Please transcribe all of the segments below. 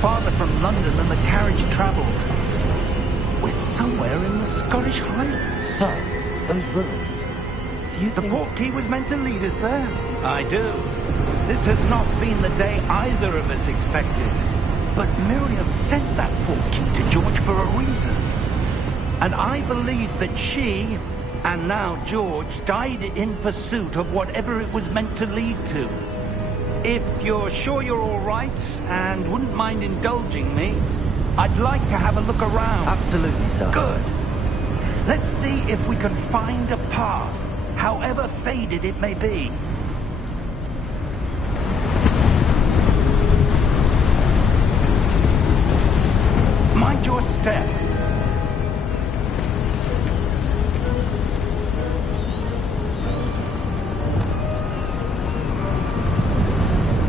farther from London than the carriage travelled. We're somewhere in the Scottish Highlands. Sir, those ruins. Do you The think... portkey was meant to lead us there? I do. This has not been the day either of us expected. But Miriam sent that portkey to George for a reason. And I believe that she, and now George, died in pursuit of whatever it was meant to lead to. If you're sure you're all right, and wouldn't mind indulging me, I'd like to have a look around. Absolutely, sir. Good. Let's see if we can find a path, however faded it may be. Mind your step.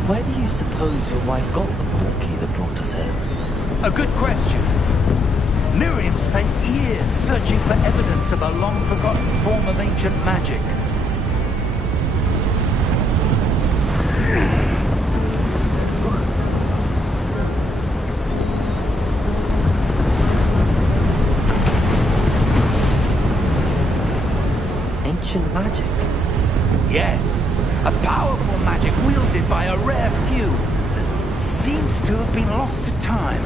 Where do you suppose your wife got the portkey that brought us here? A good question. Miriam spent years searching for evidence of a long-forgotten form of ancient magic. Ancient magic? Yes, a powerful magic wielded by a rare few that seems to have been lost to time.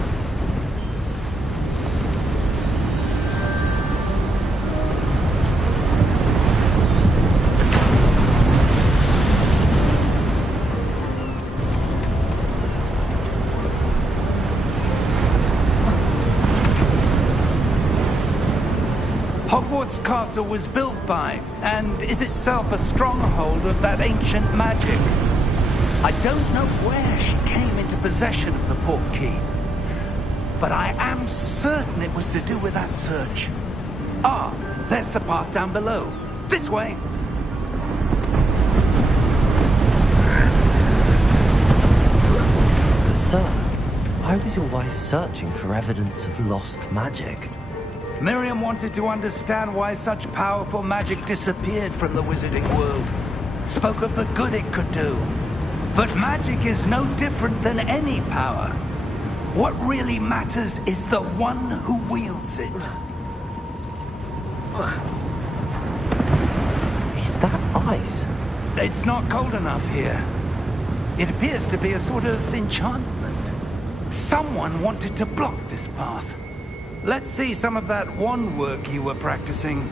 Hogwarts Castle was built by, and is itself a stronghold of that ancient magic. I don't know where she came into possession of the portkey, but I am certain it was to do with that search. Ah, there's the path down below. This way. But sir, why was your wife searching for evidence of lost magic? Miriam wanted to understand why such powerful magic disappeared from the wizarding world. Spoke of the good it could do. But magic is no different than any power. What really matters is the one who wields it. Is that ice? It's not cold enough here. It appears to be a sort of enchantment. Someone wanted to block this path. Let's see some of that wand work you were practicing.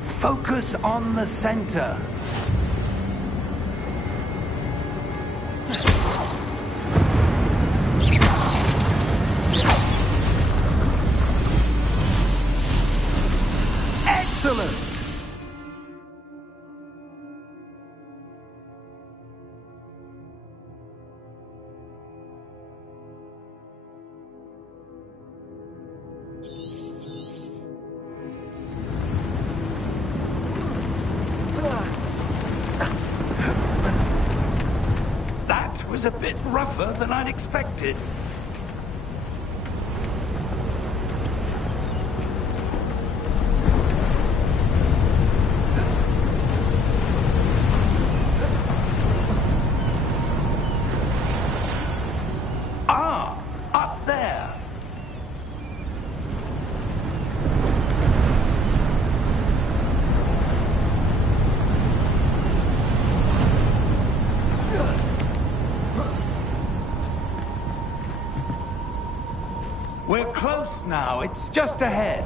Focus on the center. Excellent! That was a bit rougher than I'd expected. Ah, up there. We're close now. It's just ahead.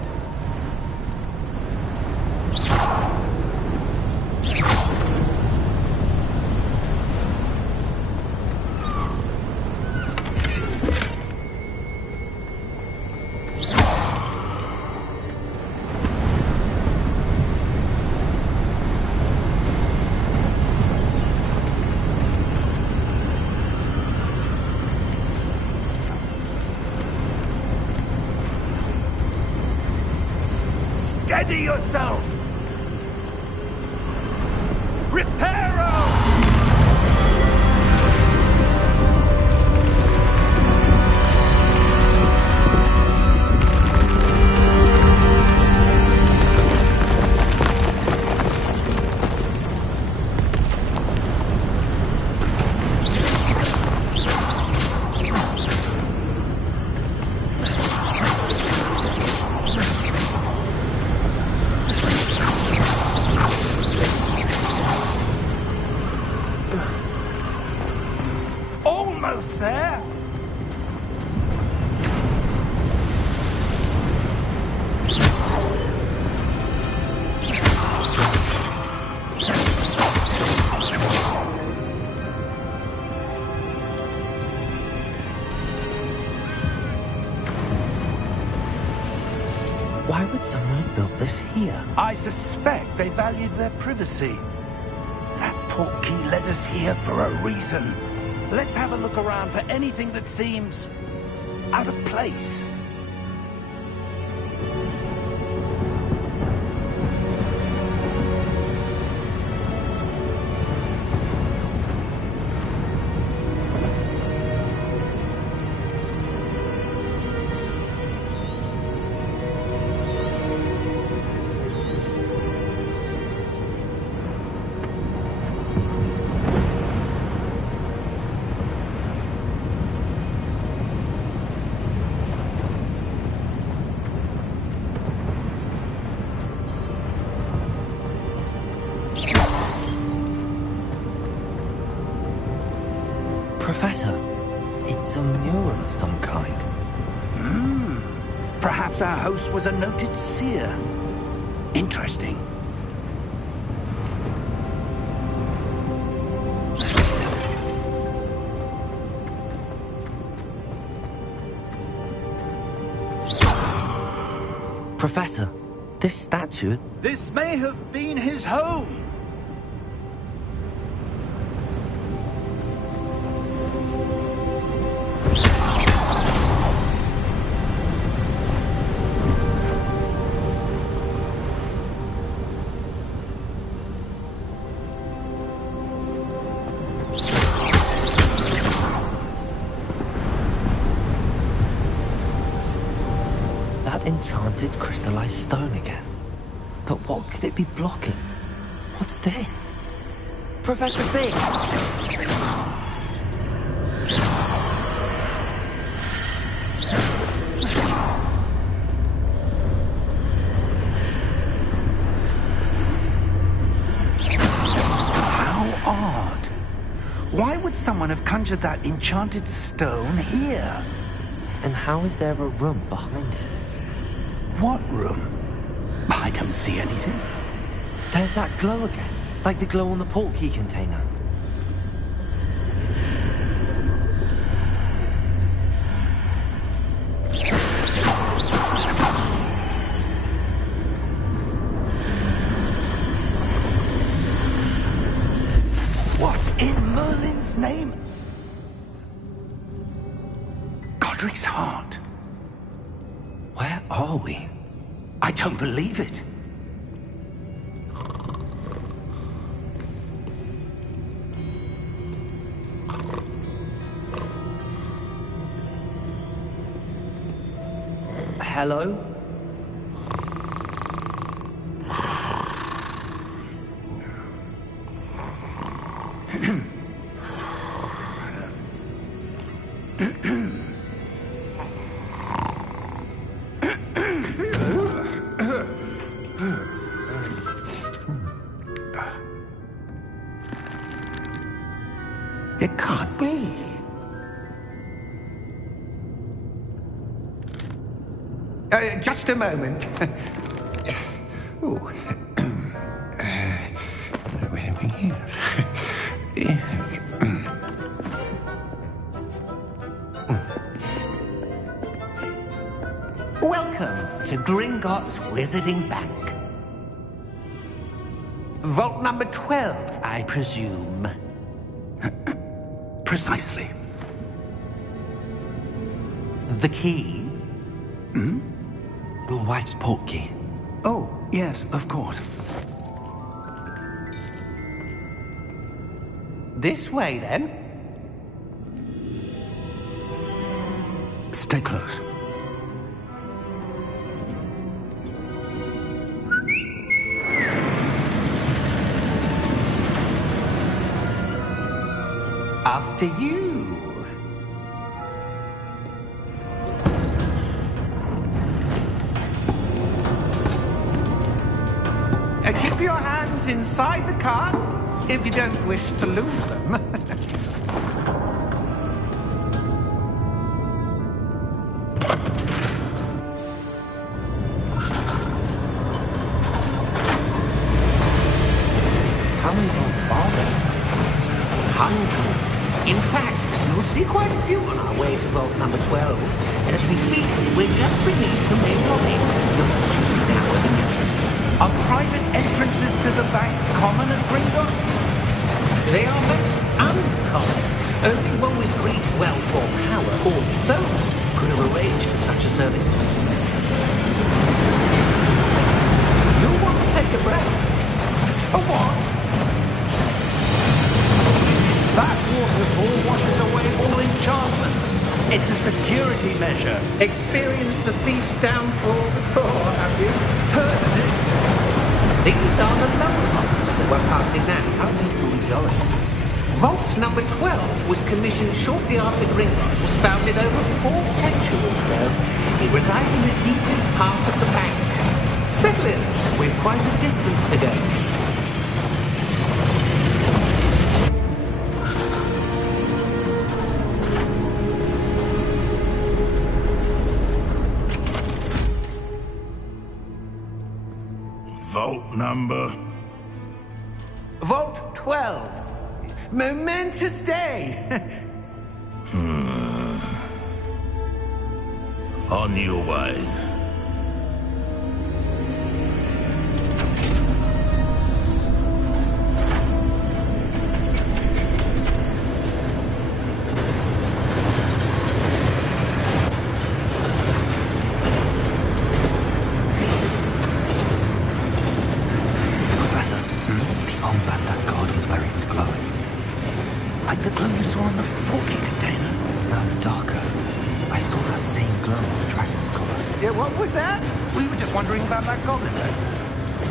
Steady yourself! Reparo! Almost there! Why would someone have built this here? I suspect they valued their privacy. That portkey led us here for a reason. Let's have a look around for anything that seems out of place. Professor, it's a mural of some kind. Perhaps our host was a noted seer. Interesting. Professor, this statue... This may have been his home. Enchanted crystallized stone again. But what could it be blocking? What's this? Professor Fig! How odd. Why would someone have conjured that enchanted stone here? And how is there a room behind it? What room? I don't see anything. There's that glow again, like the glow on the portkey container. What in Merlin's name? Godric's heart. Where are we? I don't believe it. Hello? It can't be. Just a moment. Ooh. Where are we here? Welcome to Gringotts Wizarding Bank. Vault number 12, I presume. Precisely. The key? Your wife's portkey. Oh, yes, of course. This way, then. Stay close. After you. Keep your hands inside the cart. if you don't wish to lose them. How many vaults are there? Hundreds. In fact, you'll see quite a few on our way to vault number 12. As we speak, we're just beneath the main lobby. The vaults you see now are the newest. Are private entrances to the bank common at Gringotts? They are most uncommon. Only one with great wealth or power, or both, could have arranged for such a service. You'll want to take a breath. A what? That waterfall washes away all enchantments. It's a security measure. Experienced the thief's downfall before, have you? Heard of it? These are the lower vaults that we're passing now. How deep are we going? Vault number 12 was commissioned shortly after Gringotts was founded over 4 centuries ago. It resides in the deepest part of the bank. Settle in. We've quite a distance to go. Vault number? Vault 12. Momentous day. On your way. Professor, the armband that guard was wearing was glowing. Like the glow you saw on the porky container? No, darker. I saw that same glow on the dragon's collar. Yeah, what was that? We were just wondering about that goblin back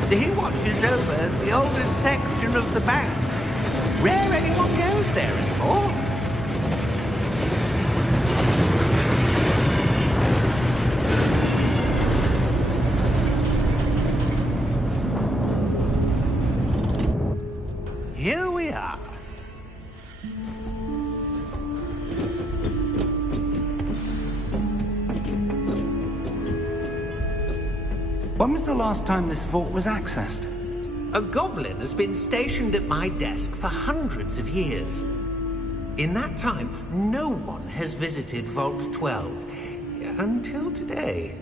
there. He watches over the oldest section of the bank. Rare anyone goes there anymore. Here we are. When was the last time this vault was accessed? A goblin has been stationed at my desk for hundreds of years. In that time, no one has visited Vault 12 until today.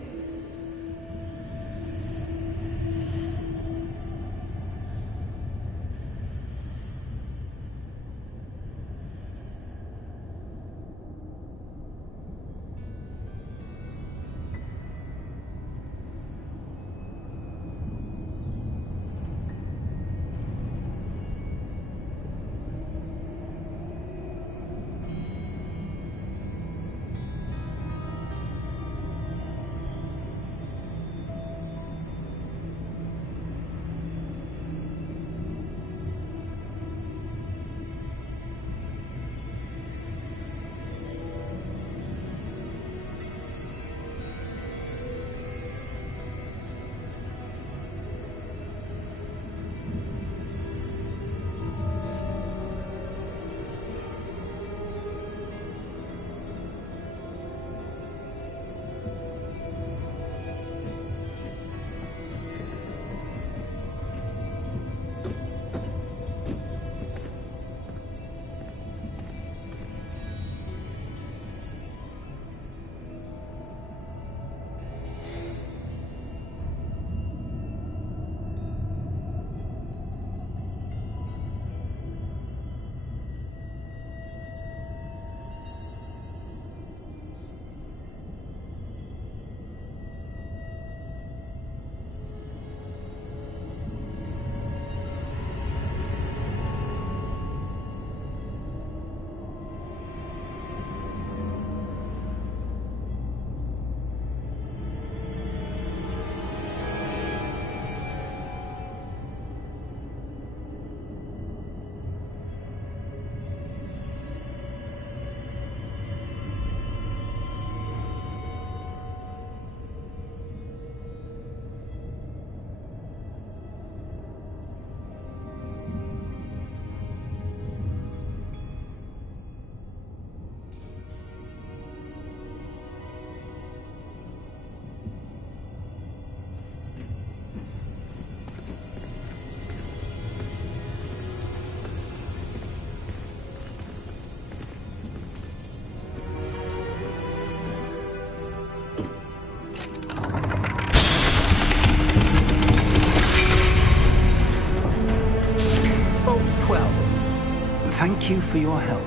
Thank you for your help.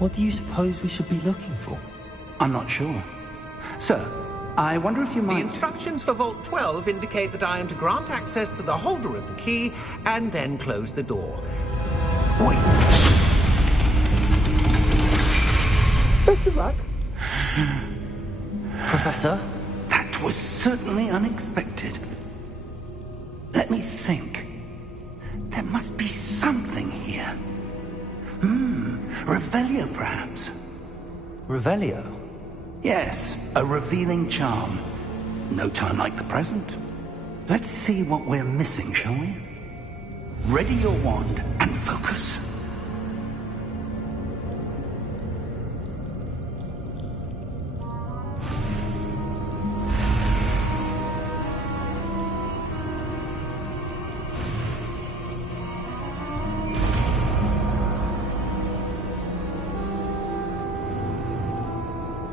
What do you suppose we should be looking for? I'm not sure. Sir, I wonder if you The might... instructions for Vault 12 indicate that I am to grant access to the holder of the key and then close the door. Wait. Best of luck. Professor? That was certainly unexpected. Let me think. There must be something here. Revelio, perhaps? Revelio? Yes, a revealing charm. No time like the present. Let's see what we're missing, shall we? Ready your wand and focus.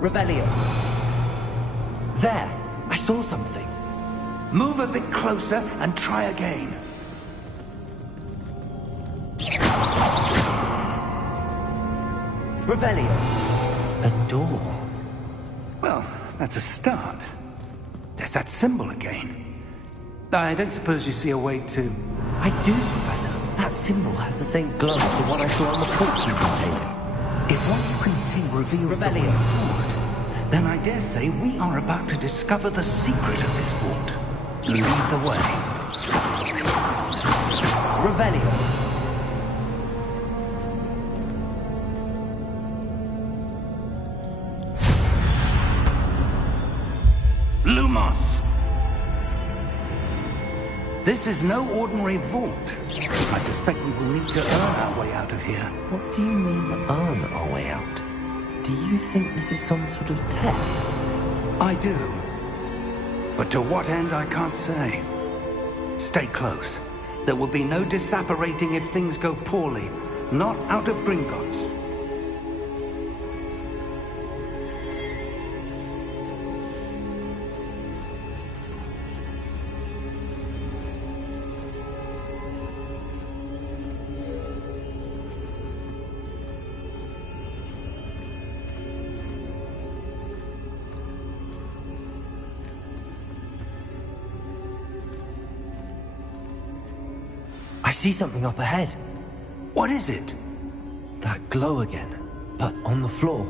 Revelio. There! I saw something. Move a bit closer and try again. Revelio. A door. Well, that's a start. There's that symbol again. I don't suppose you see a way to... I do, Professor. That symbol has the same glow as the one I saw on the portkey container. If what you can see reveals the way forward, then I dare say we are about to discover the secret of this vault. Lead the way. Revelio. Lumos! This is no ordinary vault. I suspect we will need to earn our way out of here. What do you mean, earn our way out? Do you think this is some sort of test? I do. But to what end, I can't say. Stay close. There will be no disapparating if things go poorly. Not out of Gringotts. I see something up ahead. What is it? That glow again, but on the floor.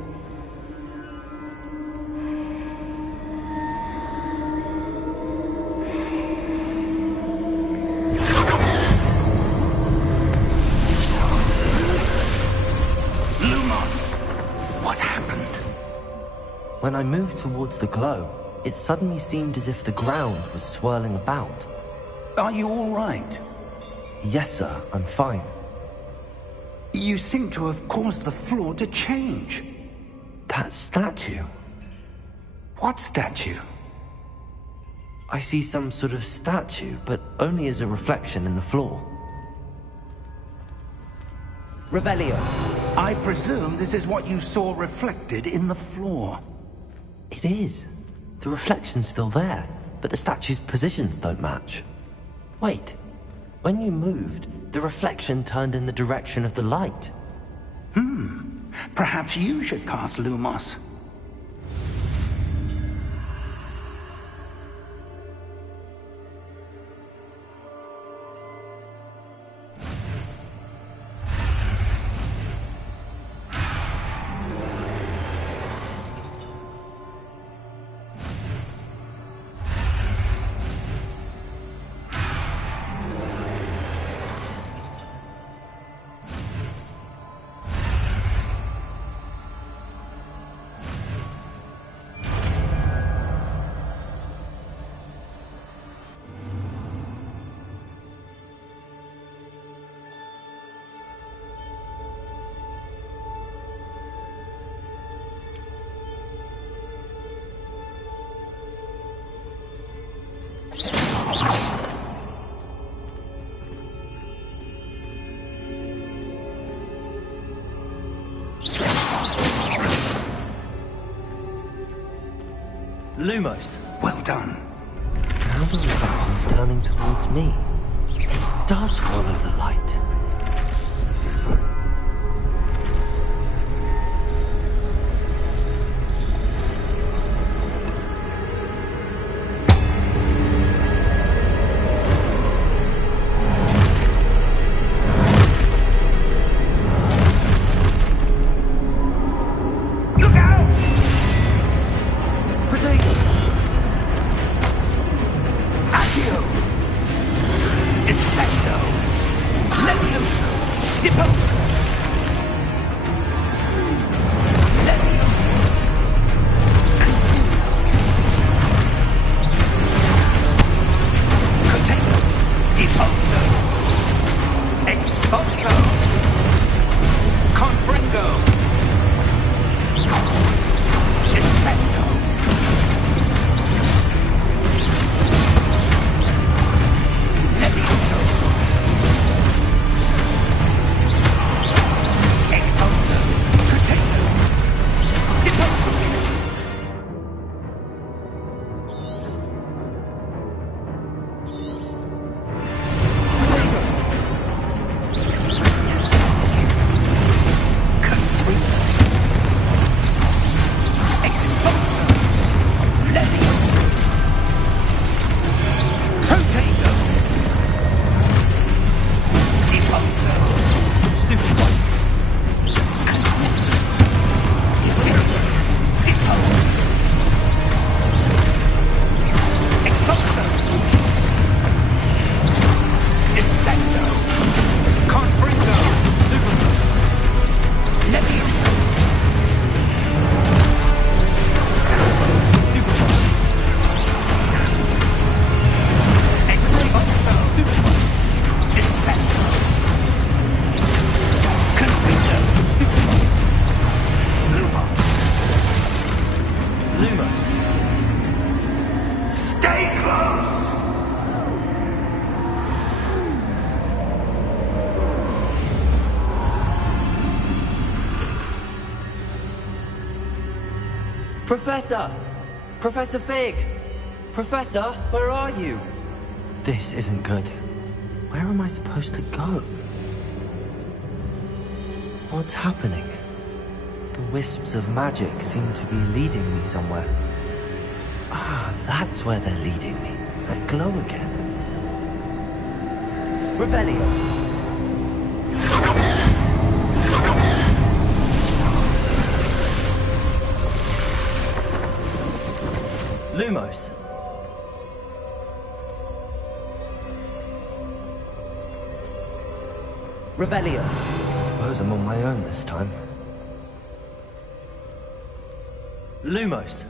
Lumos! What happened? When I moved towards the glow, it suddenly seemed as if the ground was swirling about. Are you all right? Yes, sir, I'm fine. You seem to have caused the floor to change. That statue. What statue? I see some sort of statue, but only as a reflection in the floor. Revelio. I presume this is what you saw reflected in the floor. It is. The reflection's still there, but the statue's positions don't match. Wait. When you moved, the reflection turned in the direction of the light. Perhaps you should cast Lumos. Lumos. Well done. Now the reflection's turning towards me. It does follow the light. Professor! Professor Fig! Professor, where are you? This isn't good. Where am I supposed to go? What's happening? The wisps of magic seem to be leading me somewhere. Ah, that's where they're leading me. That glow again. Revelio! Lumos. Revelio. I suppose I'm on my own this time. Lumos.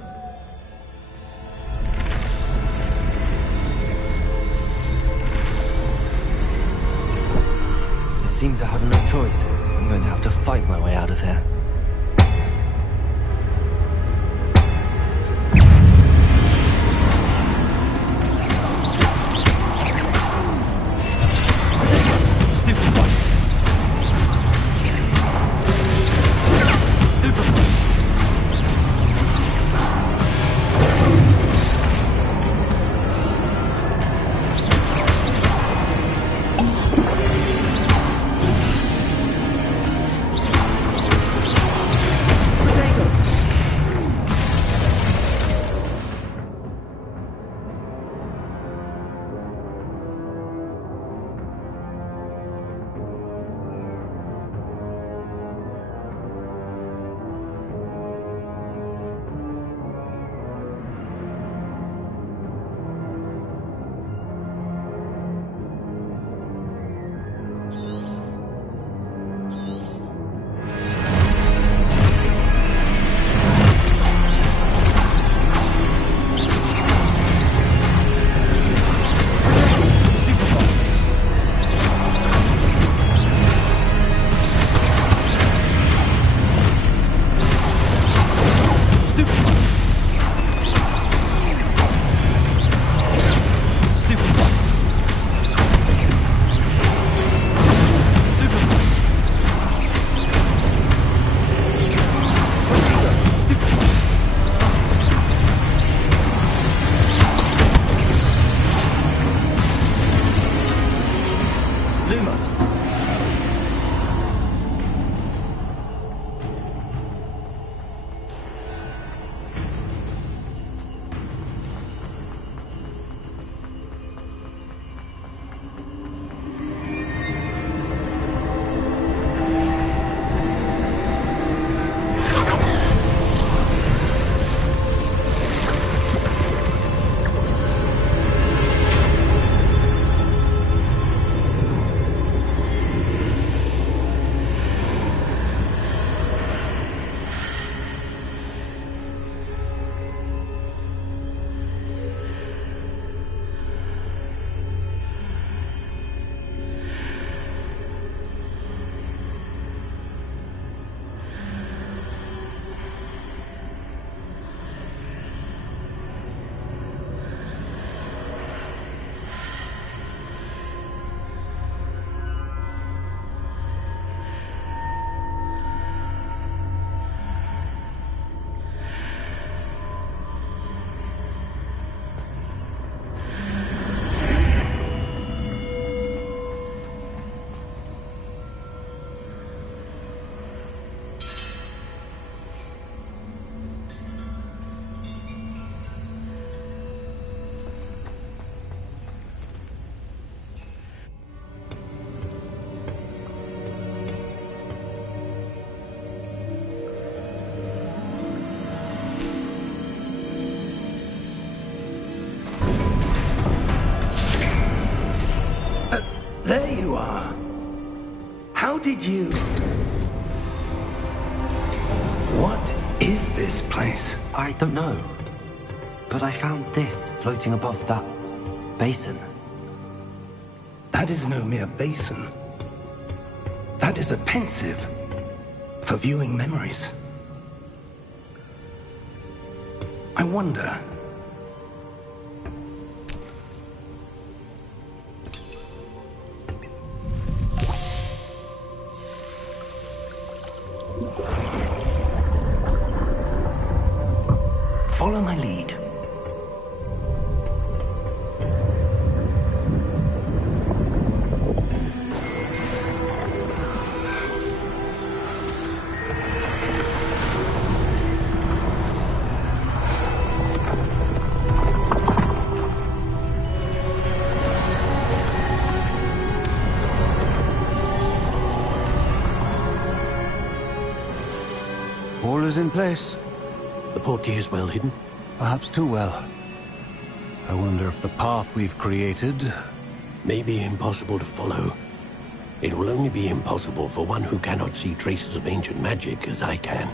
It seems I have no choice. I'm going to have to fight my way out of here. Lumos. There you are. How did you... What is this place? I don't know. But I found this floating above that basin. That is no mere basin. That is a pensive for viewing memories. I wonder... Follow my lead. All is in place. The portkey is well hidden. Perhaps too well. I wonder if the path we've created... May be impossible to follow. It will only be impossible for one who cannot see traces of ancient magic as I can.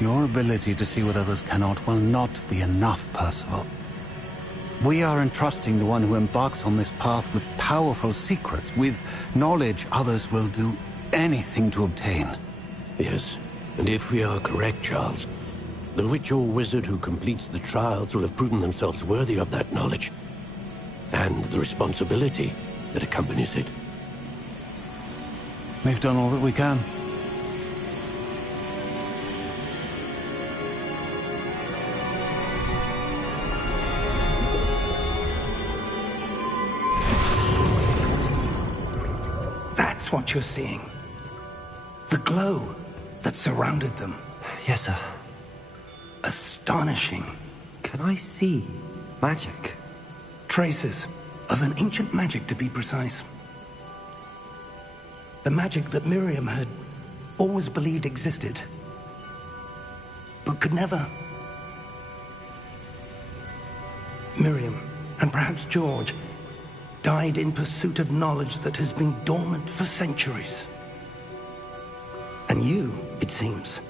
Your ability to see what others cannot will not be enough, Percival. We are entrusting the one who embarks on this path with powerful secrets, with knowledge others will do anything to obtain. Yes, and if we are correct, Charles, the witch or wizard who completes the trials will have proven themselves worthy of that knowledge, and the responsibility that accompanies it. We've done all that we can. That's what you're seeing. The glow that surrounded them. Yes, sir. Astonishing. Can I see magic? Traces of an ancient magic, to be precise. The magic that Miriam had always believed existed, but could never. Miriam, and perhaps George, died in pursuit of knowledge that has been dormant for centuries. And you, it seems,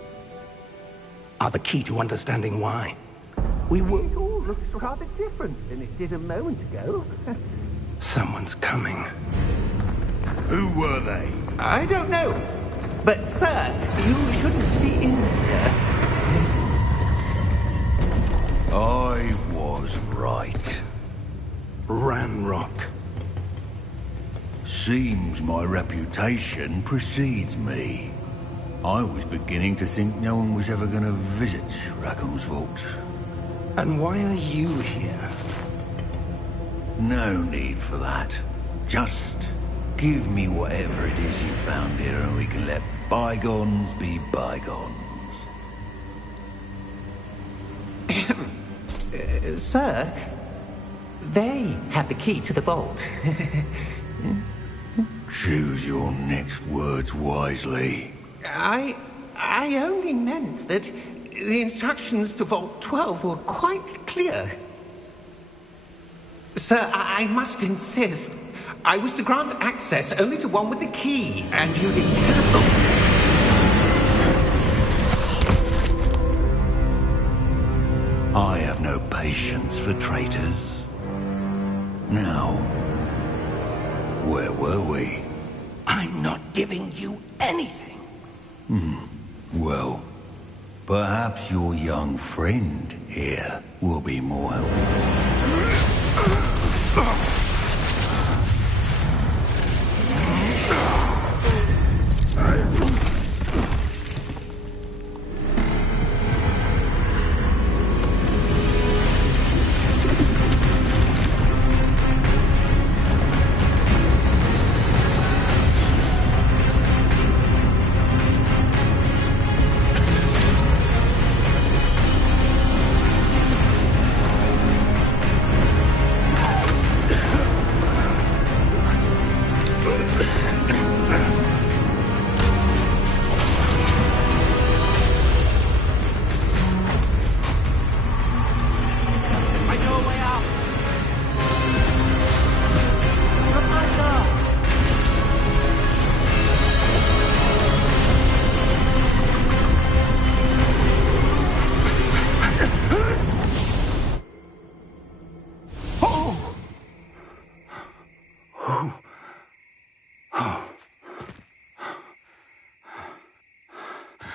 are the key to understanding why. We were... It all looks rather different than it did a moment ago. Someone's coming. Who were they? I don't know. But, sir, you shouldn't be in here. I was right. Ranrock. Seems my reputation precedes me. I was beginning to think no one was ever going to visit Rackham's vault. And why are you here? No need for that. Just Give me whatever it is you found here and we can let bygones be bygones. Sir, they have the key to the vault. Choose your next words wisely. I only meant that the instructions to Vault 12 were quite clear. Sir, I must insist. I was to grant access only to one with the key, and you didn't have them. I have no patience for traitors. Now, where were we? I'm not giving you anything. Well, perhaps your young friend here will be more helpful.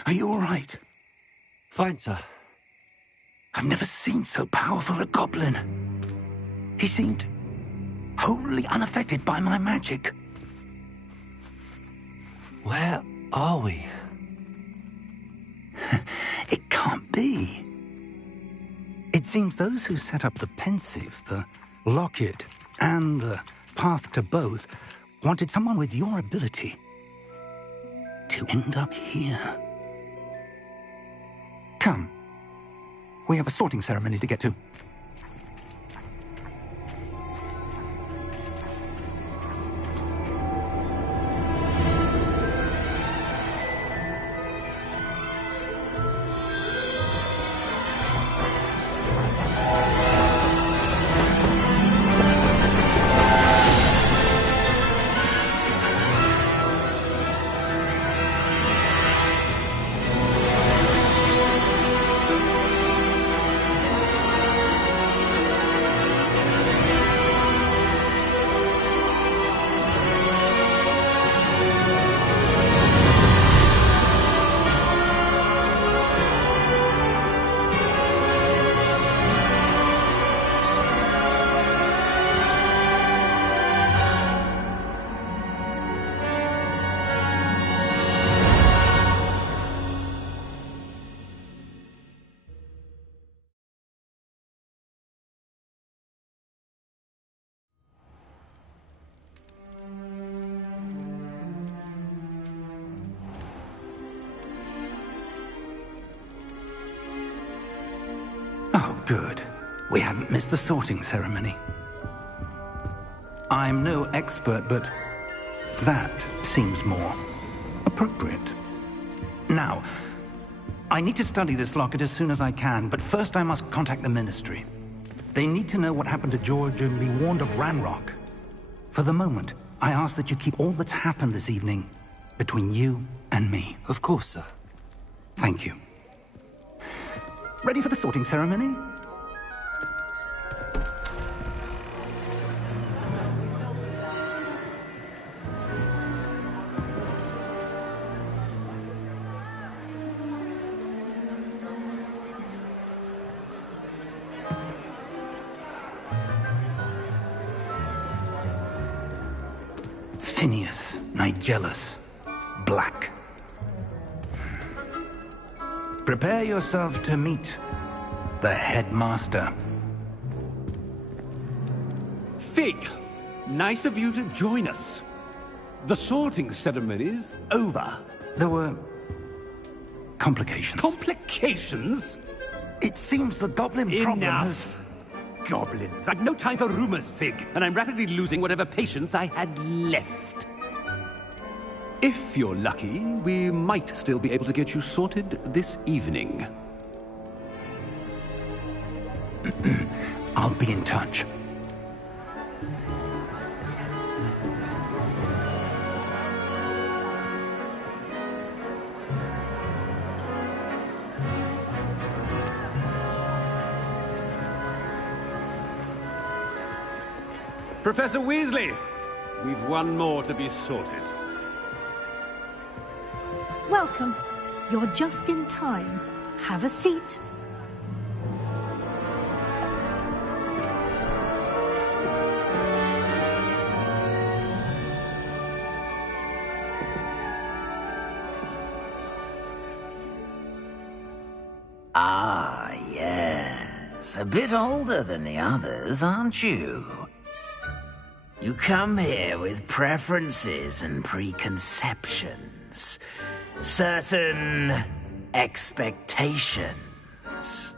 Are you all right? Fine, sir. I've never seen so powerful a goblin. He seemed wholly unaffected by my magic. Where are we? It can't be. It seems those who set up the pensive, the locket, and the path to both wanted someone with your ability to end up here. Come. We have a sorting ceremony to get to. Oh, good. We haven't missed the sorting ceremony. I'm no expert, but that seems more appropriate. Now, I need to study this locket as soon as I can, but first I must contact the Ministry. They need to know what happened to George and be warned of Ranrock. For the moment, I ask that you keep all that's happened this evening between you and me. Of course, sir. Thank you. Ready for the sorting ceremony? Phineas, Nigellus, Black. Prepare yourself to meet the headmaster. Fig, nice of you to join us. The sorting ceremony's over. There were complications. Complications? It seems the goblin problem has... Enough! Goblins. I've no time for rumors, Fig, and I'm rapidly losing whatever patience I had left. If you're lucky, we might still be able to get you sorted this evening. I'll be in touch. Professor Weasley, we've one more to be sorted. Welcome. You're just in time. Have a seat. Ah, yes. A bit older than the others, aren't you? You come here with preferences and preconceptions. Certain expectations.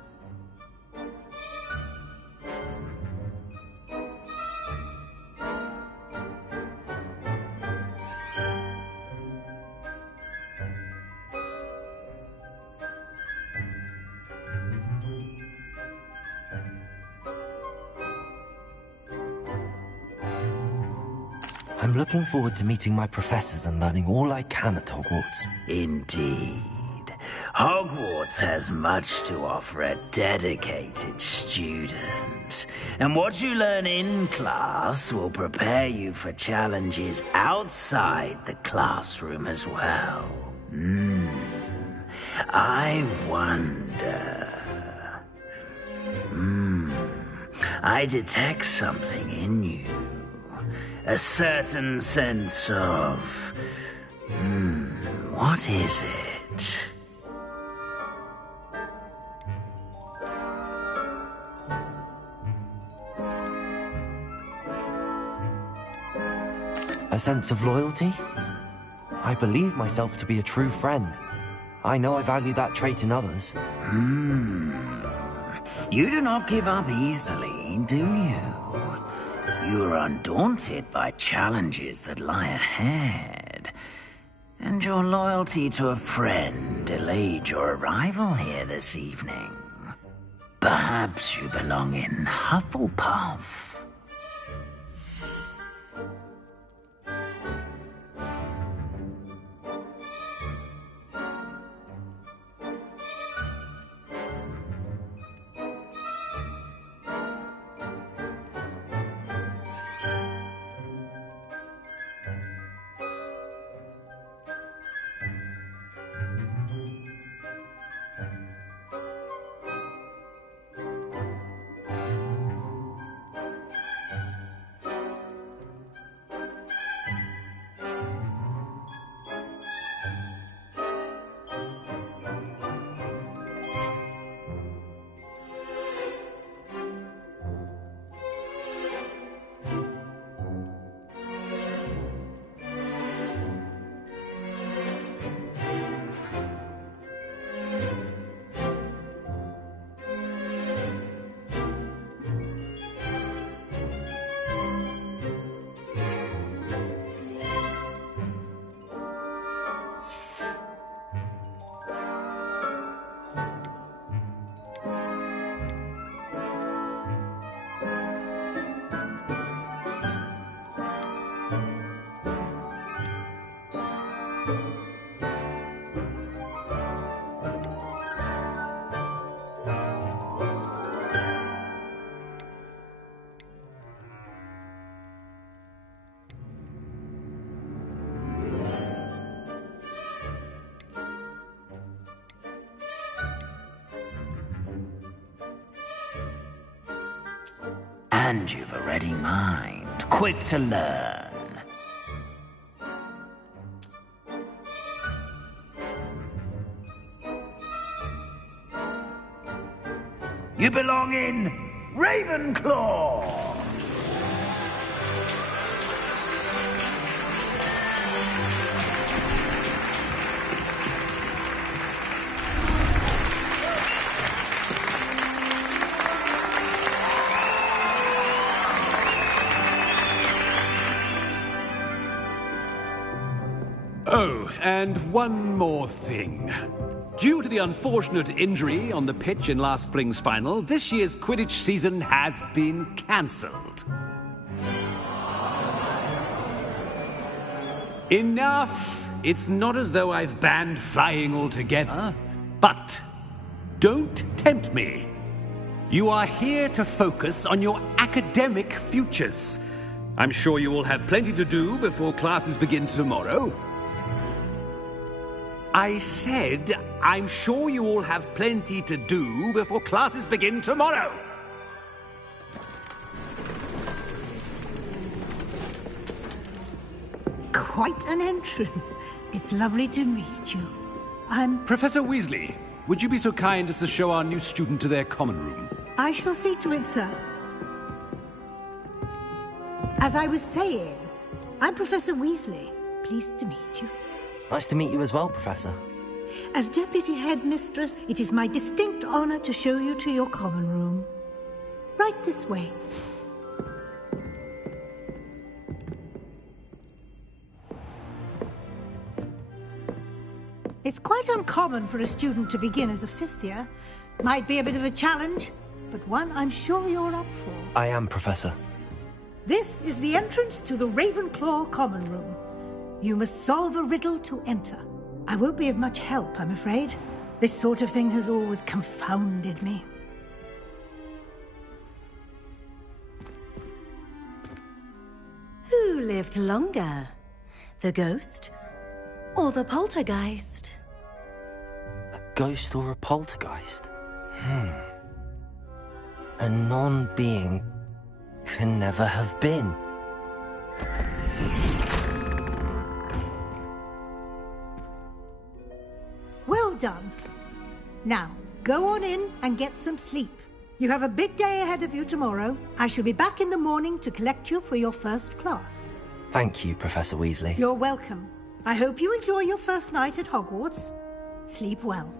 I'm looking forward to meeting my professors and learning all I can at Hogwarts. Indeed. Hogwarts has much to offer a dedicated student. And what you learn in class will prepare you for challenges outside the classroom as well. I wonder... I detect something in you. A certain sense of... what is it? A sense of loyalty? I believe myself to be a true friend. I know I value that trait in others. You do not give up easily, do you? You are undaunted by challenges that lie ahead. And your loyalty to a friend delayed your arrival here this evening. Perhaps you belong in Hufflepuff. And you've a ready mind, quick to learn. You belong in Ravenclaw! Oh, and one more thing. Due to the unfortunate injury on the pitch in last spring's final, this year's Quidditch season has been cancelled. Enough! It's not as though I've banned flying altogether, but don't tempt me. You are here to focus on your academic futures. I'm sure you will have plenty to do before classes begin tomorrow. I said, I'm sure you all have plenty to do before classes begin tomorrow. Quite an entrance. It's lovely to meet you. I'm... Professor Weasley, would you be so kind as to show our new student to their common room? I shall see to it, sir. As I was saying, I'm Professor Weasley. Pleased to meet you. Nice to meet you as well, Professor. As Deputy Headmistress, it is my distinct honor to show you to your common room. Right this way. It's quite uncommon for a student to begin as a fifth year. Might be a bit of a challenge, but one I'm sure you're up for. I am, Professor. This is the entrance to the Ravenclaw common room. You must solve a riddle to enter. I won't be of much help, I'm afraid. This sort of thing has always confounded me. Who lived longer? The ghost or the poltergeist? A ghost or a poltergeist? A non-being can never have been. Well done. Now, go on in and get some sleep. You have a big day ahead of you tomorrow. I shall be back in the morning to collect you for your first class. Thank you, Professor Weasley. You're welcome. I hope you enjoy your first night at Hogwarts. Sleep well.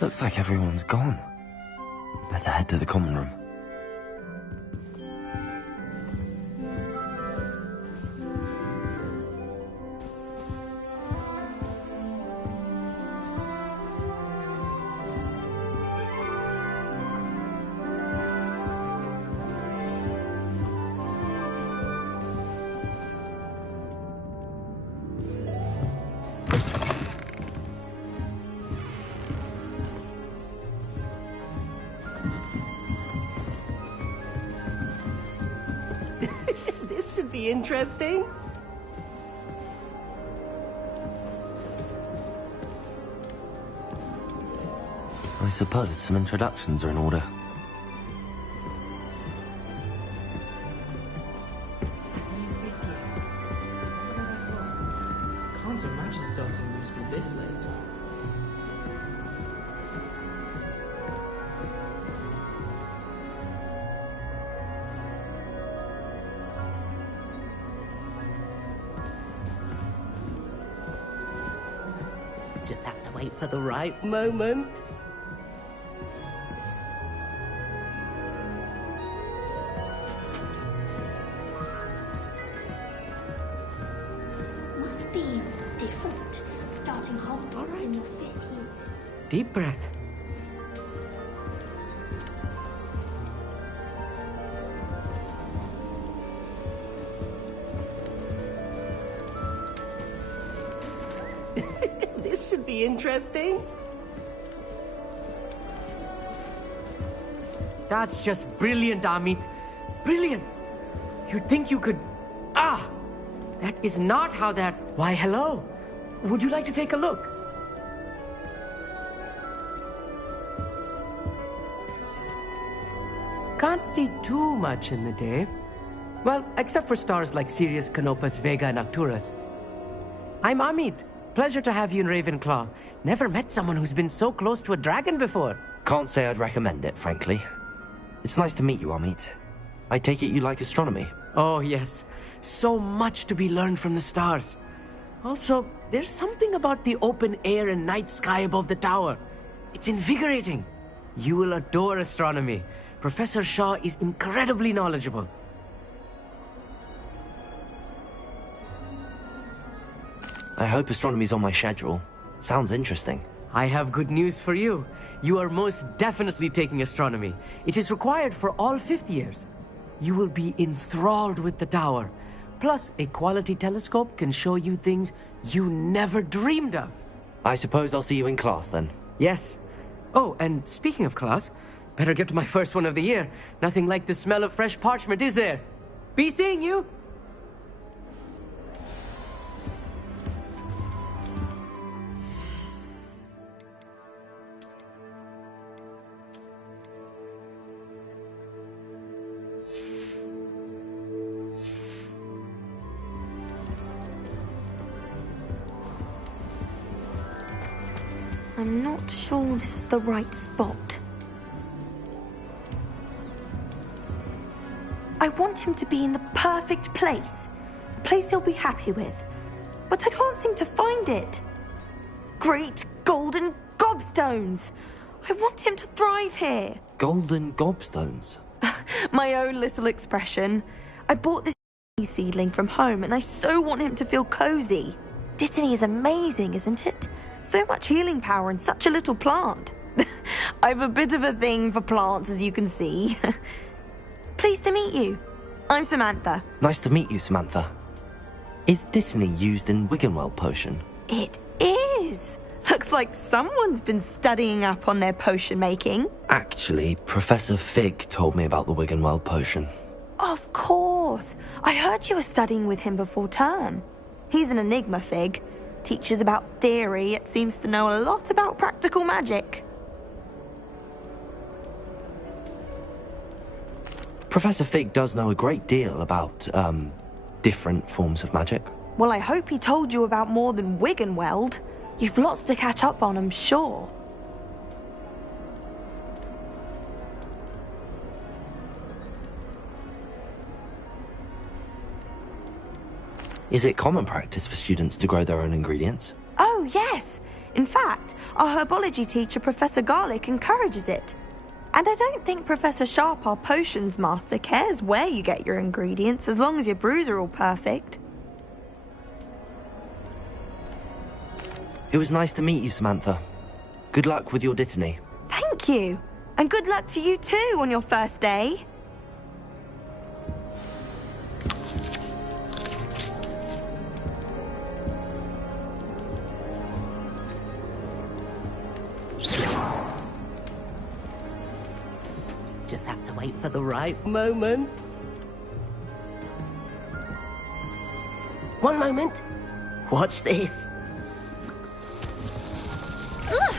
Looks like everyone's gone. Better head to the common room. Interesting. I suppose some introductions are in order. Can't imagine starting new school this late. Just have to wait for the right moment. Must be different starting Hogwarts in your 5th year. Deep breath. This should be interesting. That's just brilliant, Amit. Brilliant. You'd think you could... That is not how that... Why, hello. Would you like to take a look? Can't see too much in the day. Well, except for stars like Sirius, Canopus, Vega, and Arcturus. I'm Amit. Pleasure to have you in Ravenclaw. Never met someone who's been so close to a dragon before. Can't say I'd recommend it, frankly. It's nice to meet you, Amit. I take it you like astronomy? Oh, yes. So much to be learned from the stars. Also, there's something about the open air and night sky above the tower. It's invigorating. You will adore astronomy. Professor Shaw is incredibly knowledgeable. I hope astronomy's on my schedule. Sounds interesting. I have good news for you. You are most definitely taking astronomy. It is required for all 5th years. You will be enthralled with the tower. Plus, a quality telescope can show you things you never dreamed of. I suppose I'll see you in class then. Yes. Oh, and speaking of class, better get to my first one of the year. Nothing like the smell of fresh parchment, is there? Be seeing you! I'm not sure this is the right spot. I want him to be in the perfect place. A place he'll be happy with. But I can't seem to find it. Great golden gobstones! I want him to thrive here. Golden gobstones? My own little expression. I bought this seedling from home and I so want him to feel cozy. Dittany is amazing, isn't it? So much healing power in such a little plant. I've a bit of a thing for plants, as you can see. Pleased to meet you. I'm Samantha. Nice to meet you, Samantha. Is Dittany used in Wiggenweld potion? It is. Looks like someone's been studying up on their potion making. Actually, Professor Fig told me about the Wiggenweld potion. Of course. I heard you were studying with him before term. He's an enigma, Fig. Teaches about theory, it seems to know a lot about practical magic. Professor Fig does know a great deal about, different forms of magic. Well, I hope he told you about more than Wiggenweld. You've lots to catch up on, I'm sure. Is it common practice for students to grow their own ingredients? Oh, yes. In fact, our herbology teacher, Professor Garlick, encourages it. And I don't think Professor Sharp, our potions master, cares where you get your ingredients, as long as your brews are all perfect. It was nice to meet you, Samantha. Good luck with your Dittany. Thank you. And good luck to you too on your first day. Just have to wait for the right moment. One moment. Watch this. Ugh!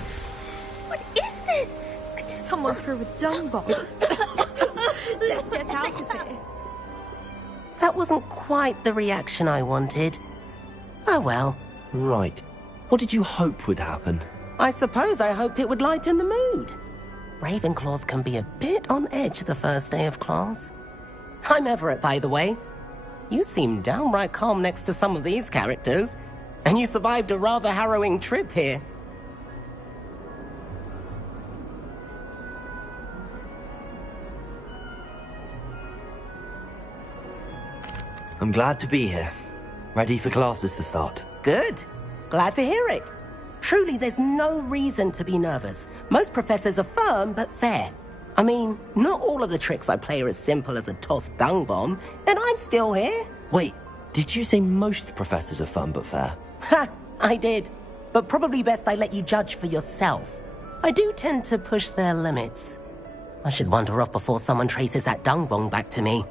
What is this? Someone threw a dung bomb. Let's get out of here. That wasn't quite the reaction I wanted. Oh well. Right. What did you hope would happen? I suppose I hoped it would lighten the mood. Ravenclaws can be a bit on edge the first day of class. I'm Everett, by the way. You seem downright calm next to some of these characters, and you survived a rather harrowing trip here. I'm glad to be here. Ready for classes to start. Good. Glad to hear it. Truly, there's no reason to be nervous. Most professors are firm but fair. I mean, not all of the tricks I play are as simple as a tossed dung bomb, and I'm still here. Wait, did you say most professors are fun but fair? Ha! I did. But probably best I let you judge for yourself. I do tend to push their limits. I should wander off before someone traces that dung bomb back to me.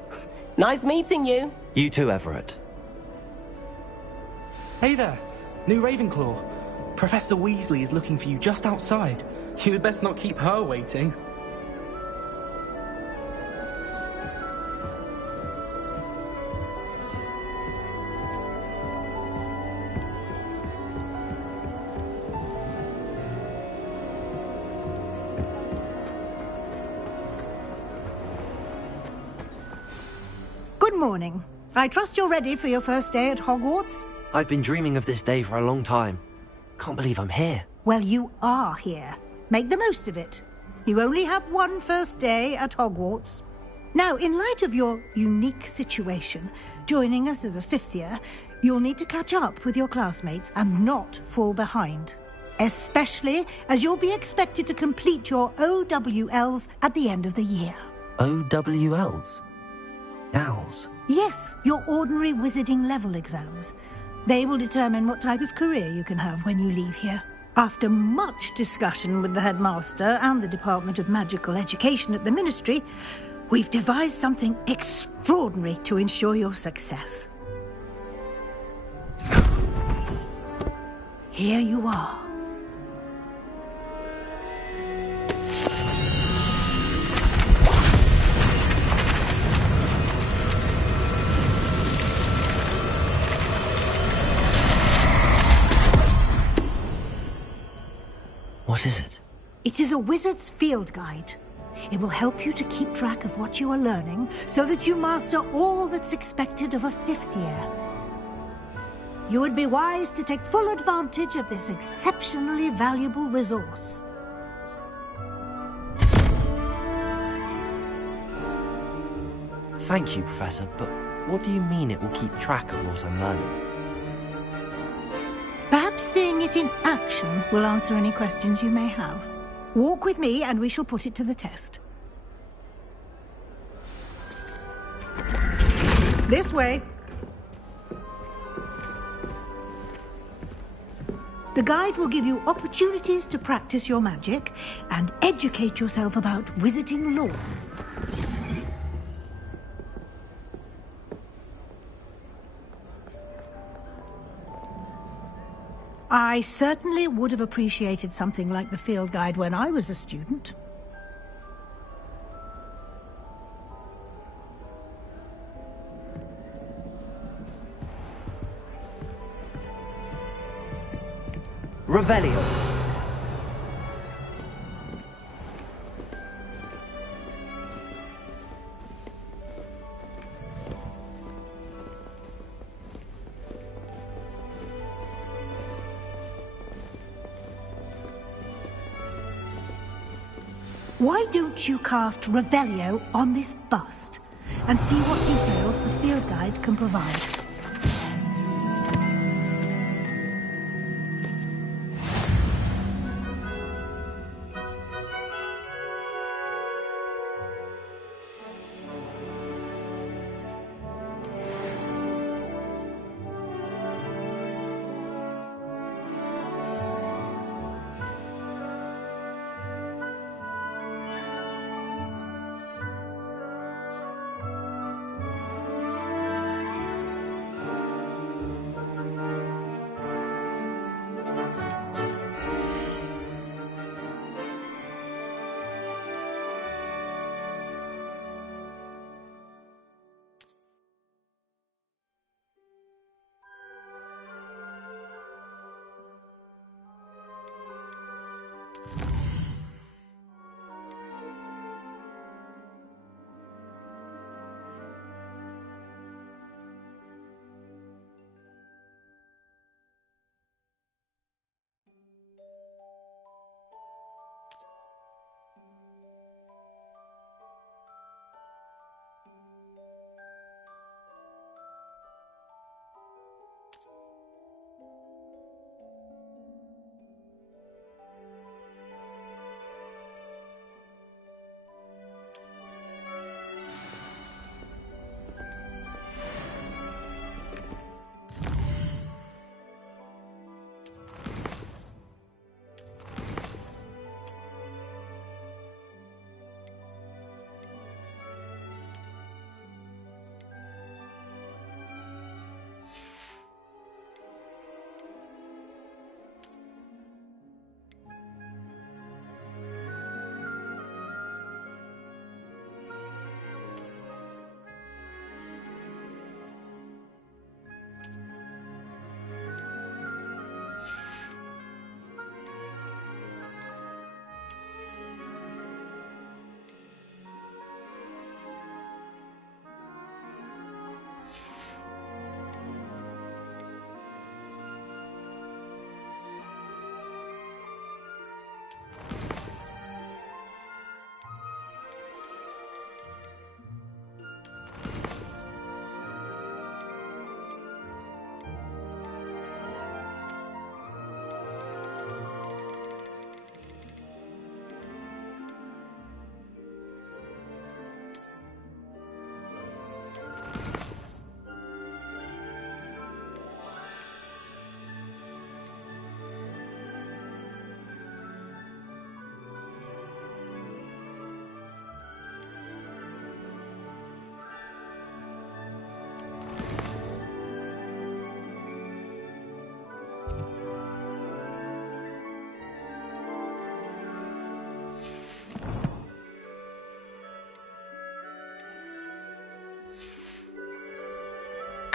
Nice meeting you. You too, Everett. Hey there, new Ravenclaw. Professor Weasley is looking for you just outside. You had best not keep her waiting. Good morning. I trust you're ready for your first day at Hogwarts? I've been dreaming of this day for a long time. Can't believe I'm here. Well, you are here. Make the most of it. You only have one first day at Hogwarts. Now, in light of your unique situation, joining us as a fifth year, you'll need to catch up with your classmates and not fall behind. Especially as you'll be expected to complete your OWLs at the end of the year. OWLs? Owls? Yes, your ordinary wizarding level exams. They will determine what type of career you can have when you leave here. After much discussion with the headmaster and the Department of Magical Education at the Ministry, we've devised something extraordinary to ensure your success. Here you are. What is it? It is a wizard's field guide. It will help you to keep track of what you are learning so that you master all that's expected of a fifth year. You would be wise to take full advantage of this exceptionally valuable resource. Thank you, Professor, but what do you mean it will keep track of what I'm learning? Perhaps seeing it in action will answer any questions you may have. Walk with me and we shall put it to the test. This way. The guide will give you opportunities to practice your magic and educate yourself about wizarding lore. I certainly would have appreciated something like the field guide when I was a student. Revelio. Why don't you cast Revelio on this bust and see what details the field guide can provide?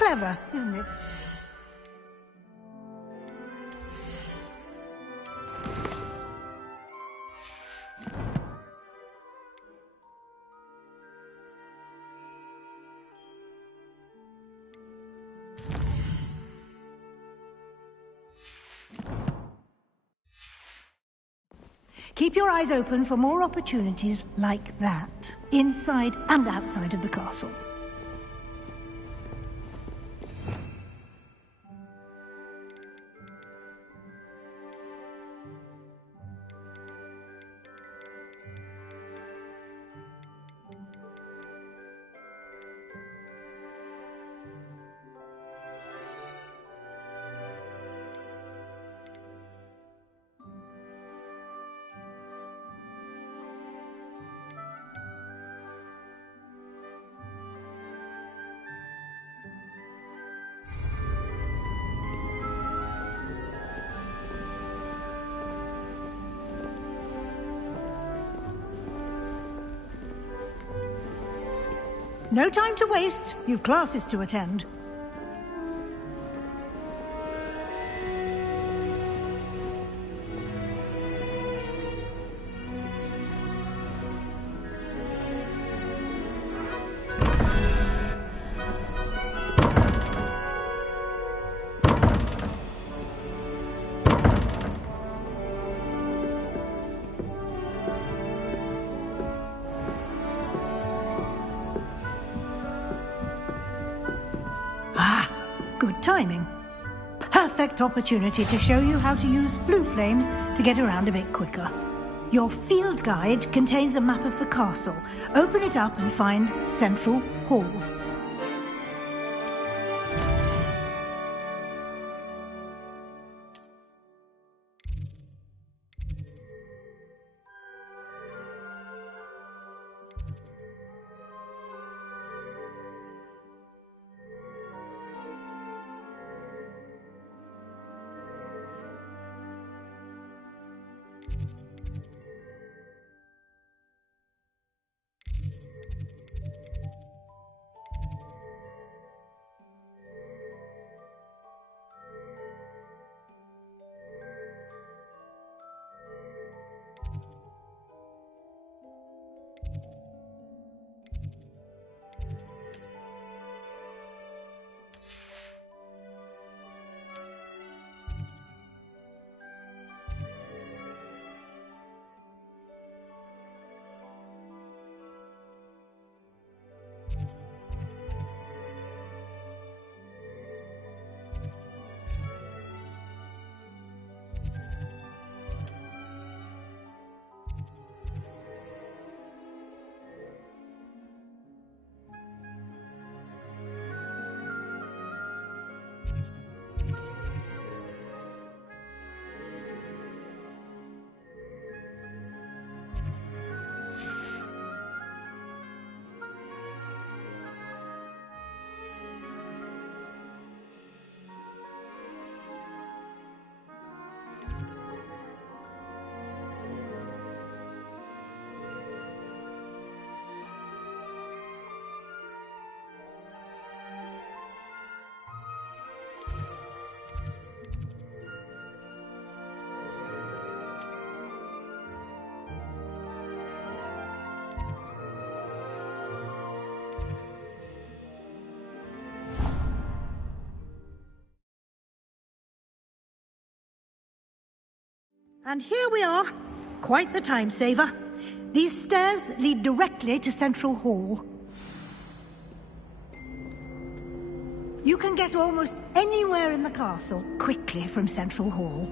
Clever, isn't it? Keep your eyes open for more opportunities like that, inside and outside of the castle. No time to waste. You've classes to attend. Good timing. Perfect opportunity to show you how to use flue flames to get around a bit quicker. Your field guide contains a map of the castle. Open it up and find Central Hall. And here we are. Quite the time saver. These stairs lead directly to Central Hall. You can get almost anywhere in the castle quickly from Central Hall.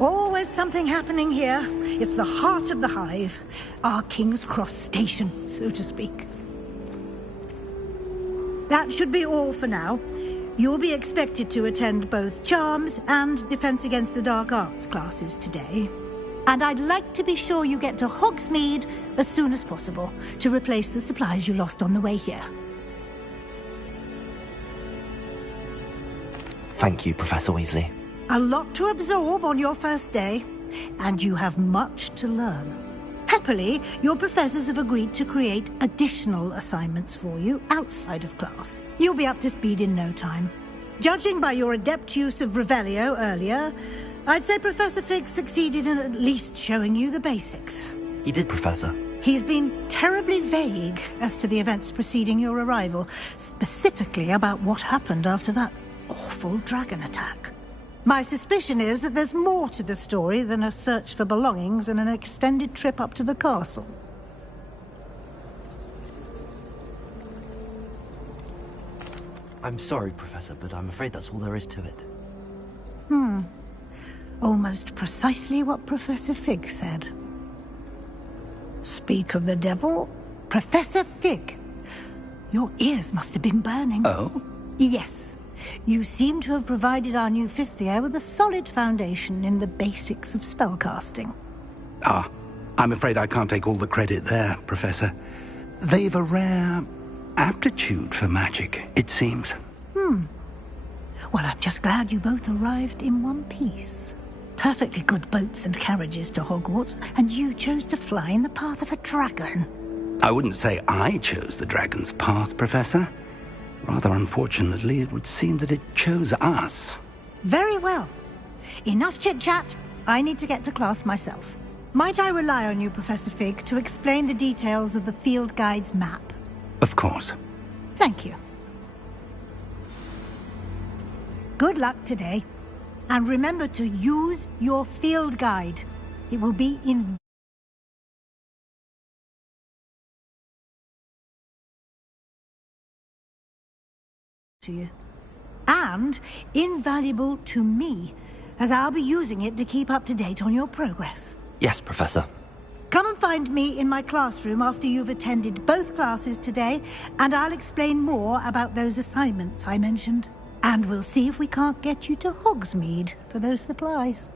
Always something happening here. It's the heart of the hive. Our King's Cross station, so to speak. That should be all for now. You'll be expected to attend both Charms and Defense Against the Dark Arts classes today. And I'd like to be sure you get to Hogsmeade as soon as possible to replace the supplies you lost on the way here. Thank you, Professor Weasley. A lot to absorb on your first day, and you have much to learn. Happily, your professors have agreed to create additional assignments for you outside of class. You'll be up to speed in no time. Judging by your adept use of Revelio earlier, I'd say Professor Fig succeeded in at least showing you the basics. He did, Professor. He's been terribly vague as to the events preceding your arrival, specifically about what happened after that awful dragon attack. My suspicion is that there's more to the story than a search for belongings and an extended trip up to the castle. I'm sorry, Professor, but I'm afraid that's all there is to it. Almost precisely what Professor Fig said. Speak of the devil, Professor Fig. Your ears must have been burning. Oh? Yes. You seem to have provided our new fifth year with a solid foundation in the basics of spellcasting. Ah, I'm afraid I can't take all the credit there, Professor. They've a rare aptitude for magic, it seems. Well, I'm just glad you both arrived in one piece. Perfectly good boats and carriages to Hogwarts, and you chose to fly in the path of a dragon. I wouldn't say I chose the dragon's path, Professor. Rather unfortunately, it would seem that it chose us. Very well. Enough chit-chat. I need to get to class myself. Might I rely on you, Professor Fig, to explain the details of the field guide's map? Of course. Thank you. Good luck today. And remember to use your field guide. It will be in... to you. And invaluable to me, as I'll be using it to keep up to date on your progress. Yes, Professor. Come and find me in my classroom after you've attended both classes today, and I'll explain more about those assignments I mentioned. And we'll see if we can't get you to Hogsmeade for those supplies.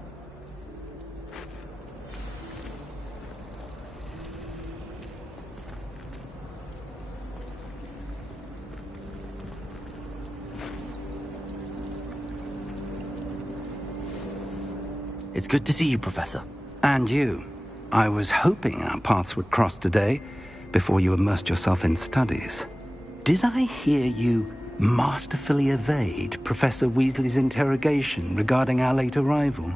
It's good to see you, Professor. And you. I was hoping our paths would cross today, before you immersed yourself in studies. Did I hear you masterfully evade Professor Weasley's interrogation regarding our late arrival?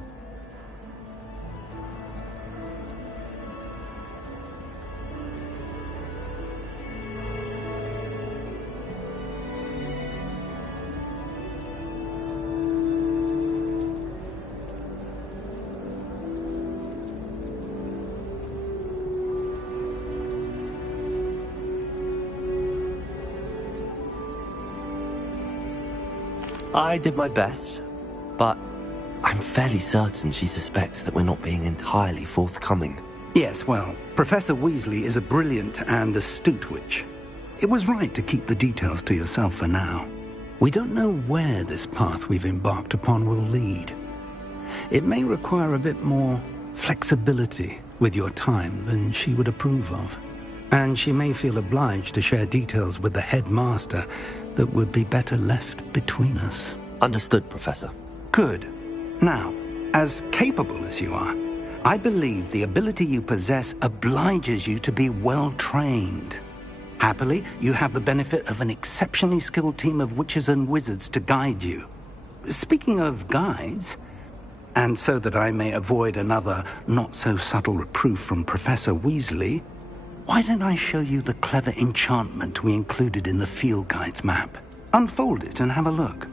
I did my best, but I'm fairly certain she suspects that we're not being entirely forthcoming. Yes, well, Professor Weasley is a brilliant and astute witch. It was right to keep the details to yourself for now. We don't know where this path we've embarked upon will lead. It may require a bit more flexibility with your time than she would approve of. And she may feel obliged to share details with the headmaster that would be better left between us. Understood, Professor. Good. Now, as capable as you are, I believe the ability you possess obliges you to be well-trained. Happily, you have the benefit of an exceptionally skilled team of witches and wizards to guide you. Speaking of guides, and so that I may avoid another not-so-subtle reproof from Professor Weasley, why don't I show you the clever enchantment we included in the field guide's map? Unfold it and have a look.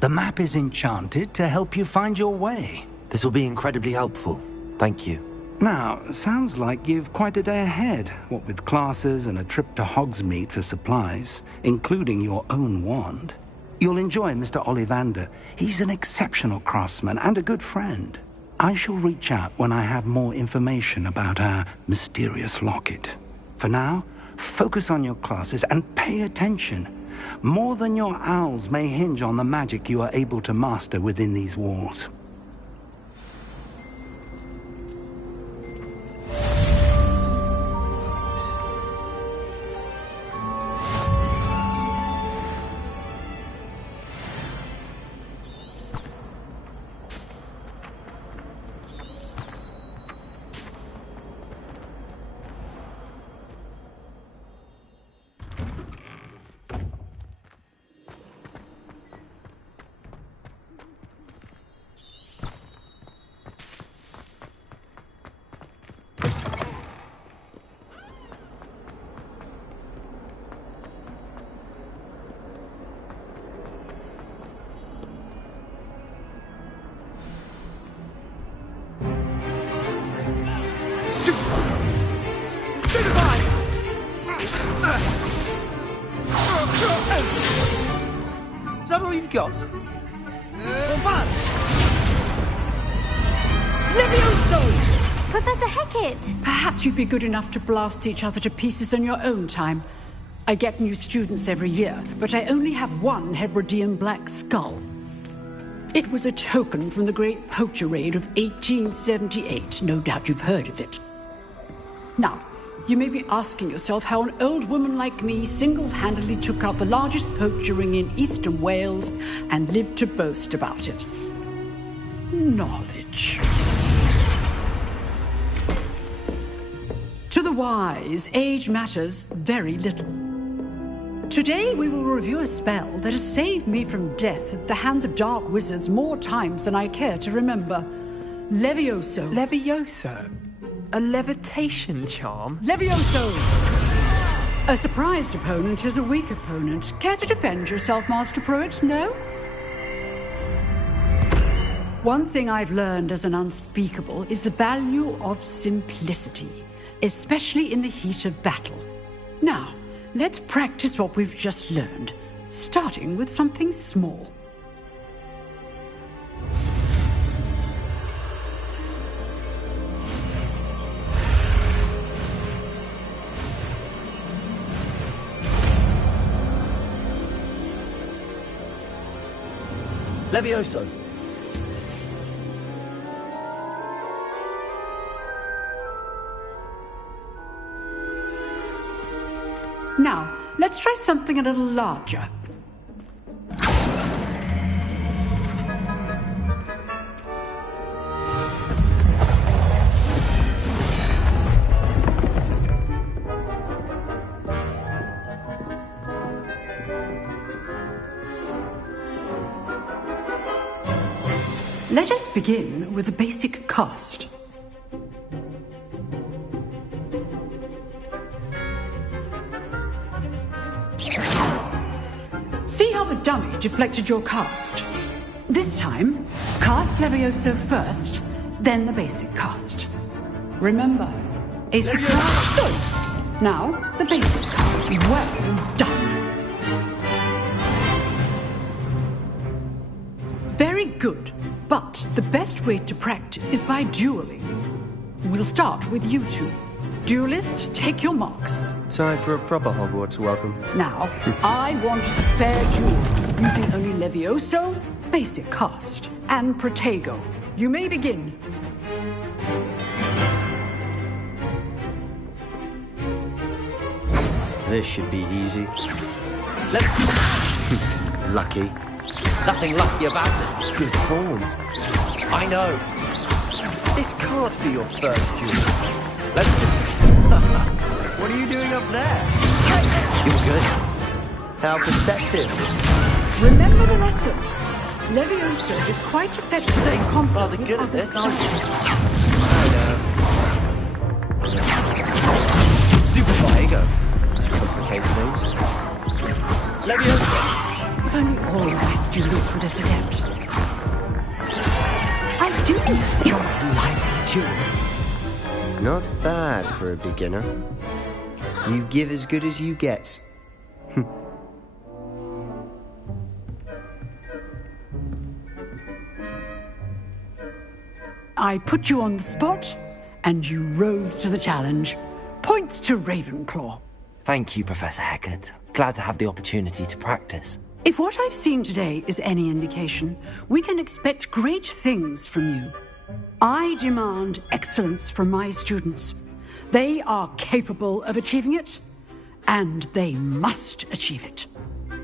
The map is enchanted to help you find your way. This will be incredibly helpful. Thank you. Now, sounds like you've quite a day ahead, what with classes and a trip to Hogsmeade for supplies, including your own wand. You'll enjoy Mr. Ollivander. He's an exceptional craftsman and a good friend. I shall reach out when I have more information about our mysterious locket. For now, focus on your classes and pay attention. More than your owls may hinge on the magic you are able to master within these walls. Is that all you've got? Levioso! Professor Hecat! Perhaps you'd be good enough to blast each other to pieces in your own time. I get new students every year, but I only have one Hebridean black skull. It was a token from the Great Poacher Raid of 1878. No doubt you've heard of it. Now, you may be asking yourself how an old woman like me single-handedly took out the largest poacher ring in eastern Wales and lived to boast about it. Knowledge. To the wise, age matters very little. Today we will review a spell that has saved me from death at the hands of dark wizards more times than I care to remember. Levioso. Levioso? A levitation charm? Levioso! A surprised opponent is a weak opponent. Care to defend yourself, Master Pruitt? No? One thing I've learned as an unspeakable is the value of simplicity, especially in the heat of battle. Now, let's practice what we've just learned, starting with something small. Levioso! Now, let's try something a little larger. Let us begin with the basic cast. See how the dummy deflected your cast? This time, cast Levioso first, then the basic cast. Remember, a surprise. Good. Now, the basic cast. Well done. Very good. But the best way to practice is by dueling. We'll start with you two. Duelists, take your marks. Time for a proper Hogwarts welcome. Now, I want a fair duel, using only Levioso, basic cast, and Protego. You may begin. This should be easy. Lucky. Nothing lucky about it. Good form. I know. This can't be your first duel. Let's just... What are you doing up there? You're good. How perceptive. Remember the lesson. Levioso is quite effective in concert Rather with good at other this. styles. Stupid Protego. Complicates things. Levioso. If only all my students would as again. Not bad for a beginner. You give as good as you get. I put you on the spot, and you rose to the challenge. Points to Ravenclaw. Thank you, Professor Hecat. Glad to have the opportunity to practice. If what I've seen today is any indication, we can expect great things from you. I demand excellence from my students. They are capable of achieving it, and they must achieve it.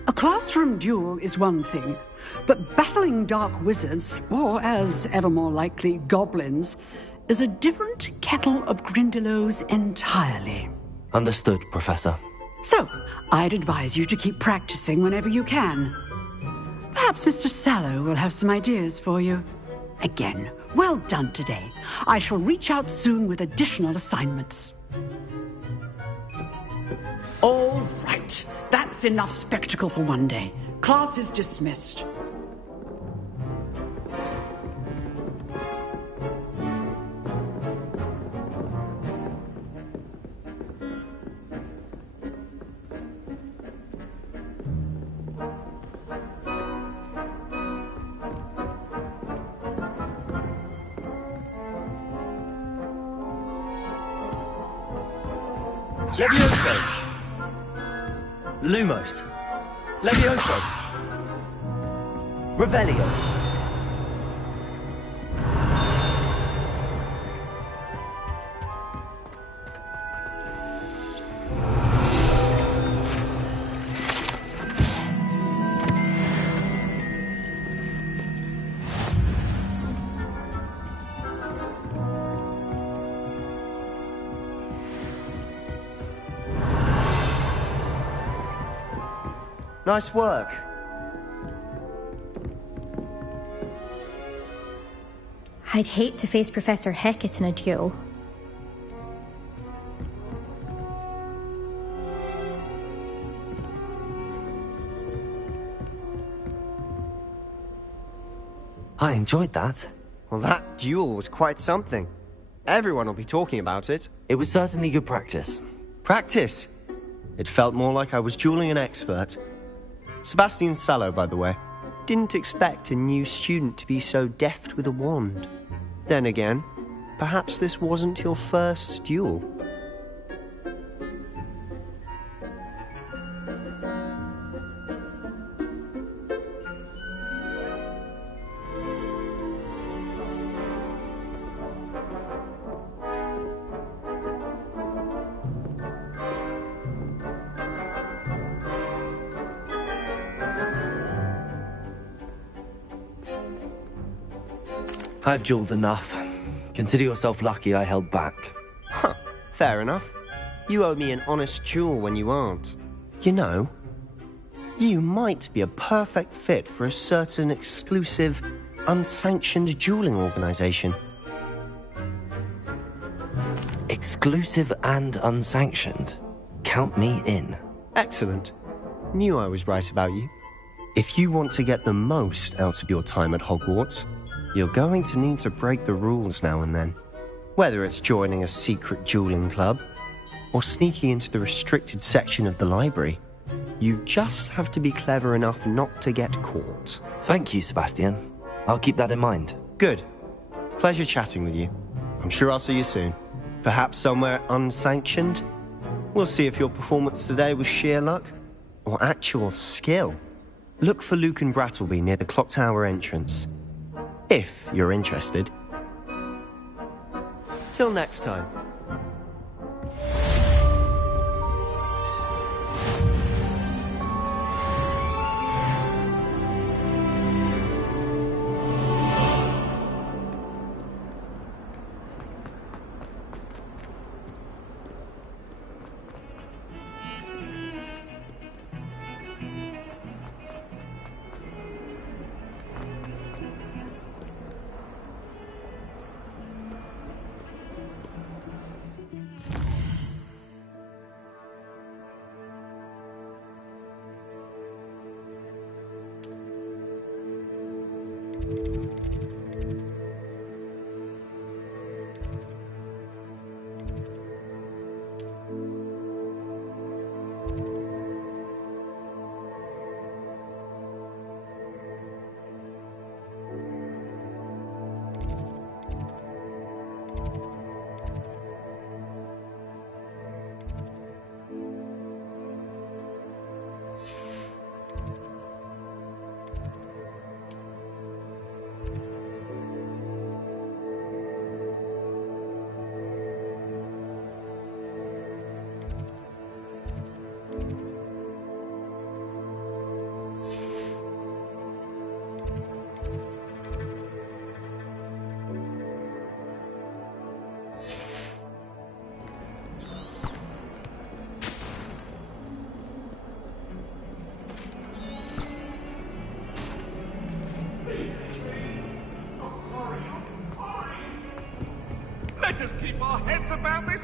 A classroom duel is one thing, but battling dark wizards, or as ever more likely, goblins, is a different kettle of Grindylows entirely. Understood, Professor. So, I'd advise you to keep practicing whenever you can. Perhaps Mr. Sallow will have some ideas for you. Again, well done today. I shall reach out soon with additional assignments. All right. That's enough spectacle for one day. Class is dismissed. Levioso! Lumos! Levioso! Revelio! Nice work. I'd hate to face Professor Hecat in a duel. I enjoyed that. Well, that duel was quite something. Everyone will be talking about it. It was certainly good practice. Practice? It felt more like I was dueling an expert. Sebastian Sallow, by the way. Didn't expect a new student to be so deft with a wand. Then again, perhaps this wasn't your first duel. I've dueled enough. Consider yourself lucky I held back. Huh, fair enough. You owe me an honest duel when you aren't. You know, you might be a perfect fit for a certain exclusive, unsanctioned dueling organization. Exclusive and unsanctioned? Count me in. Excellent. Knew I was right about you. If you want to get the most out of your time at Hogwarts, you're going to need to break the rules now and then. Whether it's joining a secret dueling club, or sneaking into the restricted section of the library, you just have to be clever enough not to get caught. Thank you, Sebastian. I'll keep that in mind. Good. Pleasure chatting with you. I'm sure I'll see you soon. Perhaps somewhere unsanctioned? We'll see if your performance today was sheer luck, or actual skill. Look for Luke and Brattleby near the clock tower entrance. If you're interested. Till next time. our heads about this?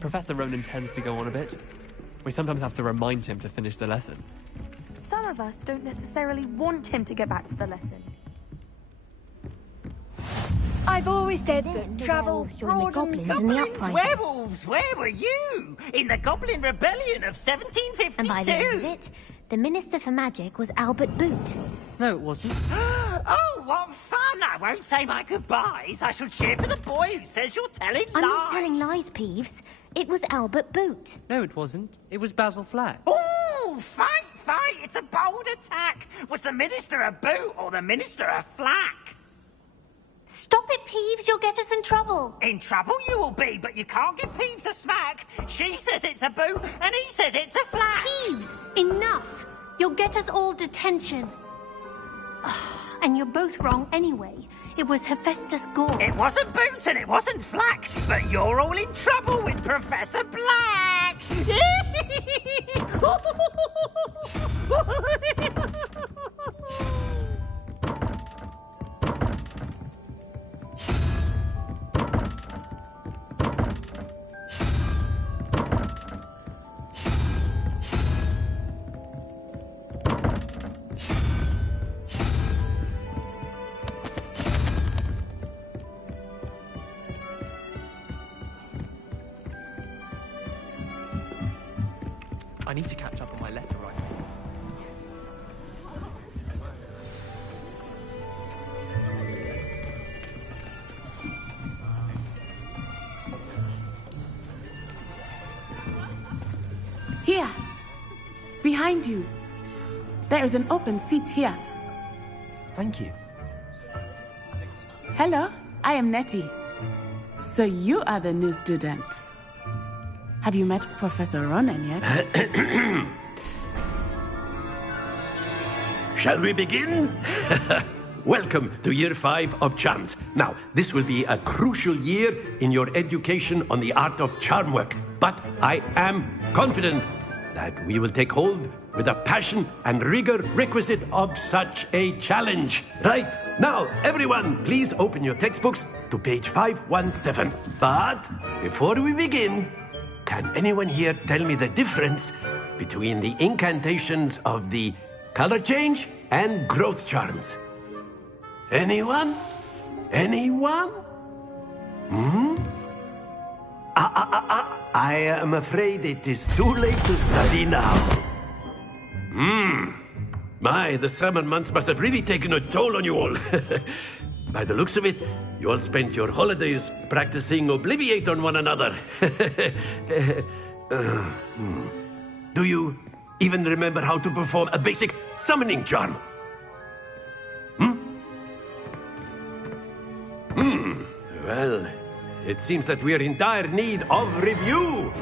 Professor Ronan tends to go on a bit. We sometimes have to remind him to finish the lesson. Some of us don't necessarily want him to get back to the lesson. I've always said that travel broadens... Goblins, werewolves, where were you? In the Goblin Rebellion of 1752? And by the end of it, the Minister for Magic was Albert Boot. No, it wasn't. Oh, what fun! I won't say my goodbyes. I shall cheer for the boy who says you're telling lies. I'm not telling lies, Peeves. It was Albert Boot. No, it wasn't. It was Basil Flack. Ooh, fight! It's a bold attack. Was the Minister a boot or the Minister a flack? Stop it, Peeves. You'll get us in trouble. In trouble you will be, but you can't give Peeves a smack. She says it's a boot, and he says it's a flack. Peeves, enough. You'll get us all detention. And you're both wrong anyway. It was Hephaestus Gore. It wasn't Boots and it wasn't Flack, but you're all in trouble with Professor Black. I need to catch up on my letter writing. Here, behind you. There is an open seat here. Thank you. Hello, I am Nettie. So you are the new student. Have you met Professor Ronan yet? Shall we begin? Welcome to Year 5 of Charms. Now, this will be a crucial year in your education on the art of charm work. But I am confident that we will take hold with the passion and rigor requisite of such a challenge. Right, now, everyone, please open your textbooks to page 517. But before we begin, can anyone here tell me the difference between the incantations of the color change and growth charms? Anyone? Anyone? I am afraid it is too late to study now. My, the summer months must have really taken a toll on you all. By the looks of it, you all spent your holidays practicing Obliviate on one another. Do you even remember how to perform a basic summoning charm? Well, it seems that we are in dire need of review.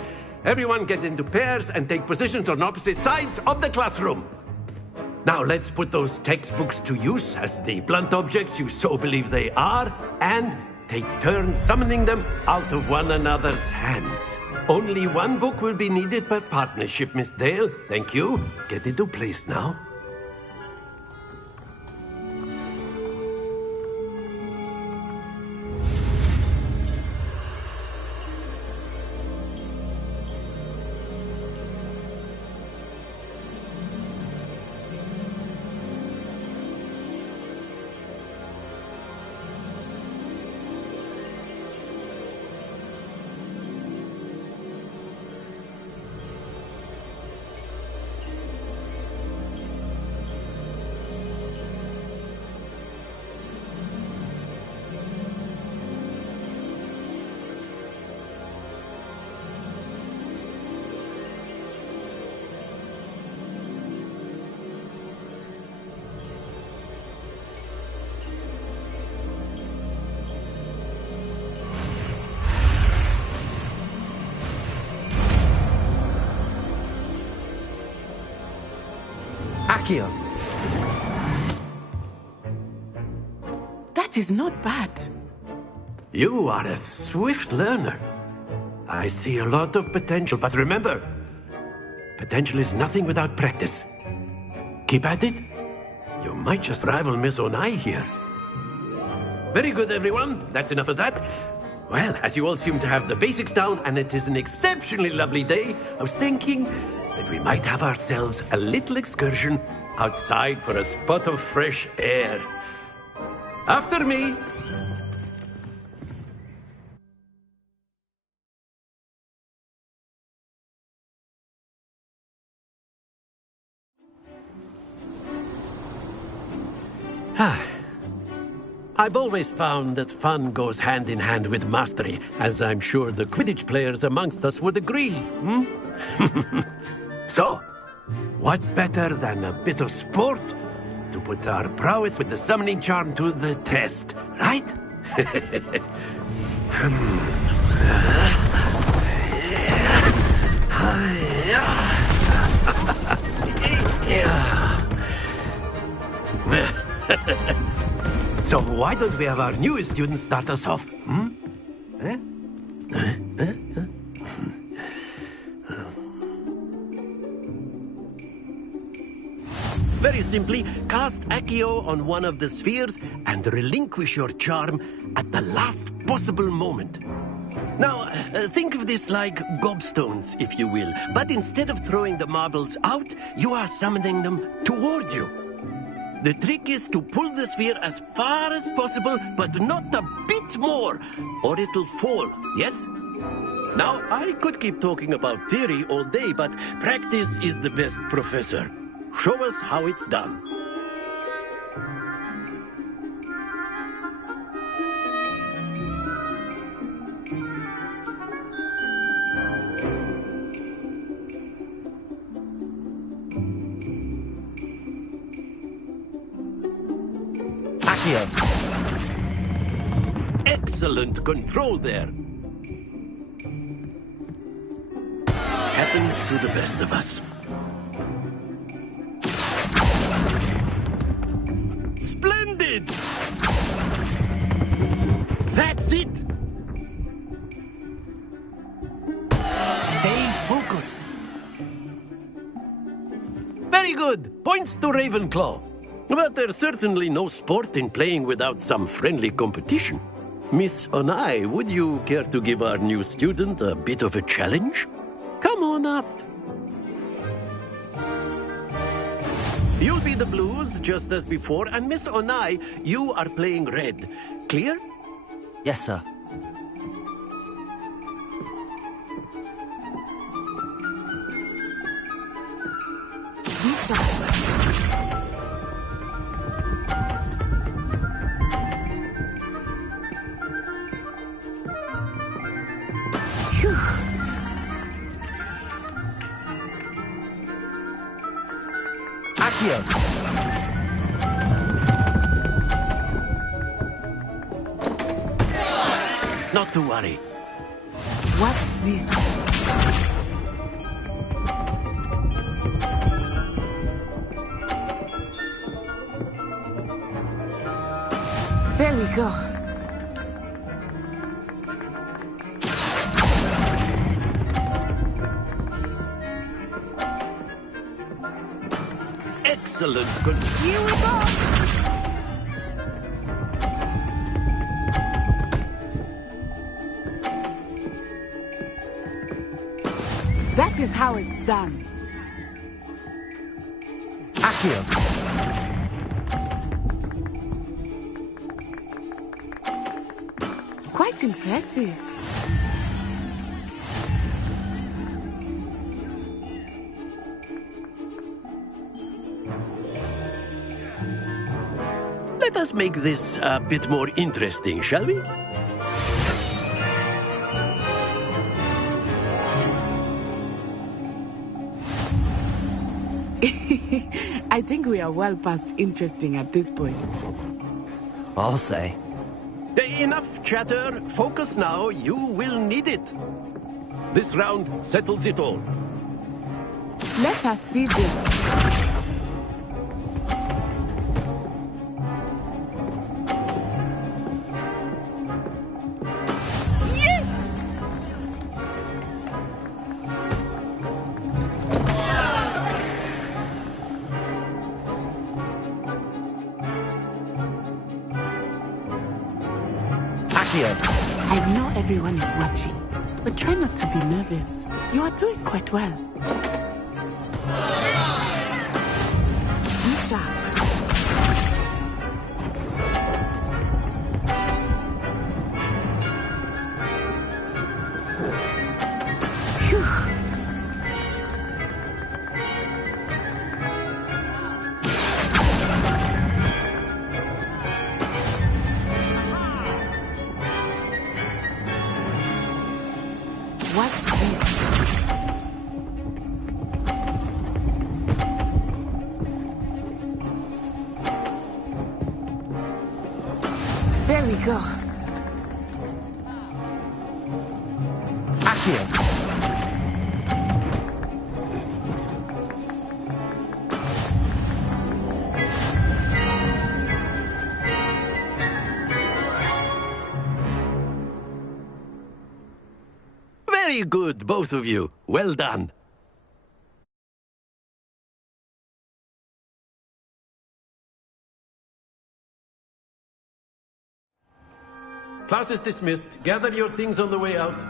Everyone get into pairs and take positions on opposite sides of the classroom. Now let's put those textbooks to use as the blunt objects you so believe they are, and take turns summoning them out of one another's hands. Only one book will be needed per partnership, Miss Dale. Thank you. Get into place now. Accio. That is not bad. You are a swift learner. I see a lot of potential, but remember, potential is nothing without practice. Keep at it. You might just rival Miss Onai here. Very good, everyone. That's enough of that. Well, as you all seem to have the basics down, and it is an exceptionally lovely day, I was thinking that we might have ourselves a little excursion outside for a spot of fresh air. After me. I've always found that fun goes hand in hand with mastery, as I'm sure the Quidditch players amongst us would agree. So, what better than a bit of sport to put our prowess with the summoning charm to the test, right? So why don't we have our newest student start us off? Very simply, cast Accio on one of the spheres and relinquish your charm at the last possible moment. Now, think of this like gobstones, if you will, but instead of throwing the marbles out, you are summoning them toward you. The trick is to pull the sphere as far as possible, but not a bit more, or it'll fall, yes? Now, I could keep talking about theory all day, but practice is the best professor. Show us how it's done. Excellent control there. Happens to the best of us. Splendid! That's it! Stay focused. Very good. Points to Ravenclaw. But there's certainly no sport in playing without some friendly competition. Miss Onai, would you care to give our new student a bit of a challenge? Come on up. You'll be the blues, just as before, and Miss Onai, you are playing red. Clear? Yes, sir. Accio. Not to worry. Watch this. There we go. Excellent. Good. Here we go. That is how it's done. Accio. Quite impressive. Let us make this a bit more interesting, shall we? I think we are well past interesting at this point. I'll say. Enough chatter. Focus now. You will need it. This round settles it all. Let us see this. I know everyone is watching, but try not to be nervous. You are doing quite well. Be sharp. Watch this. There we go. Accio. Very good, both of you. Well done. Class is dismissed. Gather your things on the way out.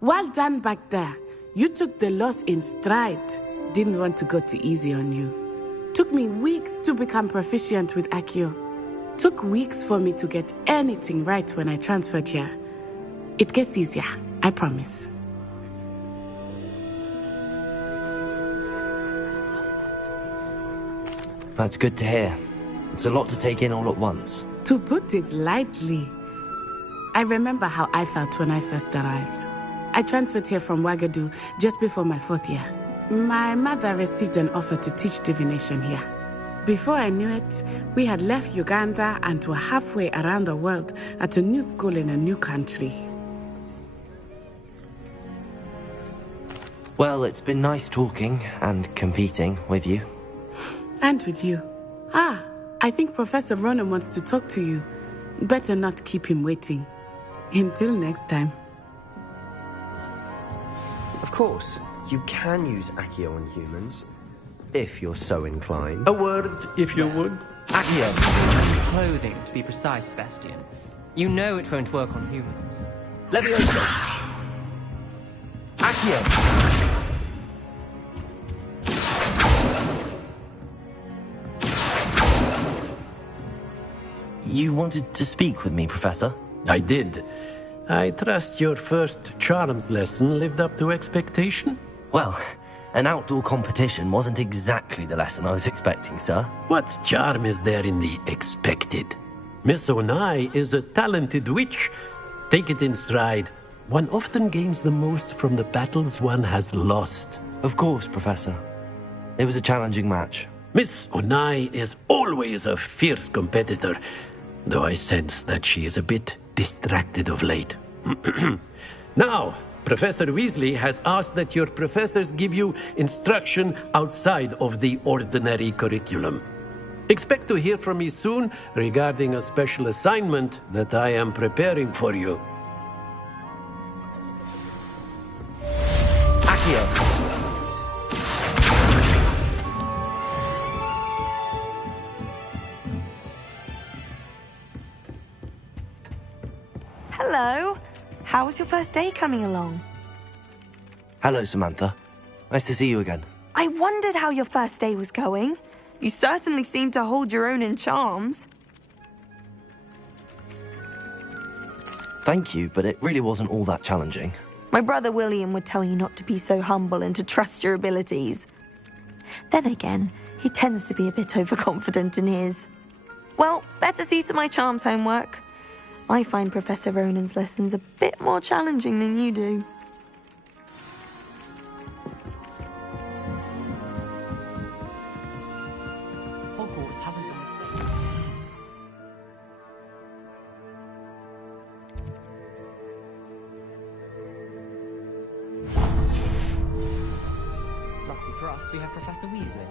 Well done back there. You took the loss in stride. Didn't want to go too easy on you. Took me weeks to become proficient with Accio. Took weeks for me to get anything right when I transferred here. It gets easier, I promise. That's good to hear. It's a lot to take in all at once. To put it lightly, I remember how I felt when I first arrived. I transferred here from Wagadu just before my 4th year. My mother received an offer to teach divination here. Before I knew it, we had left Uganda and were halfway around the world at a new school in a new country. Well, it's been nice talking and competing with you. And with you. Ah, I think Professor Ronan wants to talk to you. Better not keep him waiting. Until next time. Of course, you can use Accio on humans, if you're so inclined. A word, if you would. Accio. Clothing, to be precise, Sebastian. You know it won't work on humans. Levioso. Accio. You wanted to speak with me, Professor? I did. I trust your first charms lesson lived up to expectation? Well, an outdoor competition wasn't exactly the lesson I was expecting, sir. What charm is there in the expected? Miss Onai is a talented witch. Take it in stride. One often gains the most from the battles one has lost. Of course, Professor. It was a challenging match. Miss Onai is always a fierce competitor, though I sense that she is a bit distracted of late. Now, Professor Weasley has asked that your professors give you instruction outside of the ordinary curriculum. Expect to hear from me soon regarding a special assignment that I am preparing for you. Accio. Hello. How was your first day coming along? Hello, Samantha. Nice to see you again. I wondered how your first day was going. You certainly seem to hold your own in charms. Thank you, but it really wasn't all that challenging. My brother William would tell you not to be so humble and to trust your abilities. Then again, he tends to be a bit overconfident in his. Well, better see to my charms homework. I find Professor Ronan's lessons a bit more challenging than you do. Hogwarts hasn't been the same. Lucky for us, we have Professor Weasley.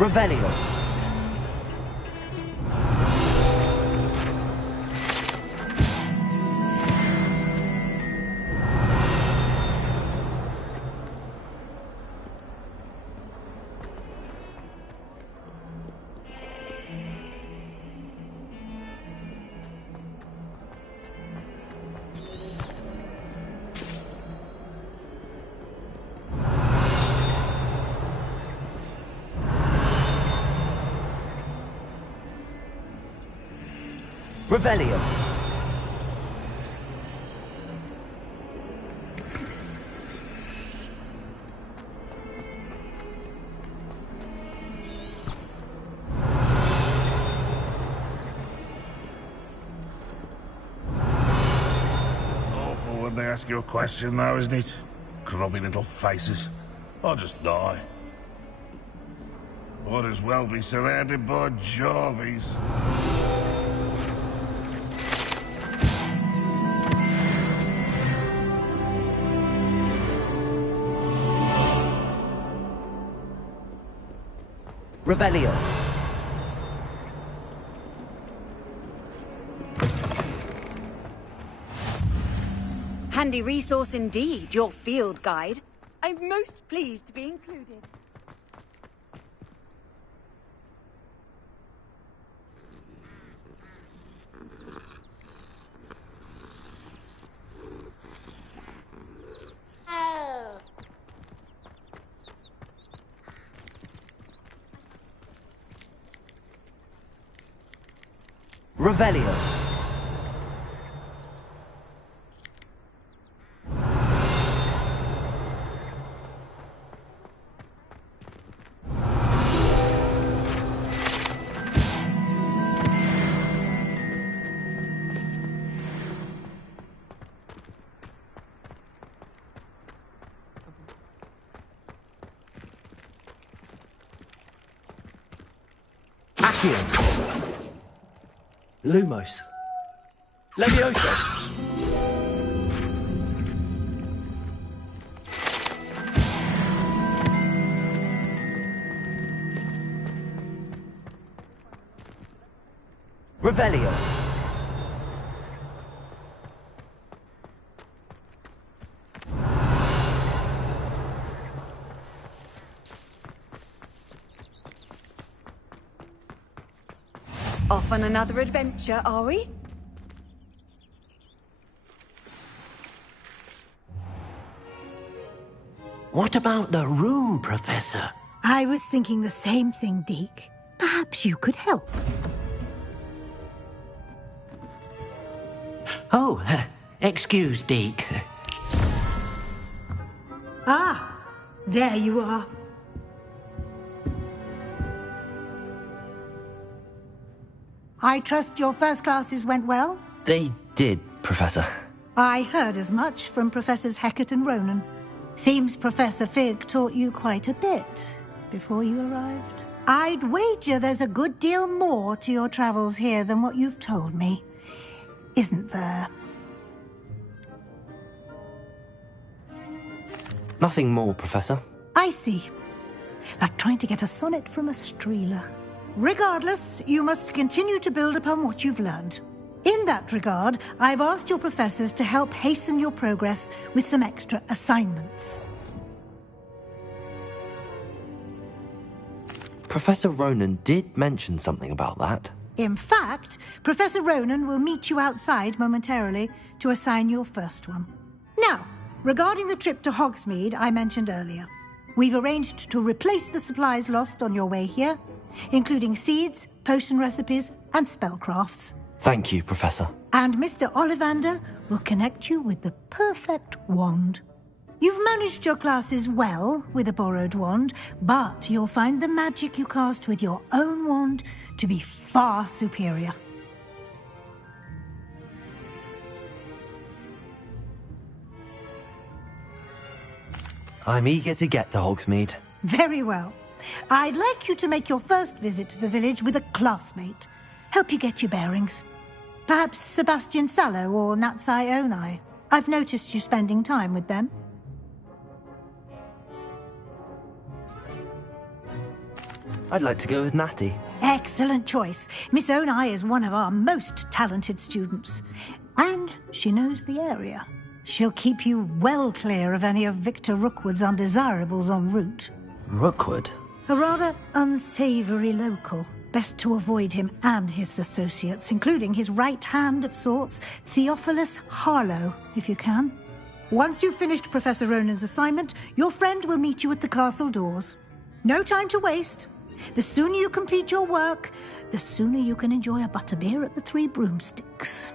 Revelio. Revelio. Awful when they ask you a question though, isn't it? Grubby little faces. I'll just die. Would as well be surrounded by Jarvies. Revelio. Handy resource indeed, your field guide. I'm most pleased to be included. Revelio. Accio. Lumos. Levioso. Revelio. Off on another adventure, are we? What about the room, Professor? I was thinking the same thing, Deke. Perhaps you could help. Oh, excuse, Deke. Ah, there you are. I trust your first classes went well? They did, Professor. I heard as much from Professors Hecat and Ronan. Seems Professor Fig taught you quite a bit before you arrived. I'd wager there's a good deal more to your travels here than what you've told me. Isn't there? Nothing more, Professor. I see. Like trying to get a sonnet from a streeler. Regardless, you must continue to build upon what you've learned. In that regard, I've asked your professors to help hasten your progress with some extra assignments. Professor Ronan did mention something about that. In fact, Professor Ronan will meet you outside momentarily to assign your first one. Now, regarding the trip to Hogsmeade I mentioned earlier, we've arranged to replace the supplies lost on your way here, including seeds, potion recipes, and spellcrafts. Thank you, Professor. And Mr. Ollivander will connect you with the perfect wand. You've managed your classes well with a borrowed wand, but you'll find the magic you cast with your own wand to be far superior. I'm eager to get to Hogsmeade. Very well. I'd like you to make your first visit to the village with a classmate. Help you get your bearings. Perhaps Sebastian Sallow or Natsai Onai. I've noticed you spending time with them. I'd like to go with Natty. Excellent choice. Miss Onai is one of our most talented students. And she knows the area. She'll keep you well clear of any of Victor Rookwood's undesirables en route. Rookwood? A rather unsavoury local. Best to avoid him and his associates, including his right hand of sorts, Theophilus Harlow, if you can. Once you've finished Professor Ronan's assignment, your friend will meet you at the castle doors. No time to waste. The sooner you complete your work, the sooner you can enjoy a butterbeer at the Three Broomsticks.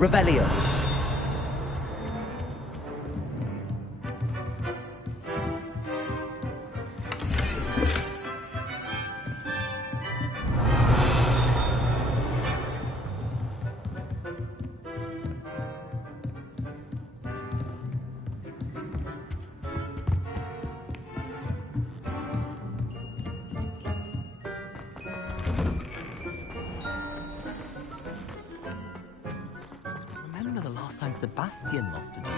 Revelio. Remember the last time Sebastian lost a duel?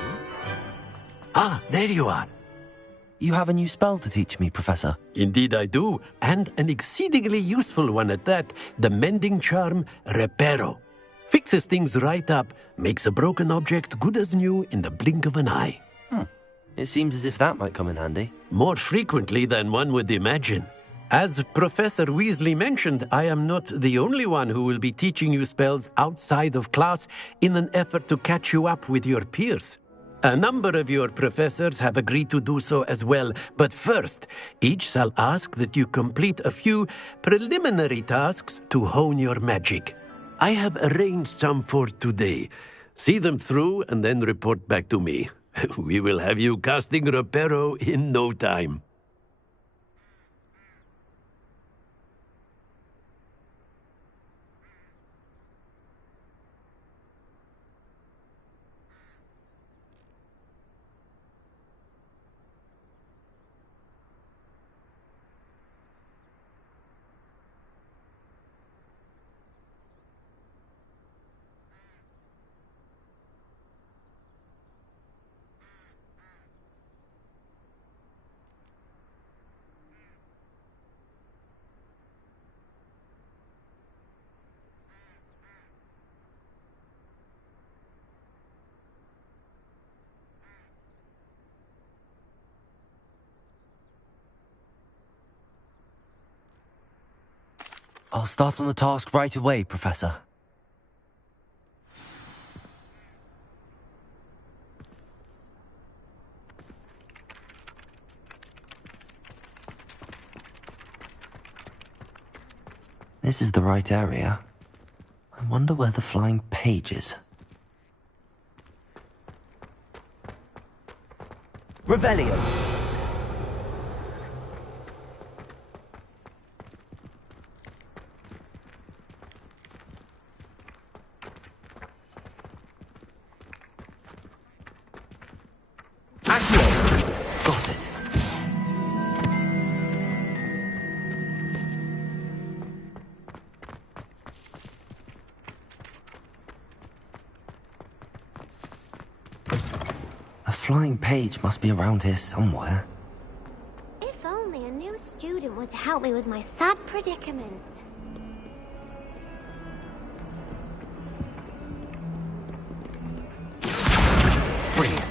Ah, there you are. You have a new spell to teach me, Professor. Indeed I do, and an exceedingly useful one at that, the mending charm Reparo. Fixes things right up, makes a broken object good as new in the blink of an eye. It seems as if that might come in handy. More frequently than one would imagine. As Professor Weasley mentioned, I am not the only one who will be teaching you spells outside of class in an effort to catch you up with your peers. A number of your professors have agreed to do so as well, but first, each shall ask that you complete a few preliminary tasks to hone your magic. I have arranged some for today. See them through and then report back to me. We will have you casting Reparo in no time. I'll start on the task right away, Professor. This is the right area. I wonder where the flying page is. Revelio! Accio! Got it. A flying page must be around here somewhere. If only a new student were to help me with my sad predicament. Brilliant.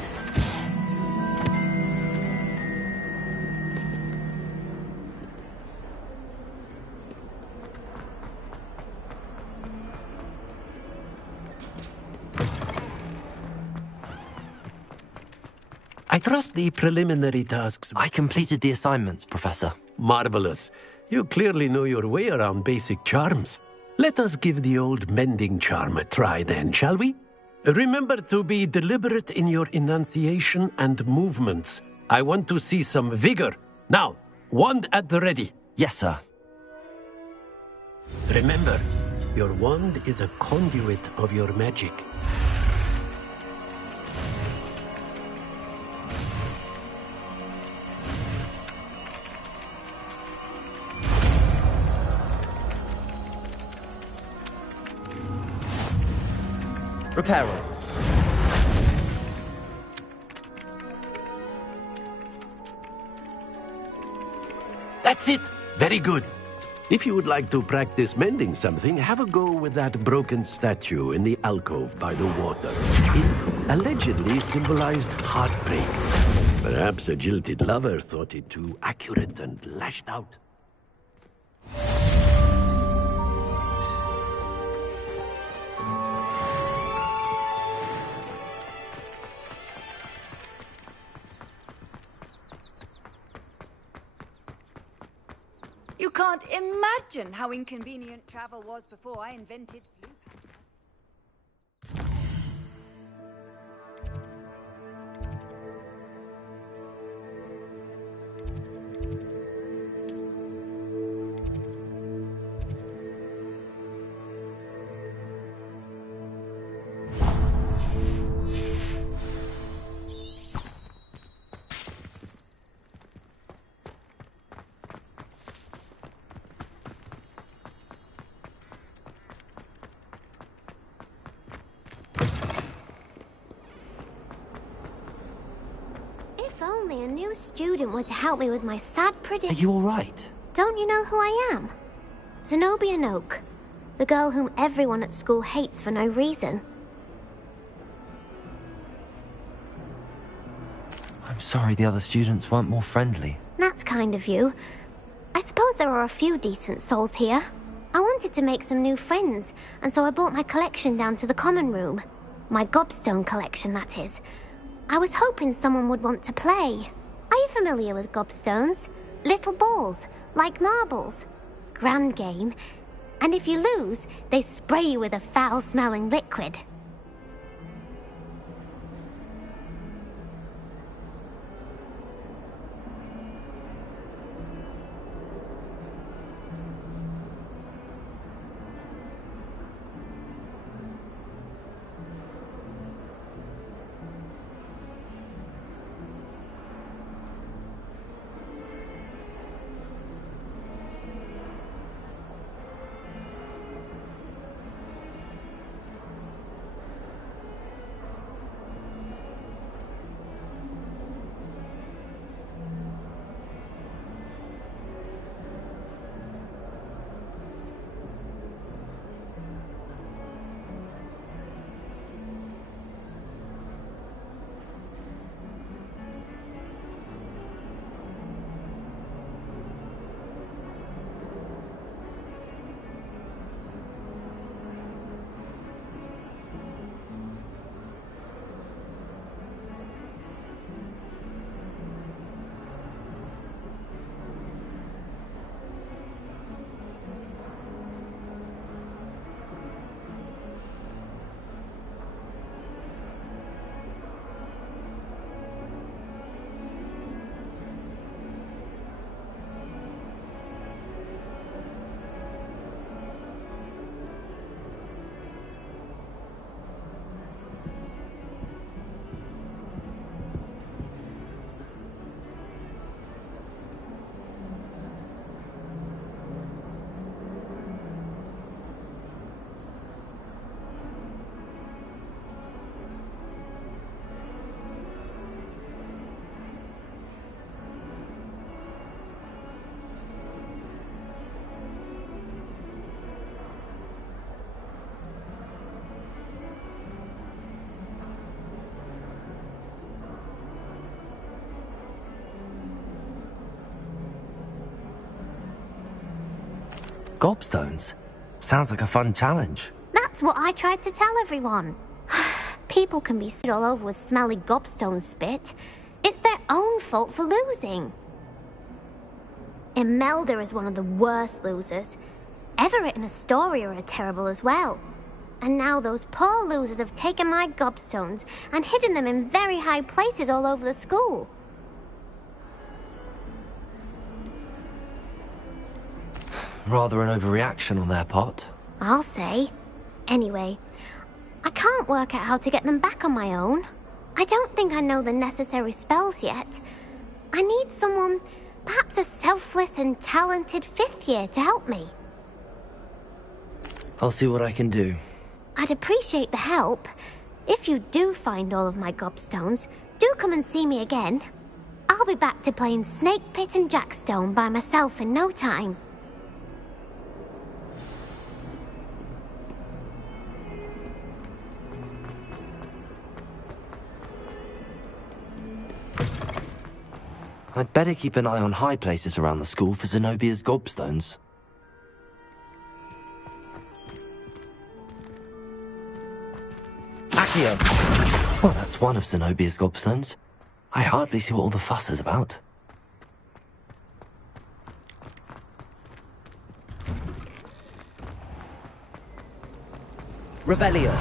I trust the preliminary tasks. I completed the assignments, Professor. Marvelous. You clearly know your way around basic charms. Let us give the old mending charm a try then, shall we? Remember to be deliberate in your enunciation and movements. I want to see some vigor. Now, wand at the ready. Yes, sir. Remember, your wand is a conduit of your magic. Reparo. That's it. Very good. If you would like to practice mending something, have a go with that broken statue in the alcove by the water. It allegedly symbolized heartbreak. Perhaps a jilted lover thought it too accurate and lashed out. You can't imagine how inconvenient travel was before I invented Blue Panther. If only a new student were to help me with my sad Are predicament. you all right? Don't you know who I am? Zenobia Noak, the girl whom everyone at school hates for no reason. I'm sorry the other students weren't more friendly. That's kind of you. I suppose there are a few decent souls here. I wanted to make some new friends, and so I brought my collection down to the common room. My gobstone collection, that is. I was hoping someone would want to play. Are you familiar with gobstones? Little balls, like marbles. Grand game. And if you lose, they spray you with a foul-smelling liquid. gobstones. Sounds like a fun challenge. That's what I tried to tell everyone. People can be stood all over with smelly gobstone spit. It's their own fault for losing. Imelda is one of the worst losers. Everett and Astoria are terrible as well. And now those poor losers have taken my gobstones and hidden them in very high places all over the school. Rather an overreaction on their part. I'll say. Anyway, I can't work out how to get them back on my own. I don't think I know the necessary spells yet. I need someone, perhaps a selfless and talented 5th year to help me. I'll see what I can do. I'd appreciate the help. If you do find all of my gobstones, do come and see me again. I'll be back to playing Snake Pit and Jackstone by myself in no time. I'd better keep an eye on high places around the school for Zenobia's gobstones. Accio! Well, that's one of Zenobia's gobstones. I hardly see what all the fuss is about. Revelio.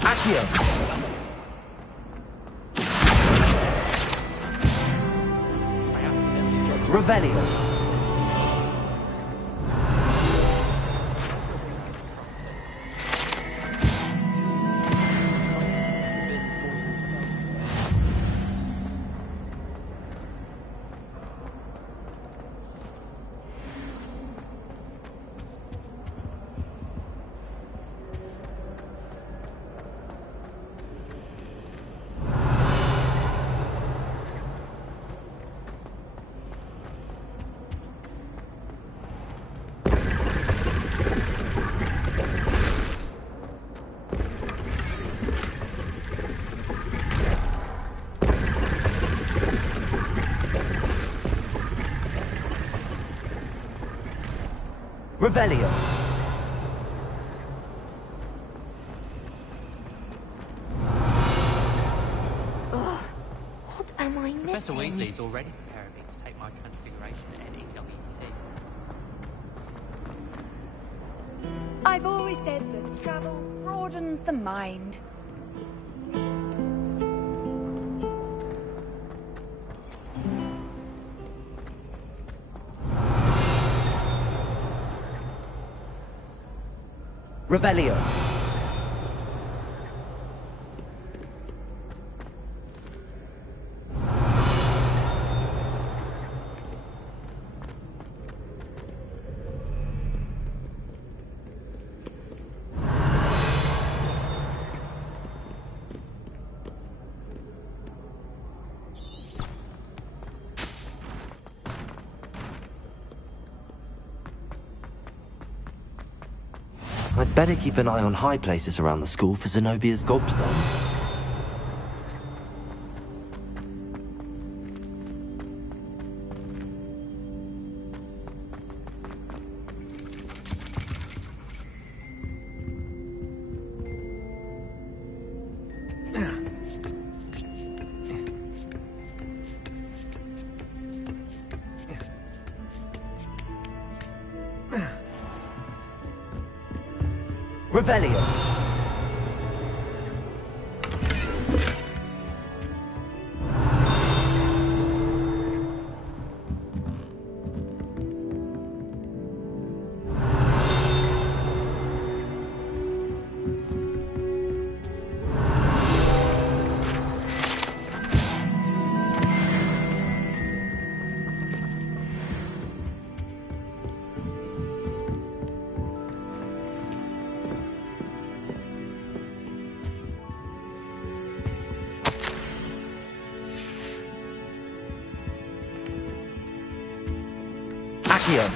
Accio! Revelio. Revelio. Ugh, what am I missing? Professor Weasley's already preparing me to take my transfiguration at NEWT. I've always said that travel broadens the mind. Revelio. I'd better keep an eye on high places around the school for Zenobia's gobstones. Revelio. Accio.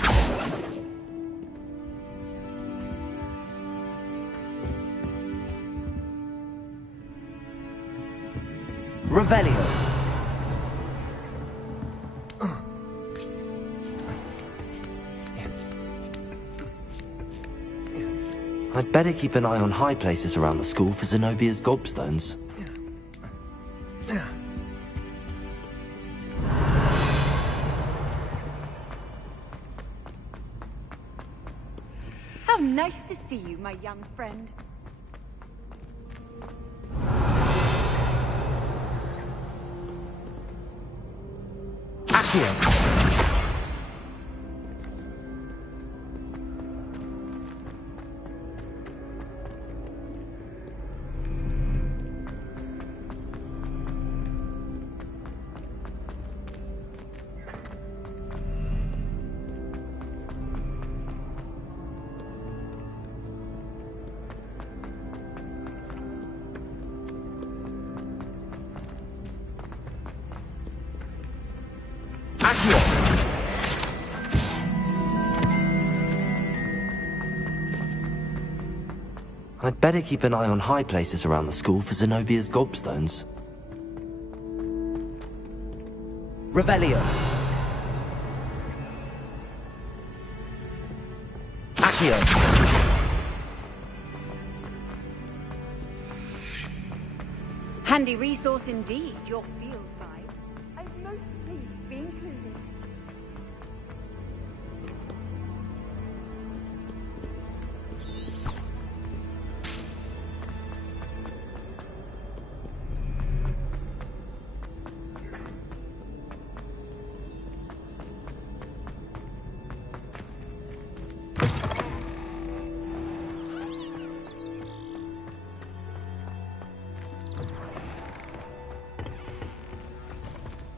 Revelio. I'd better keep an eye on high places around the school for Zenobia's gobstones. How nice to see you, my young friend. Accio! I'd better keep an eye on high places around the school for Zenobia's gobstones. Revelio. Accio. Handy resource indeed, your field guide. I'm most pleased to be included.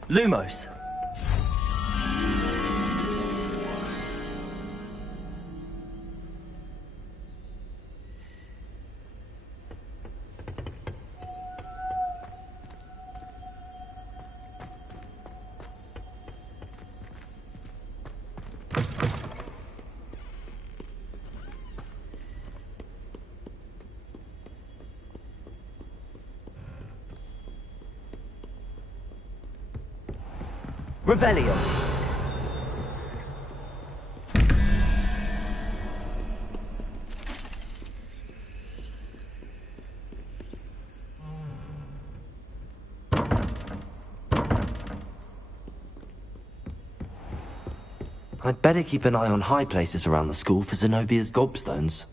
Lumos. Revelio. I'd better keep an eye on high places around the school for Zenobia's gobstones.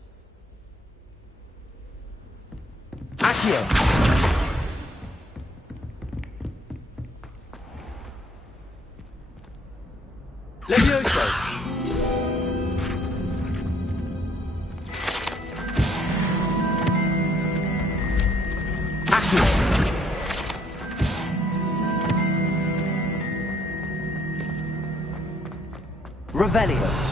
Accio! Levioso! Accio! Revelio!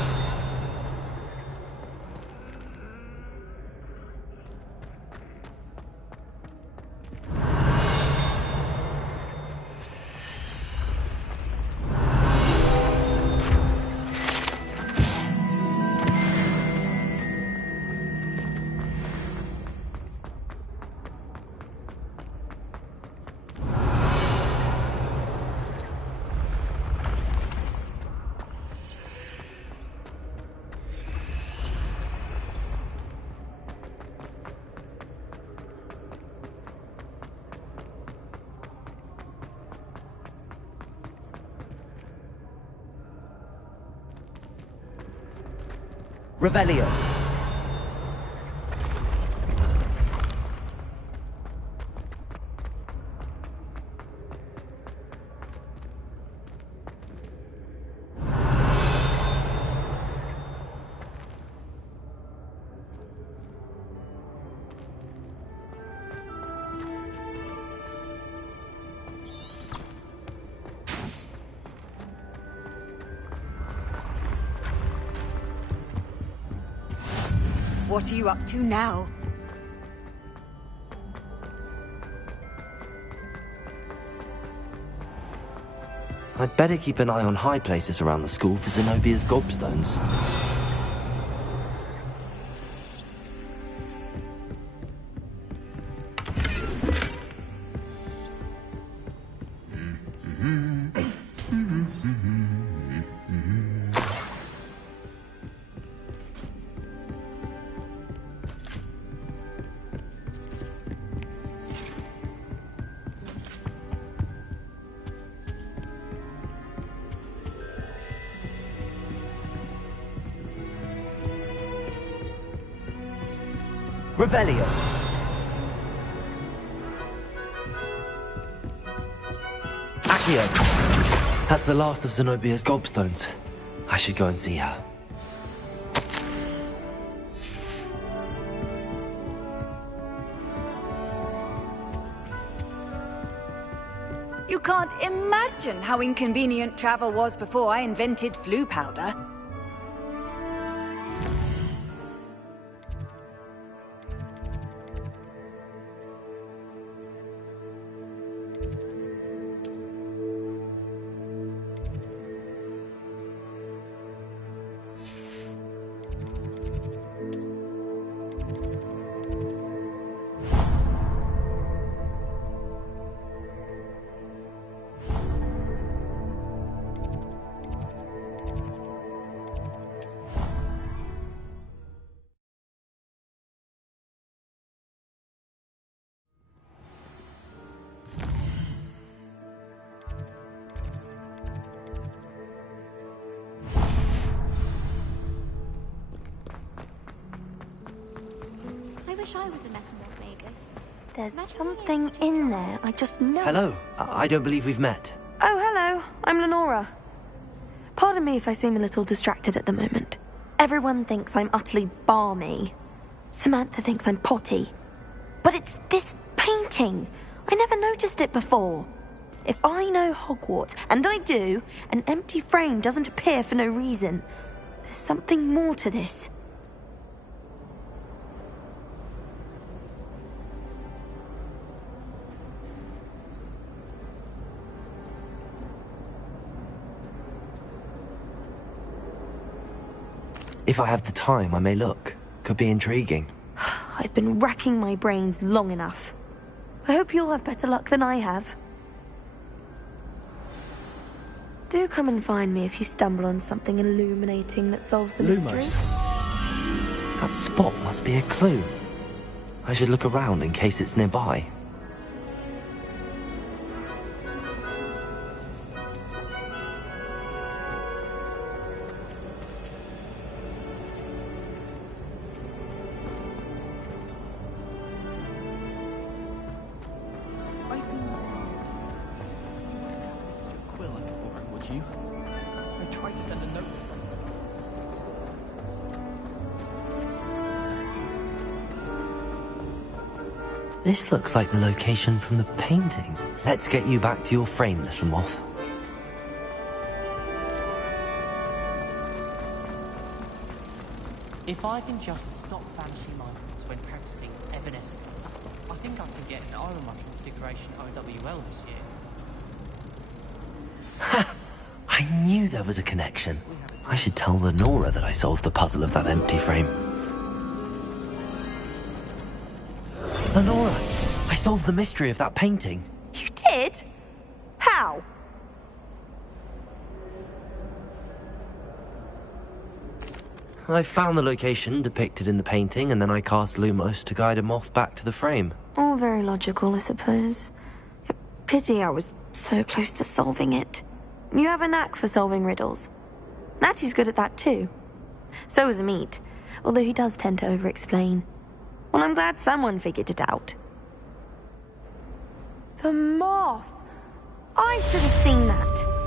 Revelio. What are you up to now? I'd better keep an eye on high places around the school for Zenobia's gobstones. Revelio. Accio. That's the last of Zenobia's gobstones. I should go and see her. You can't imagine how inconvenient travel was before I invented flu powder. I wish I was a metamorph magus. There's something in there, I just know. Hello. I don't believe we've met. Oh, hello. I'm Lenora. Pardon me if I seem a little distracted at the moment. Everyone thinks I'm utterly balmy. Samantha thinks I'm potty. But it's this painting. I never noticed it before. If I know Hogwarts, and I do, an empty frame doesn't appear for no reason. There's something more to this. If I have the time, I may look. Could be intriguing. I've been racking my brains long enough. I hope you'll have better luck than I have. Do come and find me if you stumble on something illuminating that solves the mystery. That spot must be a clue. I should look around in case it's nearby. This looks like the location from the painting. Let's get you back to your frame, little moth. If I can just stop banishing monsters when practicing evanescence, I think I can get an Iron Mushroom decoration OWL this year. I knew there was a connection. I should tell Lenora that I solved the puzzle of that empty frame. Lenora, I solved the mystery of that painting. You did? How? I found the location depicted in the painting, and then I cast Lumos to guide a moth back to the frame. All very logical, I suppose. Pity I was so close to solving it. You have a knack for solving riddles. Natty's good at that too. So is Amit, although he does tend to over-explain. Well, I'm glad someone figured it out. The moth! I should have seen that.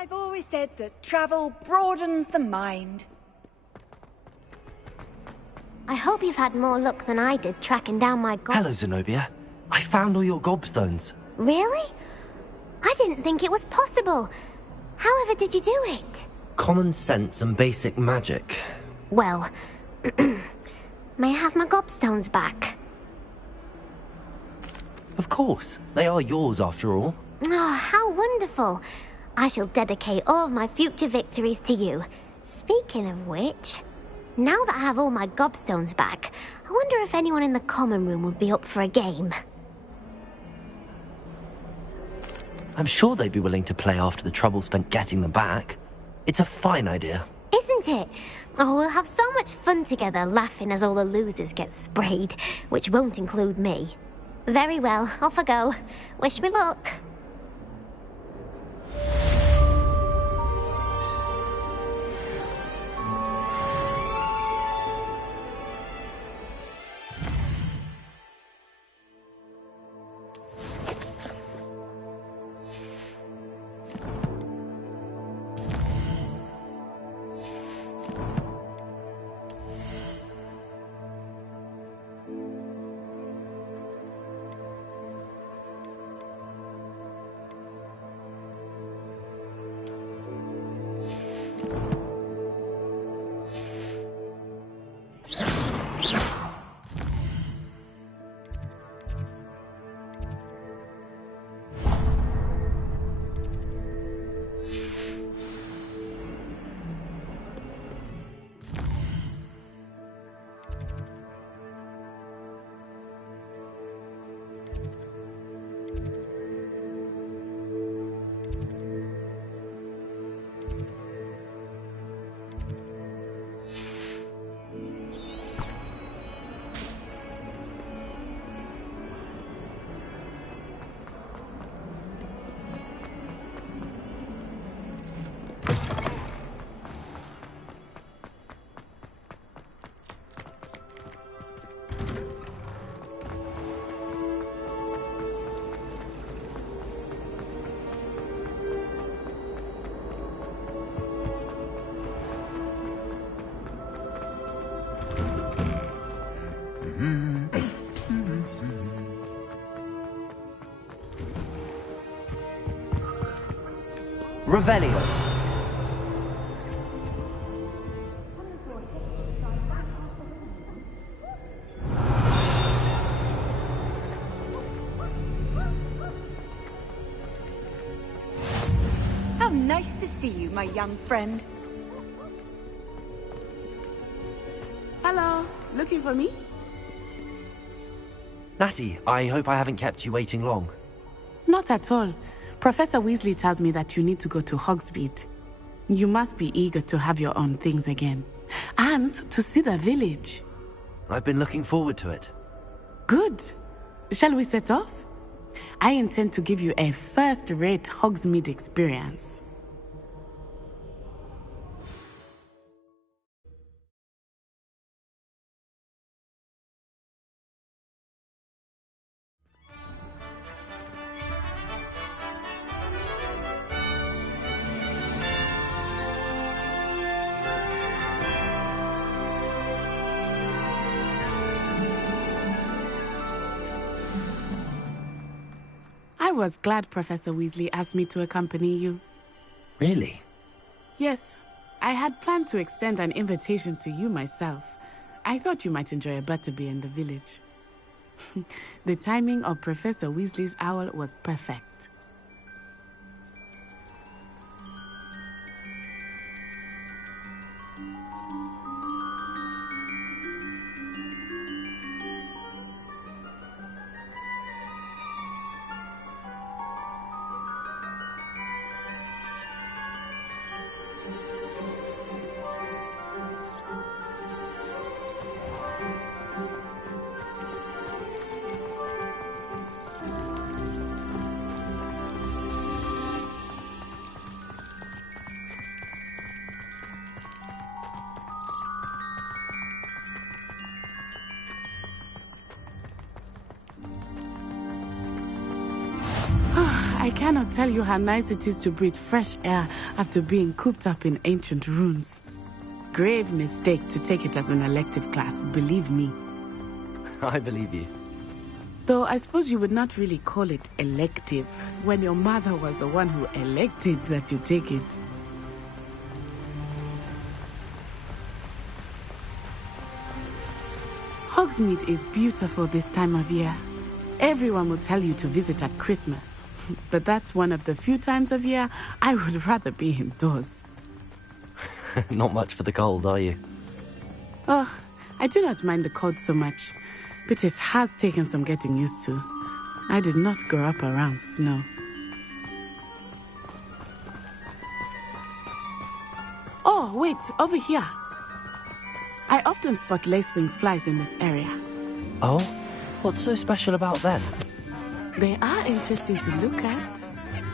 I've always said that travel broadens the mind. I hope you've had more luck than I did tracking down my gob... Hello, Zenobia. I found all your gobstones. Really? I didn't think it was possible. However did you do it? Common sense and basic magic. Well, may I have my gobstones back? Of course. They are yours after all. Oh, how wonderful. I shall dedicate all of my future victories to you. Speaking of which, now that I have all my gobstones back, I wonder if anyone in the common room would be up for a game. I'm sure they'd be willing to play after the trouble spent getting them back. It's a fine idea. Isn't it? Oh, we'll have so much fun together laughing as all the losers get sprayed, which won't include me. Very well, off I go. Wish me luck. Revelio. How nice to see you, my young friend. Hello, looking for me? Natty, I hope I haven't kept you waiting long. Not at all. Professor Weasley tells me that you need to go to Hogsmeade. You must be eager to have your own things again. And to see the village. I've been looking forward to it. Good. Shall we set off? I intend to give you a first-rate Hogsmeade experience. I was glad Professor Weasley asked me to accompany you. Really? Yes, I had planned to extend an invitation to you myself. I thought you might enjoy a butterbeer in the village. The timing of Professor Weasley's owl was perfect. I cannot tell you how nice it is to breathe fresh air after being cooped up in ancient ruins. Grave mistake to take it as an elective class, believe me. I believe you. Though I suppose you would not really call it elective when your mother was the one who elected that you take it. Hogsmeade is beautiful this time of year. Everyone will tell you to visit at Christmas. But that's one of the few times of year I would rather be indoors. Not much for the cold, are you? Oh, I do not mind the cold so much, but it has taken some getting used to. I did not grow up around snow. Oh, wait, over here. I often spot lacewing flies in this area. Oh? What's so special about them? They are interesting to look at,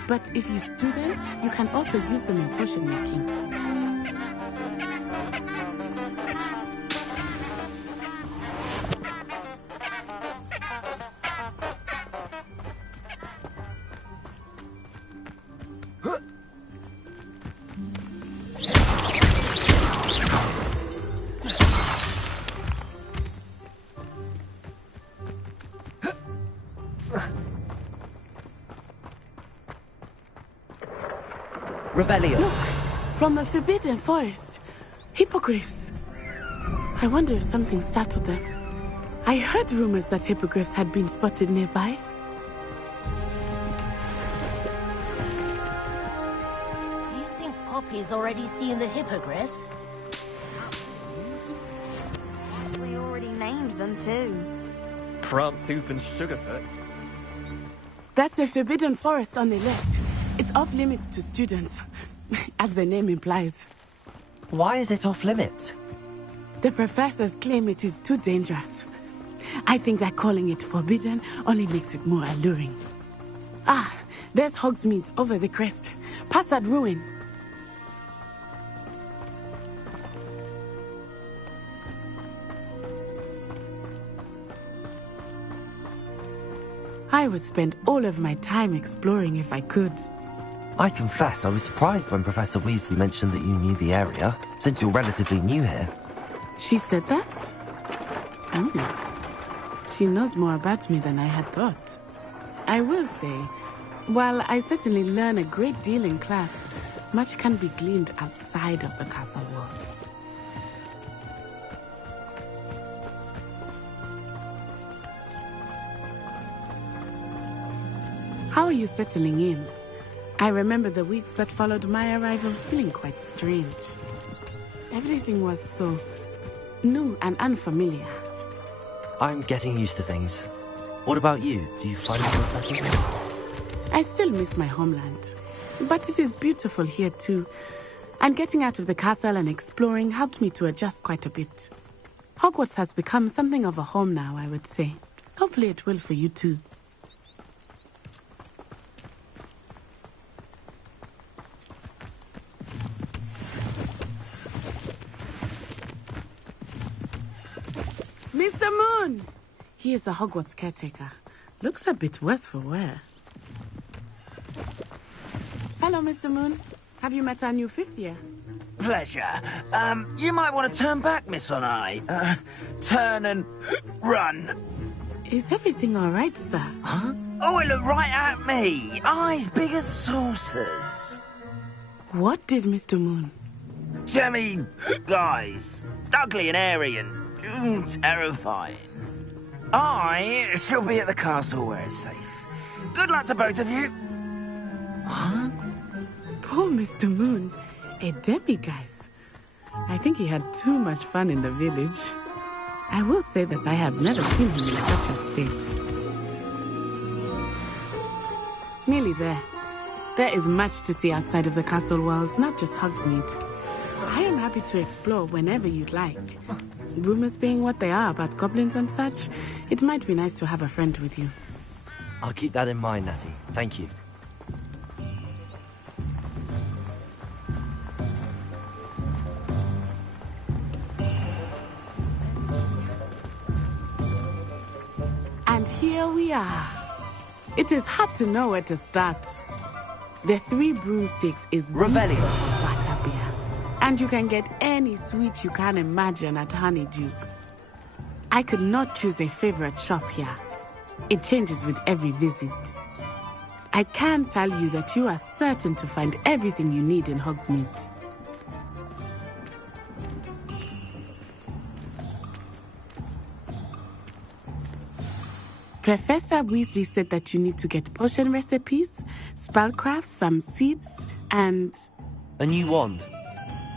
but if you stew them, you can also use them in potion making. Revelio. Look, from the Forbidden Forest. Hippogriffs. I wonder if something startled them. I heard rumors that hippogriffs had been spotted nearby. Do you think Poppy's already seen the hippogriffs? We already named them too. Prance, Hoof, and Sugarfoot. That's the Forbidden Forest on the left. It's off limits to students, as the name implies. Why is it off limits? The professors claim it is too dangerous. I think that calling it forbidden only makes it more alluring. Ah, there's Hogsmeade over the crest. Past that ruin. I would spend all of my time exploring if I could. I confess I was surprised when Professor Weasley mentioned that you knew the area, since you're relatively new here. She said that? She knows more about me than I had thought. I will say, while I certainly learn a great deal in class, much can be gleaned outside of the castle walls. How are you settling in? I remember the weeks that followed my arrival feeling quite strange. Everything was so new and unfamiliar. I'm getting used to things. What about you? Do you find yourself settling? I still miss my homeland, but it is beautiful here too. And getting out of the castle and exploring helped me to adjust quite a bit. Hogwarts has become something of a home now, I would say. Hopefully it will for you too. Mr. Moon! He is the Hogwarts caretaker. Looks a bit worse for wear. Hello, Mr. Moon. Have you met our new fifth year? Pleasure. You might want to turn back, Miss On Eye. Turn and run. Is everything all right, sir? Huh? Oh, it looked right at me. Eyes big as saucers. What did Mr. Moon? Jemmy guys. Ugly and airy and terrifying. I shall be at the castle where it's safe. Good luck to both of you. Huh? Poor Mr. Moon. A demiguise. I think he had too much fun in the village. I will say that I have never seen him in such a state. Nearly there. There is much to see outside of the castle walls, not just Hogsmeade. I am happy to explore whenever you'd like. Rumors being what they are about goblins and such, it might be nice to have a friend with you. I'll keep that in mind, Natty. Thank you. And here we are. It is hard to know where to start. The 3 Broomsticks is Revelio. butterbeer. And you can get any sweet you can imagine at Honeydukes. I could not choose a favorite shop here. It changes with every visit. I can tell you that you are certain to find everything you need in Hogsmeade. Professor Weasley said that you need to get potion recipes, spellcrafts, some seeds, and... A new wand.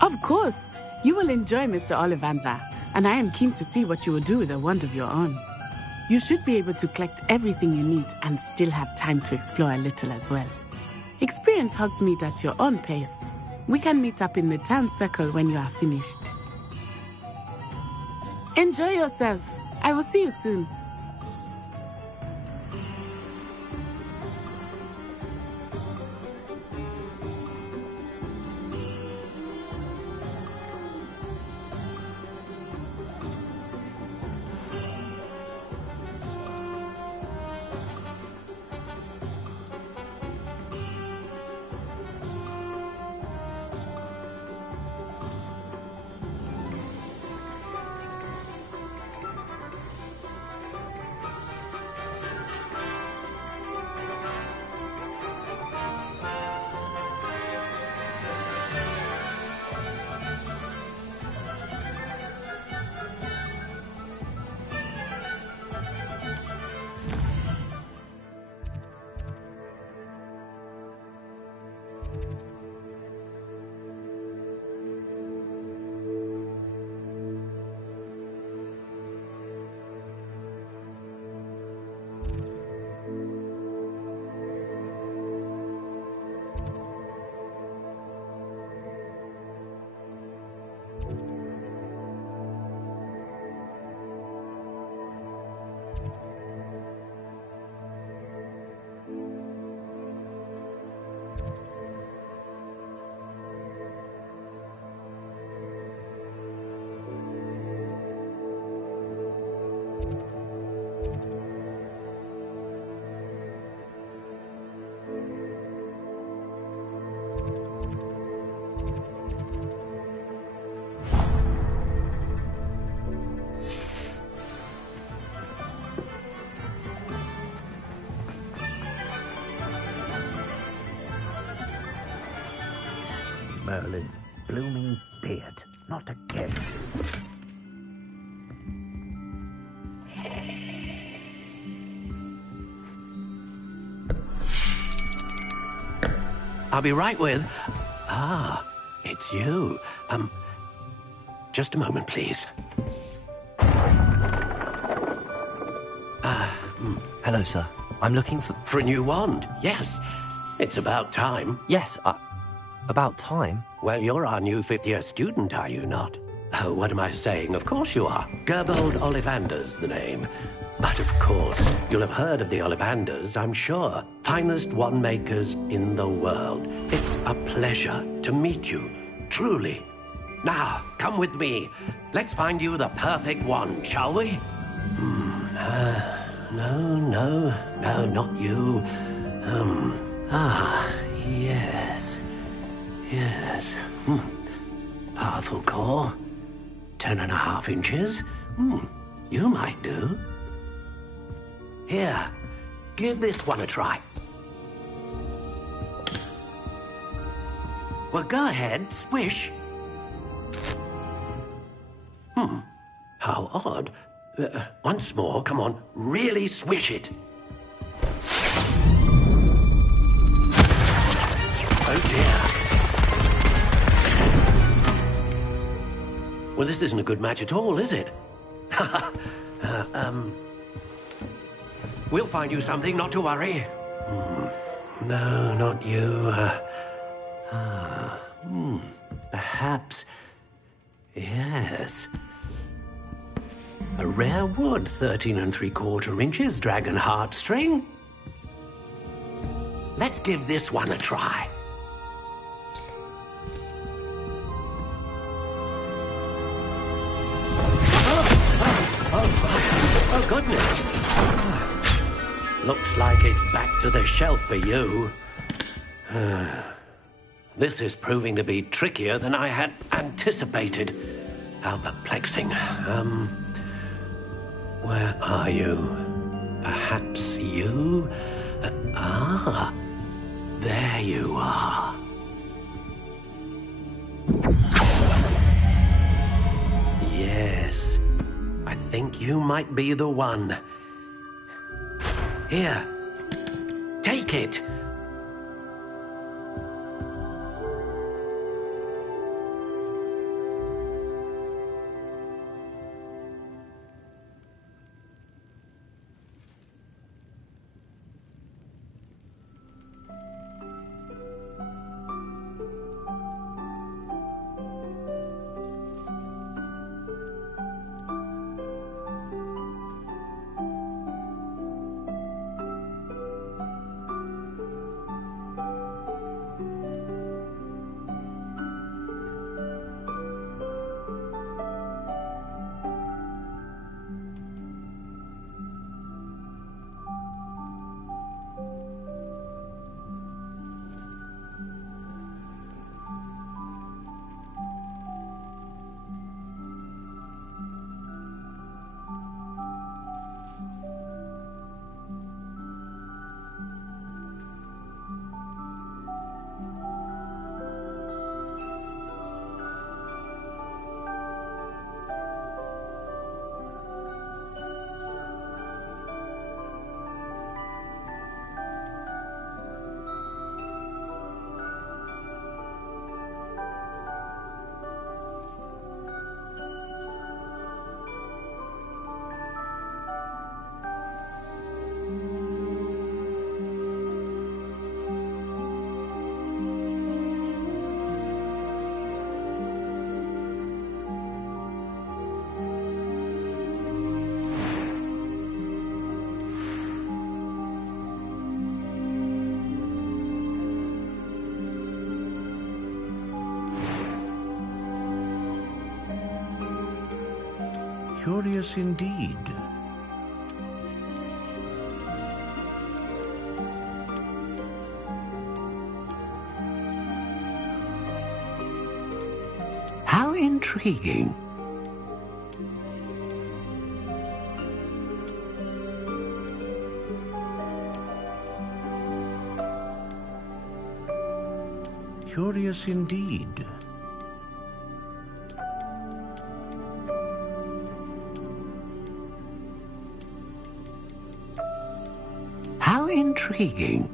Of course! You will enjoy Mr. Ollivander, and I am keen to see what you will do with a wand of your own. You should be able to collect everything you need and still have time to explore a little as well. Experience Hogsmeade at your own pace. We can meet up in the town circle when you are finished. Enjoy yourself. I will see you soon. Merlin's blooming beard. Not again. I'll be right with... Ah, it's you. Just a moment, please. Hello, sir. I'm looking for... For a new wand, yes. It's about time. Yes, about time? Well, you're our new fifth-year student, are you not? Oh, what am I saying? Of course you are. Gerbold Ollivander's the name. But of course, you'll have heard of the Ollivanders, I'm sure. Finest wand makers in the world. It's a pleasure to meet you, truly. Now, come with me. Let's find you the perfect wand, shall we? No, not you. Yes. Powerful core. 10.5 inches. You might do. Here, give this one a try. Well, go ahead, swish. How odd. Once more, come on, really swish it. Oh dear. Well, this isn't a good match at all, is it? We'll find you something, not to worry. No, not you. Perhaps. Yes. A rare wood, 13 3/4 inches, dragon heartstring. Let's give this one a try. Oh, goodness. Looks like it's back to the shelf for you. This is proving to be trickier than I had anticipated. How perplexing. Where are you? Perhaps you? There you are. Yes, I think you might be the one. Here, take it. Curious indeed. How intriguing. Curious indeed. How intriguing.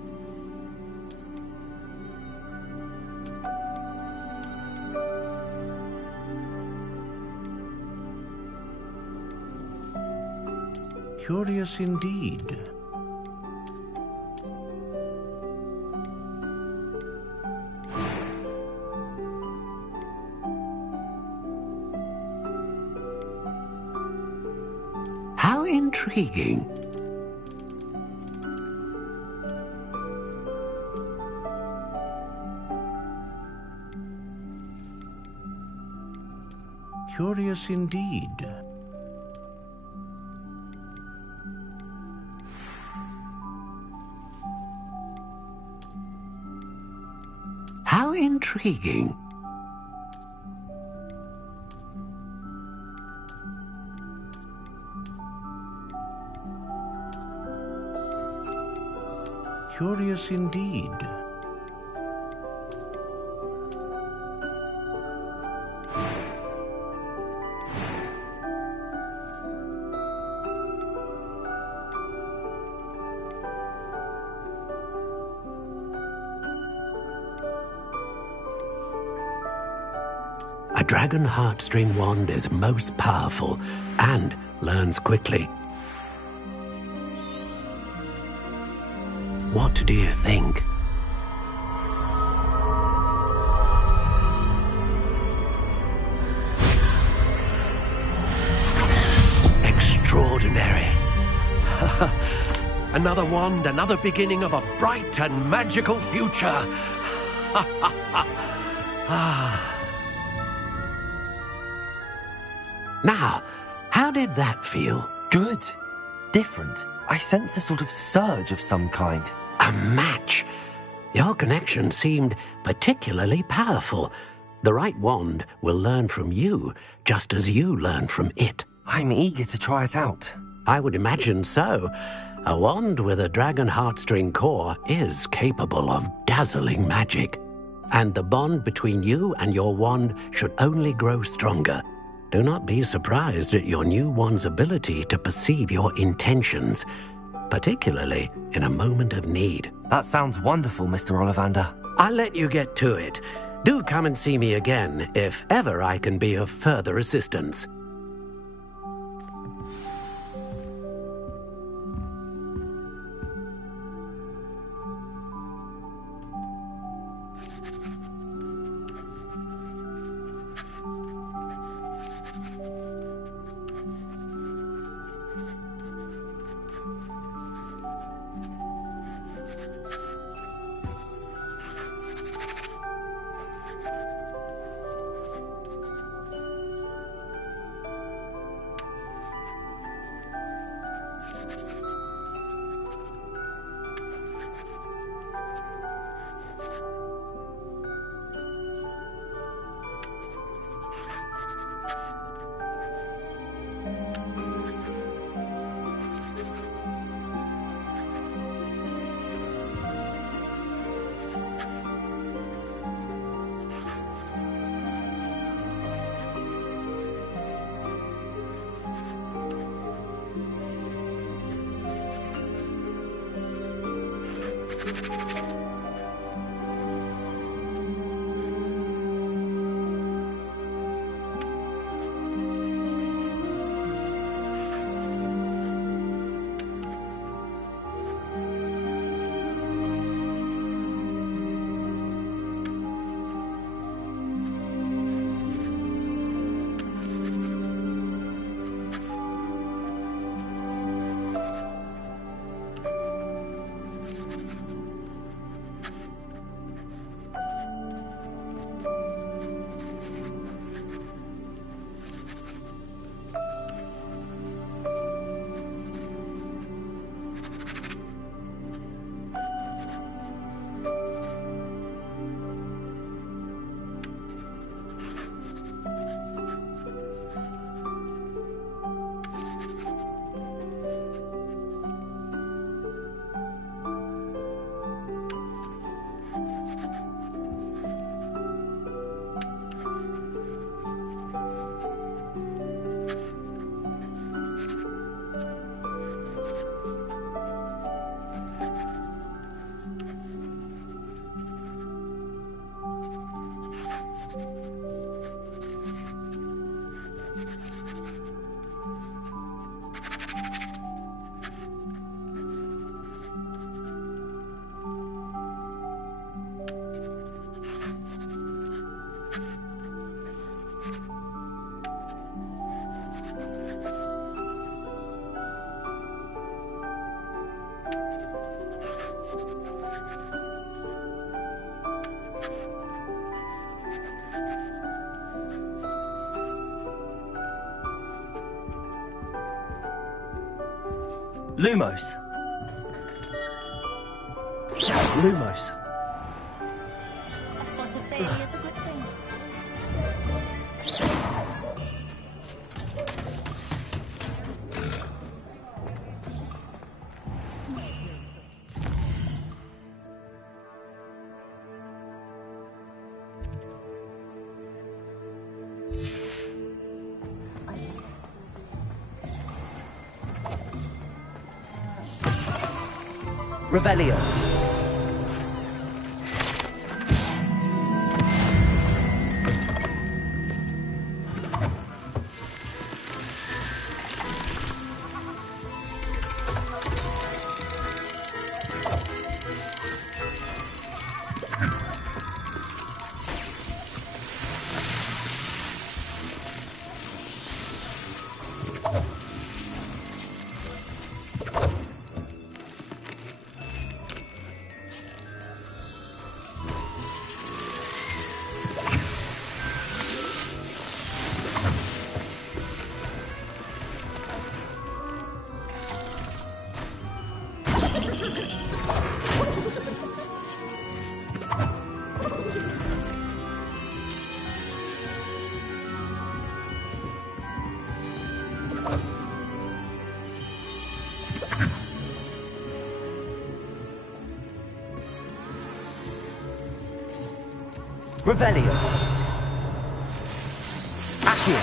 Curious indeed. How intriguing. Curious indeed. How intriguing. Curious indeed. A dragon heartstring wand is most powerful and learns quickly. What do you think? Extraordinary. Another wand, another beginning of a bright and magical future. Now, how did that feel? Good. Different. I sensed a sort of surge of some kind. A match. Your connection seemed particularly powerful. The right wand will learn from you, just as you learn from it. I'm eager to try it out. I would imagine so. A wand with a dragon heartstring core is capable of dazzling magic. And the bond between you and your wand should only grow stronger. Do not be surprised at your new wand's ability to perceive your intentions, particularly in a moment of need. That sounds wonderful, Mr. Ollivander. I'll let you get to it. Do come and see me again if ever I can be of further assistance. Lumos. Lumos. Revelio. Revelio. Accio.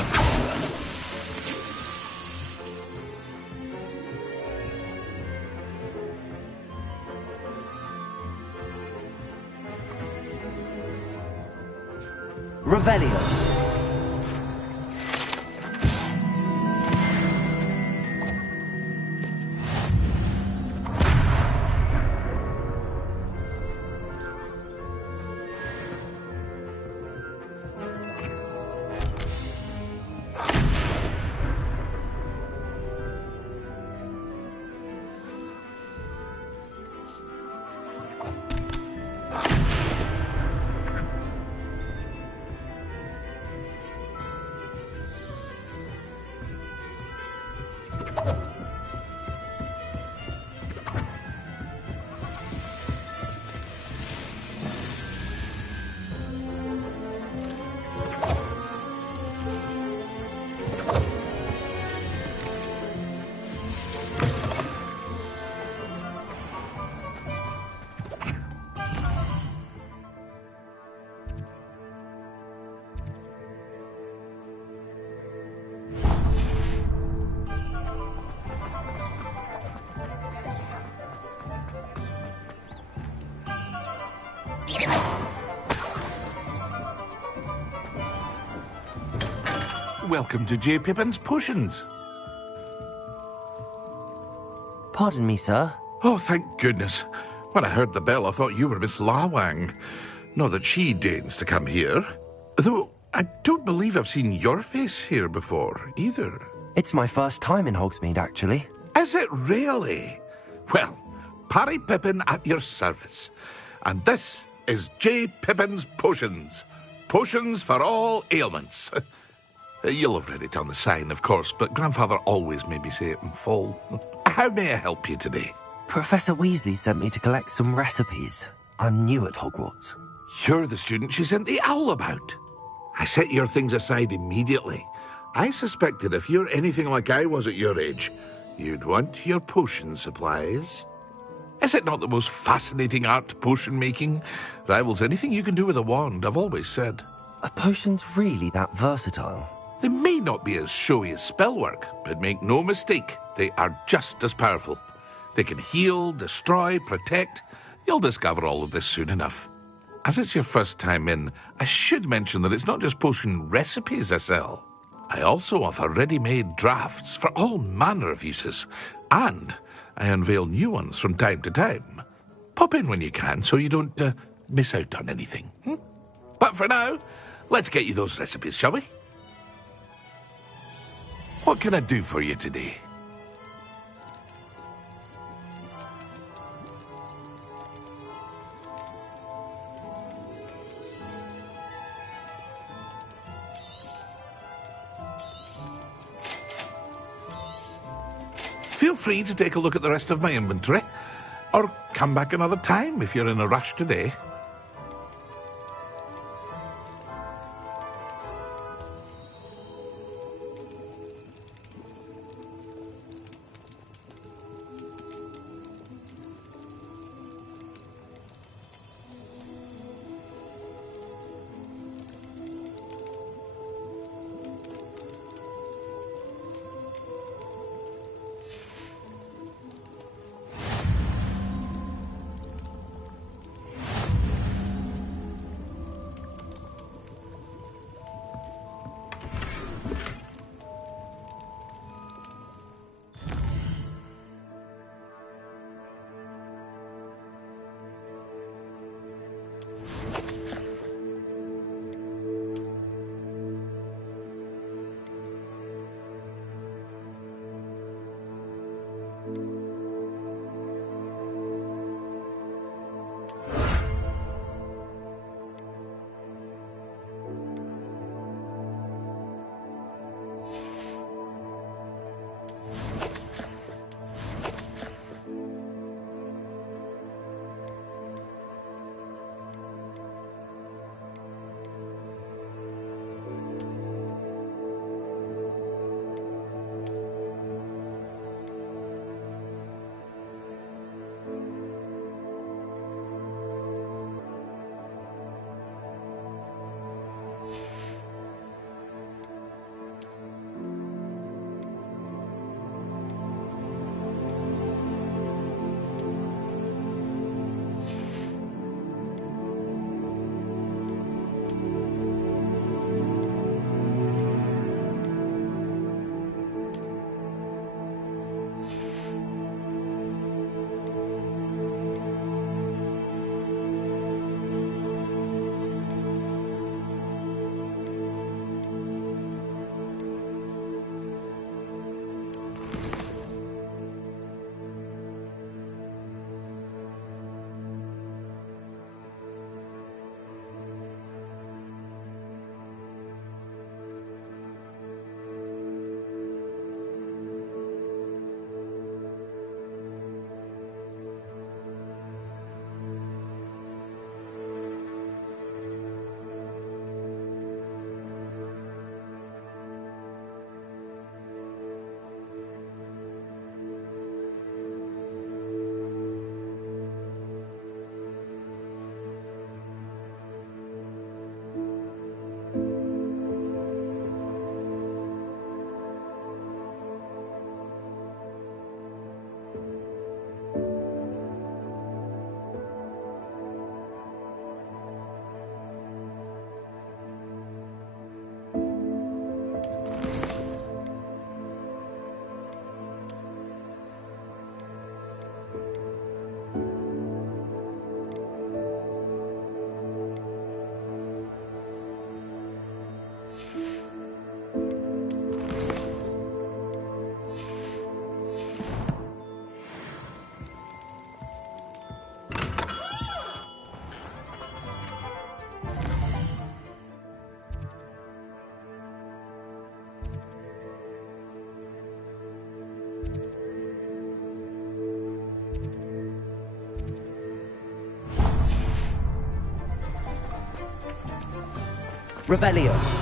Revelio. Welcome to J. Pippin's Potions. Pardon me, sir. Oh, thank goodness. When I heard the bell, I thought you were Miss Lawang. Not that she deigns to come here. Though, I don't believe I've seen your face here before, either. It's my first time in Hogsmeade, actually. Is it really? Well, Parry Pippin at your service. And this is J. Pippin's Potions. Potions for all ailments. You'll have read it on the sign, of course, but Grandfather always made me say it in full. How may I help you today? Professor Weasley sent me to collect some recipes. I'm new at Hogwarts. You're the student she sent the owl about. I set your things aside immediately. I suspected if you're anything like I was at your age, you'd want your potion supplies. Is it not the most fascinating art, potion making? Rivals anything you can do with a wand, I've always said. Are potions really that versatile? They may not be as showy as spellwork, but make no mistake, they are just as powerful. They can heal, destroy, protect. You'll discover all of this soon enough. As it's your first time in, I should mention that it's not just potion recipes I sell. I also offer ready-made drafts for all manner of uses, and I unveil new ones from time to time. Pop in when you can so you don't miss out on anything. But for now, let's get you those recipes, shall we? What can I do for you today? Feel free to take a look at the rest of my inventory, or come back another time if you're in a rush today. Revelio.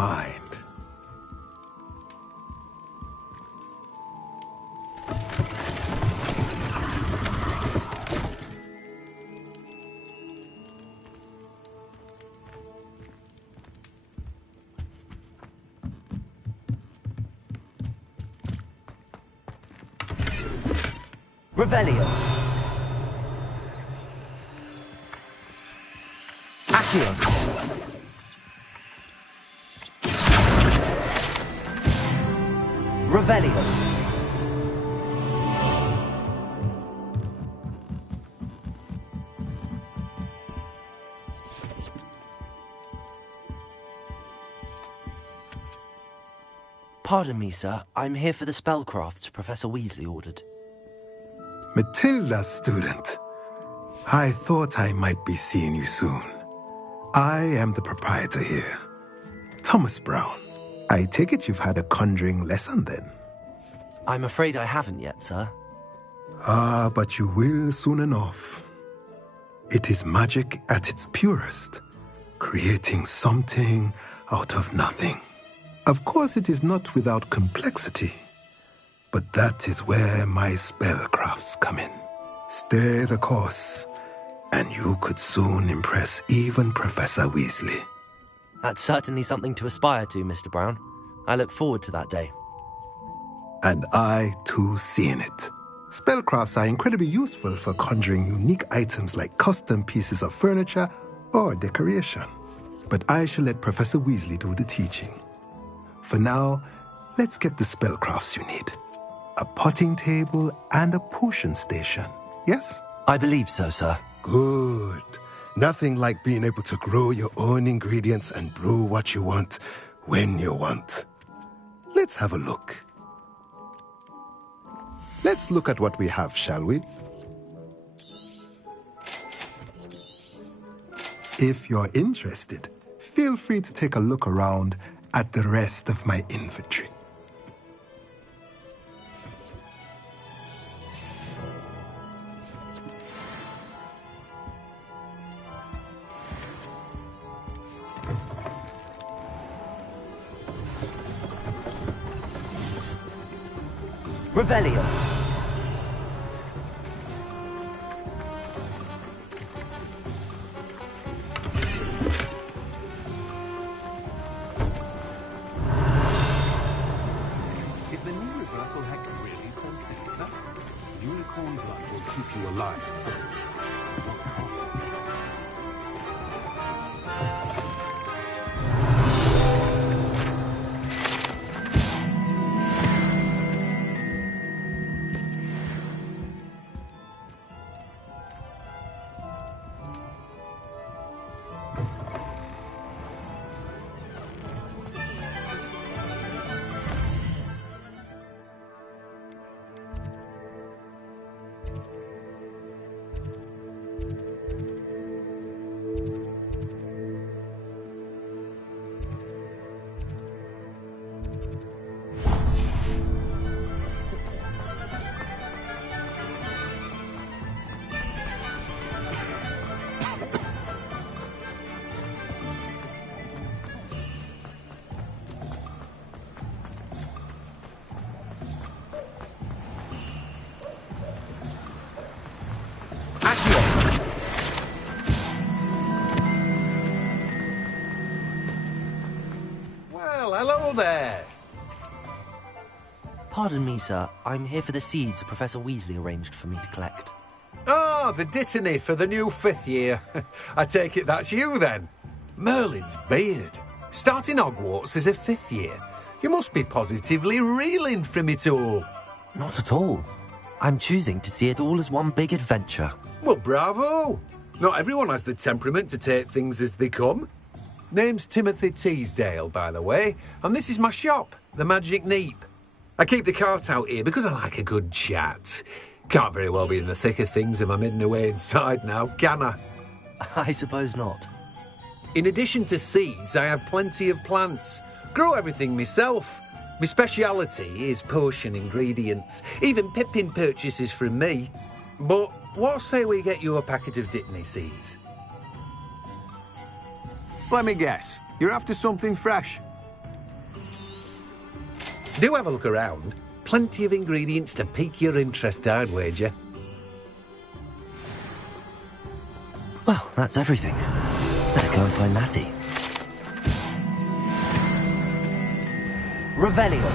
Mind. Revelio. Accio. Revelio. Pardon me, sir. I'm here for the spellcrafts Professor Weasley ordered. Matilda, student. I thought I might be seeing you soon. I am the proprietor here, Thomas Brown. I take it you've had a conjuring lesson then? I'm afraid I haven't yet, sir. Ah, but you will soon enough. It is magic at its purest, creating something out of nothing. Of course, it is not without complexity, but that is where my spellcrafts come in. Stay the course, and you could soon impress even Professor Weasley. That's certainly something to aspire to, Mr. Brown. I look forward to that day. And I, too, see in it. Spellcrafts are incredibly useful for conjuring unique items like custom pieces of furniture or decoration. But I shall let Professor Weasley do the teaching. For now, let's get the spellcrafts you need. A potting table and a potion station, yes? I believe so, sir. Good. Nothing like being able to grow your own ingredients and brew what you want when you want. Let's have a look. Let's look at what we have, shall we? If you're interested, feel free to take a look around at the rest of my inventory. Revelio. Is the new reversal hex really so sinister? Unicorn blood will keep you alive. Well, hello there. Pardon me, sir. I'm here for the seeds Professor Weasley arranged for me to collect. Oh, the dittany for the new 5th year. I take it that's you, then. Merlin's beard. Starting Hogwarts as a 5th year. You must be positively reeling from it all. Not at all. I'm choosing to see it all as one big adventure. Well, bravo. Not everyone has the temperament to take things as they come. Name's Timothy Teasdale, by the way, and this is my shop, the Magic Neep. I keep the cart out here because I like a good chat. Can't very well be in the thick of things if I'm hidden away inside now, can I? I suppose not. In addition to seeds, I have plenty of plants. Grow everything myself. My speciality is potion ingredients. Even Pippin purchases from me. But what say we get you a packet of Dittany seeds? Let me guess. You're after something fresh. Do have a look around. Plenty of ingredients to pique your interest, I'd wager. Well, that's everything. Let's go and find Natty. Revelio.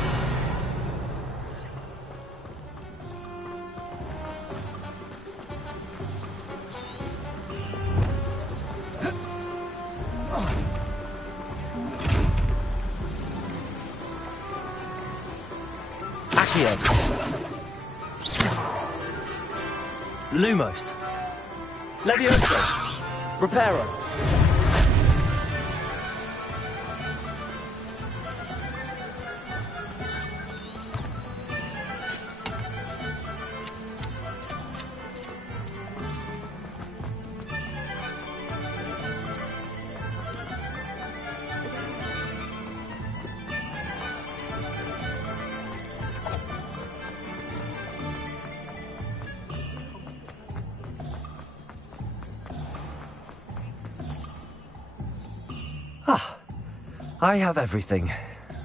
Accio. Lumos. Levioso. Reparo. Ah, I have everything.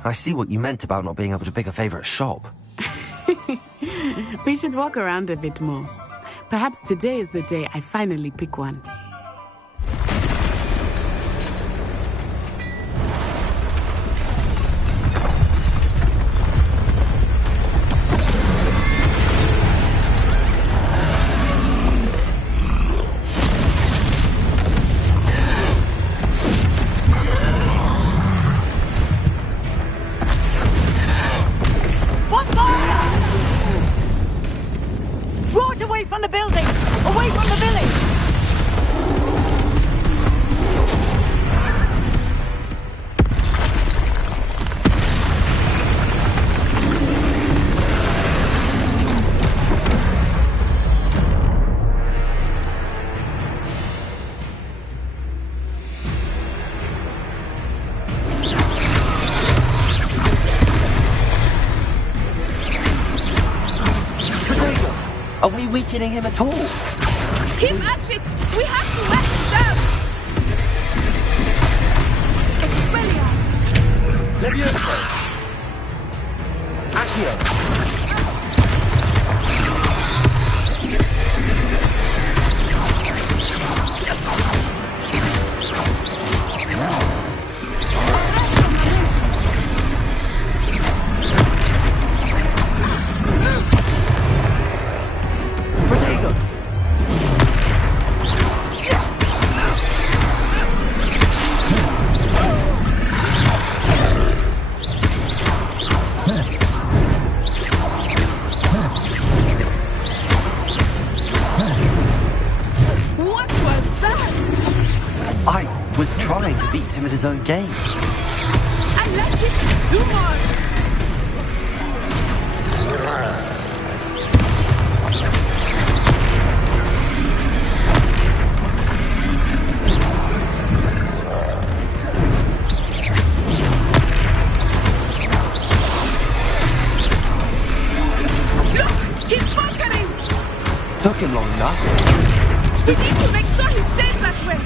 I see what you meant about not being able to pick a favourite shop. We should walk around a bit more. Perhaps today is the day I finally pick one. Draw it away from the building! Away from the village! Are we weakening him at all? Keep at it! We have to let him down! Expelliarmus! Levioso! Accio! Was trying to beat him at his own game. I like it! Do more! Look! He's bunkering! Took him long enough. We need to make sure he stays that way!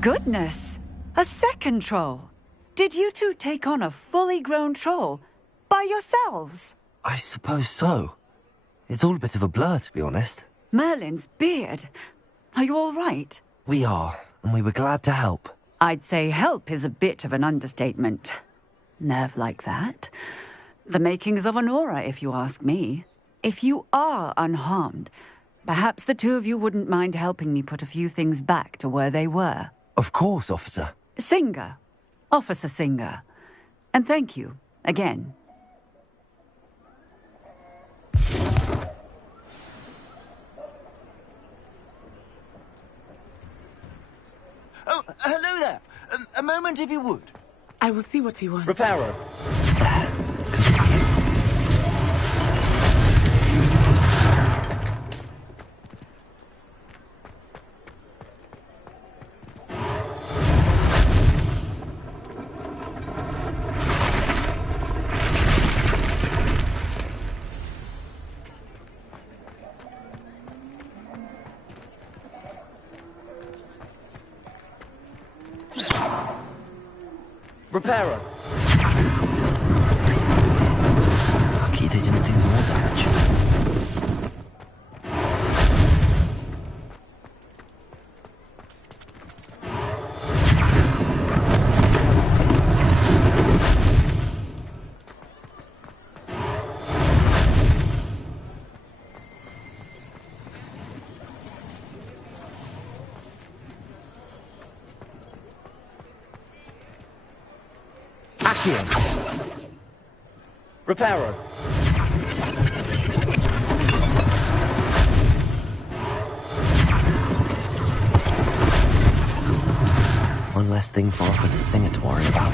Goodness! A second troll! Did you two take on a fully grown troll? By yourselves? I suppose so. It's all a bit of a blur, to be honest. Merlin's beard. Are you all right? We are, and we were glad to help. I'd say help is a bit of an understatement. Nerve like that. The makings of an aura, if you ask me. If you are unharmed, perhaps the two of you wouldn't mind helping me put a few things back to where they were. Of course, officer. Singer. Officer Singer. And thank you, again. Oh, hello there. A moment, if you would. I will see what he wants. Reparo. Reparo. Lucky they didn't do more damage. Accio. Reparo. One less thing for Officer Singer to worry about.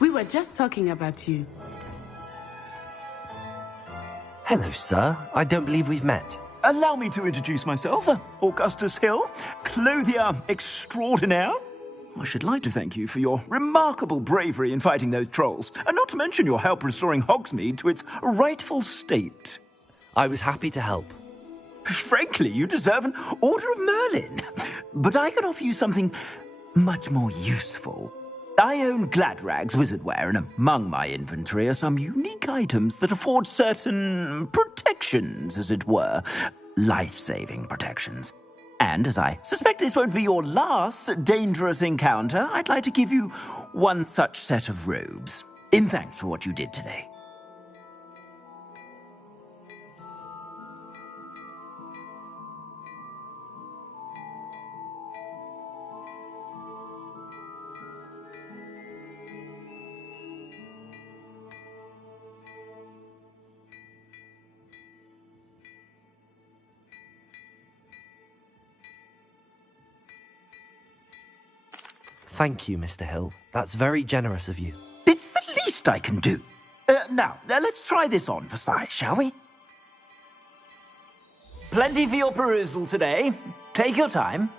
We were just talking about you. Hello, sir. I don't believe we've met. Allow me to introduce myself, Augustus Hill, clothier extraordinaire. I should like to thank you for your remarkable bravery in fighting those trolls, and not to mention your help restoring Hogsmeade to its rightful state. I was happy to help. Frankly, you deserve an Order of Merlin. But I can offer you something much more useful. I own Gladrag's wizardware, and among my inventory are some unique items that afford certain protections, as it were. Life-saving protections. And as I suspect this won't be your last dangerous encounter, I'd like to give you one such set of robes, in thanks for what you did today. Thank you, Mr. Hill. That's very generous of you. It's the least I can do. Now, let's try this on for size, shall we? Plenty for your perusal today. Take your time.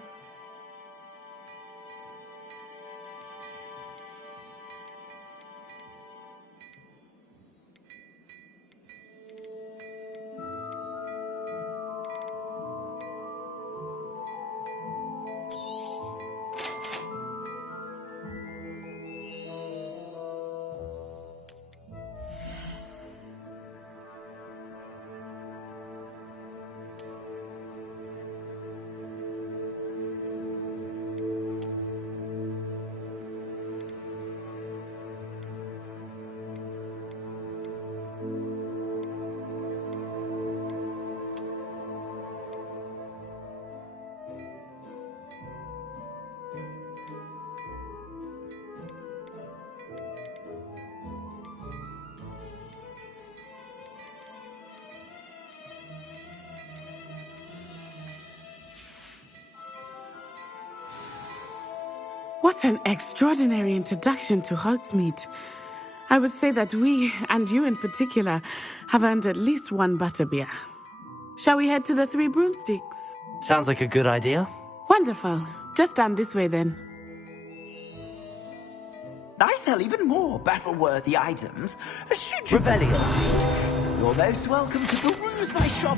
What an extraordinary introduction to Hogsmeade. I would say that we, and you in particular, have earned at least one butterbeer. Shall we head to the Three Broomsticks? Sounds like a good idea. Wonderful. Just stand this way then. I sell even more battle-worthy items. Should you... Revelio. You're most welcome to peruse my shop.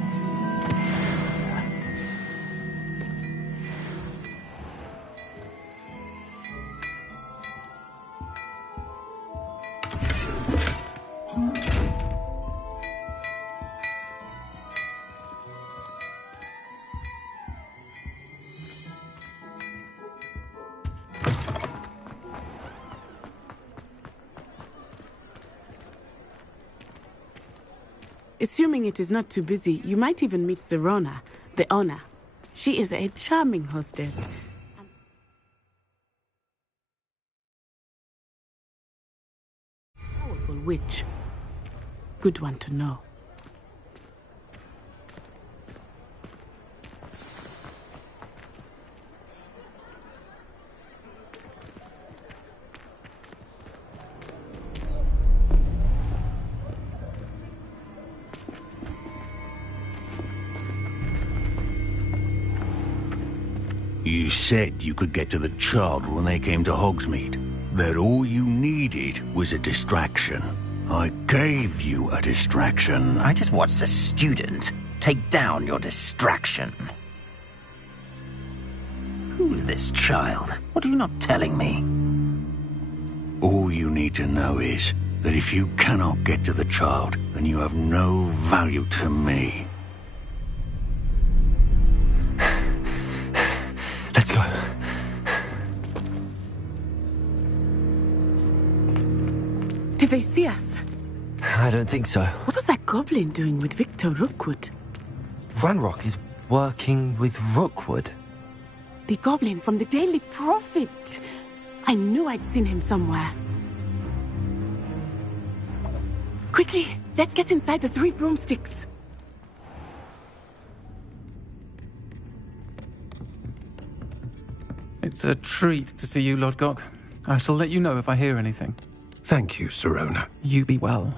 Assuming it is not too busy, you might even meet Serona, the owner. She is a charming hostess. Powerful witch. Good one to know. You said you could get to the child when they came to Hogsmeade. That all you needed was a distraction. I gave you a distraction. I just watched a student take down your distraction. Who's this child? What are you not telling me? All you need to know is that if you cannot get to the child, then you have no value to me. Let's go. Did they see us? I don't think so. What was that goblin doing with Victor Rookwood? Ranrock is working with Rookwood. The goblin from the Daily Prophet. I knew I'd seen him somewhere. Quickly, let's get inside the Three Broomsticks. It's a treat to see you, Lodgok. I shall let you know if I hear anything. Thank you, Serona. You be well.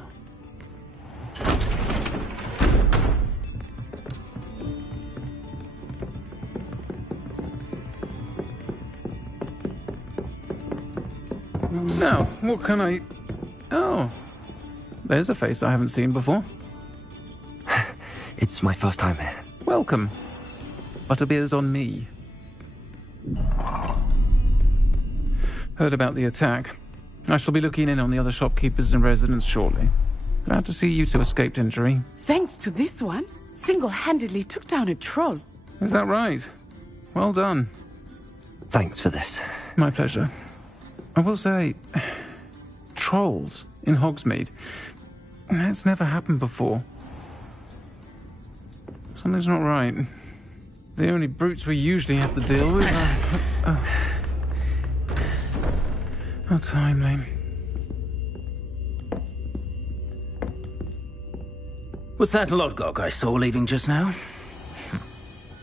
Now, what can I... Oh, there's a face I haven't seen before. It's my first time here. Welcome. Butterbeer's on me. Heard about the attack. I shall be looking in on the other shopkeepers and residents shortly. Glad to see you two escaped injury. Thanks to this one, single-handedly took down a troll. Is that right? Well done. Thanks for this. My pleasure. I will say, trolls in Hogsmeade. That's never happened before. Something's not right. The only brutes we usually have to deal with are... How timely. Was that Lodgok I saw leaving just now?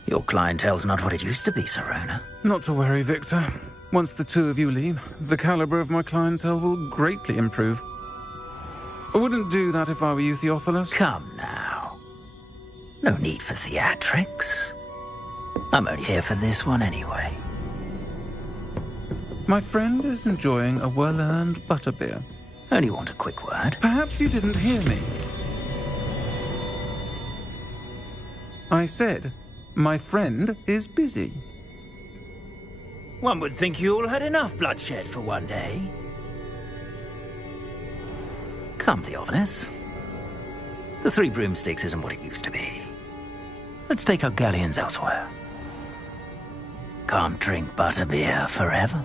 Your clientele's not what it used to be, Serona. Not to worry, Victor. Once the two of you leave, the caliber of my clientele will greatly improve. I wouldn't do that if I were you, Theophilus. Come now. No need for theatrics. I'm only here for this one anyway. My friend is enjoying a well-earned butterbeer. Only want a quick word. Perhaps you didn't hear me. I said, my friend is busy. One would think you all had enough bloodshed for one day. Come, Theophilus. The Three Broomsticks isn't what it used to be. Let's take our galleons elsewhere. Can't drink butterbeer forever.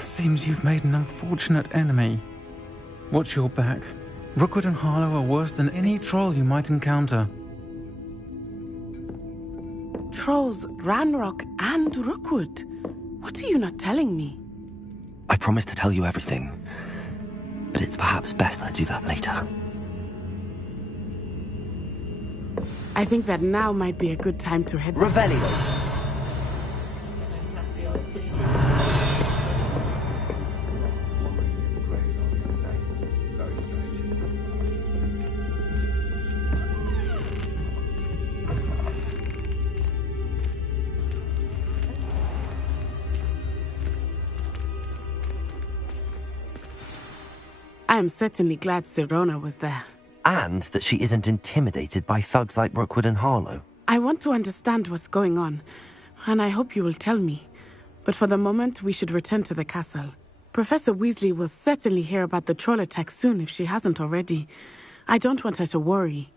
Seems you've made an unfortunate enemy. Watch your back. Rookwood and Harlow are worse than any troll you might encounter. Trolls, Ranrock, and Rookwood. What are you not telling me? I promised to tell you everything, but it's perhaps best I do that later. I think that now might be a good time to head back. Revelio. I am certainly glad Serona was there. And that she isn't intimidated by thugs like Rookwood and Harlow. I want to understand what's going on, and I hope you will tell me. But for the moment, we should return to the castle. Professor Weasley will certainly hear about the troll attack soon if she hasn't already. I don't want her to worry.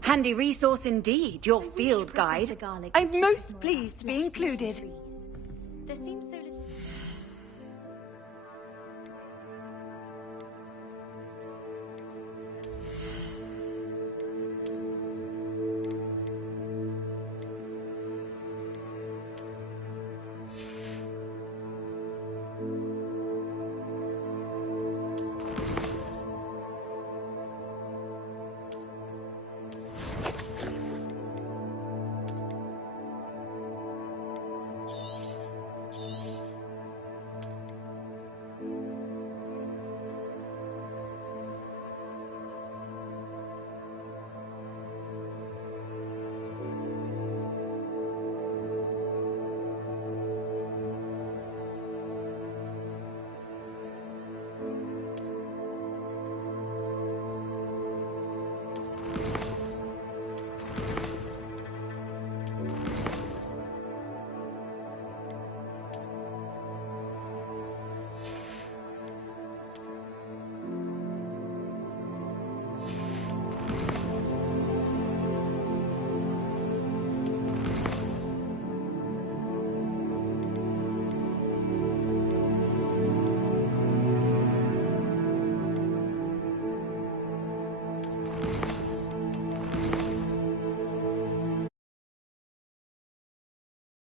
Handy resource indeed, your field guide. I'm most pleased to be included.